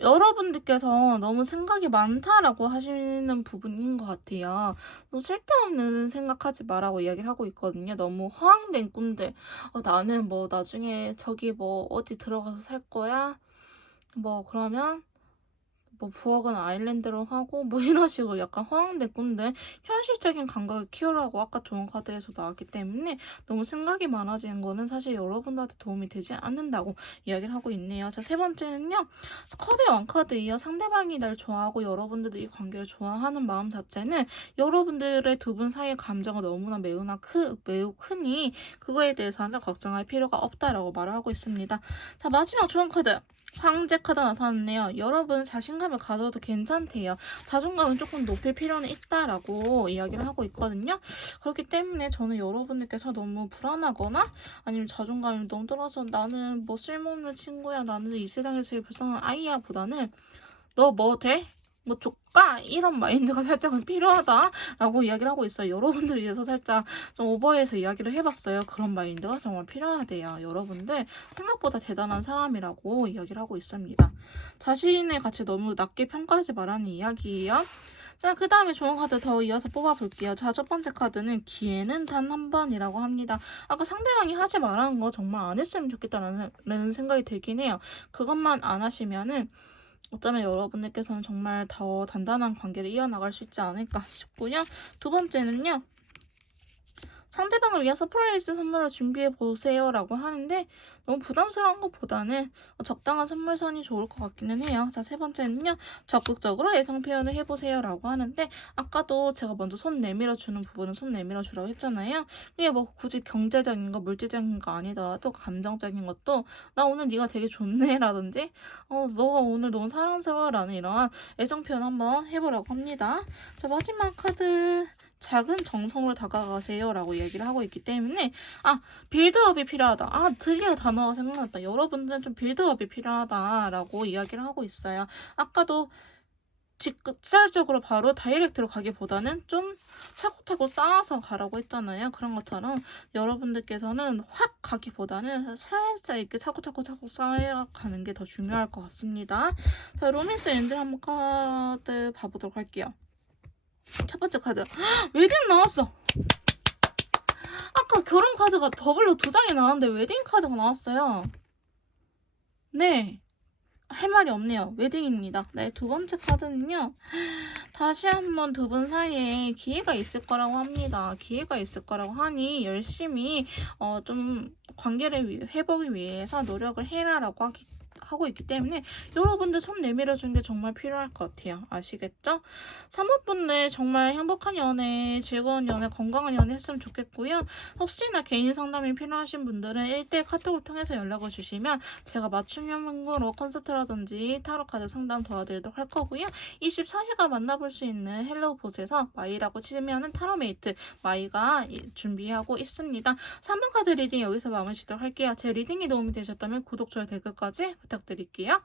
여러분들께서 너무 생각이 많다라고 하시는 부분인 것 같아요. 너무 쓸데없는 생각하지 마라고 이야기를 하고 있거든요. 너무 허황된 꿈들. 나는 뭐 나중에 저기 뭐 어디 들어가서 살 거야? 뭐 그러면 뭐 부엌은 아일랜드로 하고 뭐 이런 식으로 약간 허황된 꿈들, 현실적인 감각을 키우라고 아까 좋은 카드에서 나왔기 때문에 너무 생각이 많아지는 거는 사실 여러분들한테 도움이 되지 않는다고 이야기를 하고 있네요. 자, 세 번째는요. 컵의 왕카드이요. 상대방이 날 좋아하고 여러분들도 이 관계를 좋아하는 마음 자체는 여러분들의 두 분 사이의 감정은 너무나 매우 크니 그거에 대해서는 걱정할 필요가 없다라고 말을 하고 있습니다. 자, 마지막 좋은 카드. 황제 카드 나타났네요. 여러분 자신감을 가져도 괜찮대요. 자존감은 조금 높일 필요는 있다라고 이야기를 하고 있거든요. 그렇기 때문에 저는 여러분들께서 너무 불안하거나 아니면 자존감이 너무 떨어져 나는 뭐 쓸모없는 친구야, 나는 이 세상에서 제일 불쌍한 아이야 보다는 너 뭐 돼? 뭐 조까? 이런 마인드가 살짝은 필요하다라고 이야기를 하고 있어요. 여러분들 위해서 살짝 좀 오버해서 이야기를 해봤어요. 그런 마인드가 정말 필요하대요. 여러분들 생각보다 대단한 사람이라고 이야기를 하고 있습니다. 자신의 가치 너무 낮게 평가하지 말라는 이야기예요. 자, 그 다음에 좋은 카드 더 이어서 뽑아볼게요. 자, 첫 번째 카드는 기회는 단 한 번이라고 합니다. 아까 상대방이 하지 말라는 거 정말 안 했으면 좋겠다는 생각이 들긴 해요. 그것만 안 하시면은 어쩌면 여러분들께서는 정말 더 단단한 관계를 이어나갈 수 있지 않을까 싶고요. 두 번째는요. 상대방을 위한 서프라이즈 선물을 준비해보세요 라고 하는데 너무 부담스러운 것보다는 적당한 선물선이 좋을 것 같기는 해요. 자, 세 번째는요. 적극적으로 애정 표현을 해보세요 라고 하는데 아까도 제가 먼저 손 내밀어 주는 부분은 손 내밀어 주라고 했잖아요. 이게 뭐 굳이 경제적인 거, 물질적인 거 아니더라도 감정적인 것도 나 오늘 네가 되게 좋네 라든지 너가 오늘 너무 사랑스러워 라는 이런 애정 표현 한번 해보라고 합니다. 자, 마지막 카드 작은 정성으로 다가가세요 라고 얘기를 하고 있기 때문에 빌드업이 필요하다. 드디어 단어가 생각났다. 여러분들은 좀 빌드업이 필요하다 라고 이야기를 하고 있어요. 아까도 직설적으로 바로 다이렉트로 가기보다는 좀 차곡차곡 쌓아서 가라고 했잖아요. 그런 것처럼 여러분들께서는 확 가기보다는 살짝 이렇게 차곡차곡 쌓아가는 게 더 중요할 것 같습니다. 자, 로맨스 엔젤 한번 카드 봐보도록 할게요. 첫 번째 카드 웨딩 나왔어. 아까 결혼 카드가 더블로 2장이 나왔는데 웨딩 카드가 나왔어요. 네, 할 말이 없네요. 웨딩입니다. 네, 두 번째 카드는요. 다시 한번 두 분 사이에 기회가 있을 거라고 합니다. 기회가 있을 거라고 하니 열심히 좀 관계를 회복을 위해서 노력을 해라라고 하고 있기 때문에 여러분들 손 내밀어 주는 게 정말 필요할 것 같아요. 아시겠죠? 사모분들 정말 행복한 연애, 즐거운 연애, 건강한 연애 했으면 좋겠고요. 혹시나 개인 상담이 필요하신 분들은 1대1 카톡을 통해서 연락을 주시면 제가 맞춤형으로 컨설트라든지 타로카드 상담 도와드리도록 할 거고요. 24시간 만나볼 수 있는 헬로우봇에서 마이라고 치면은 타로메이트 마이가 준비하고 있습니다. 3번 카드 리딩 여기서 마무리 짓도록 할게요. 제 리딩이 도움이 되셨다면 구독, 좋아요, 댓글까지 부탁드릴게요.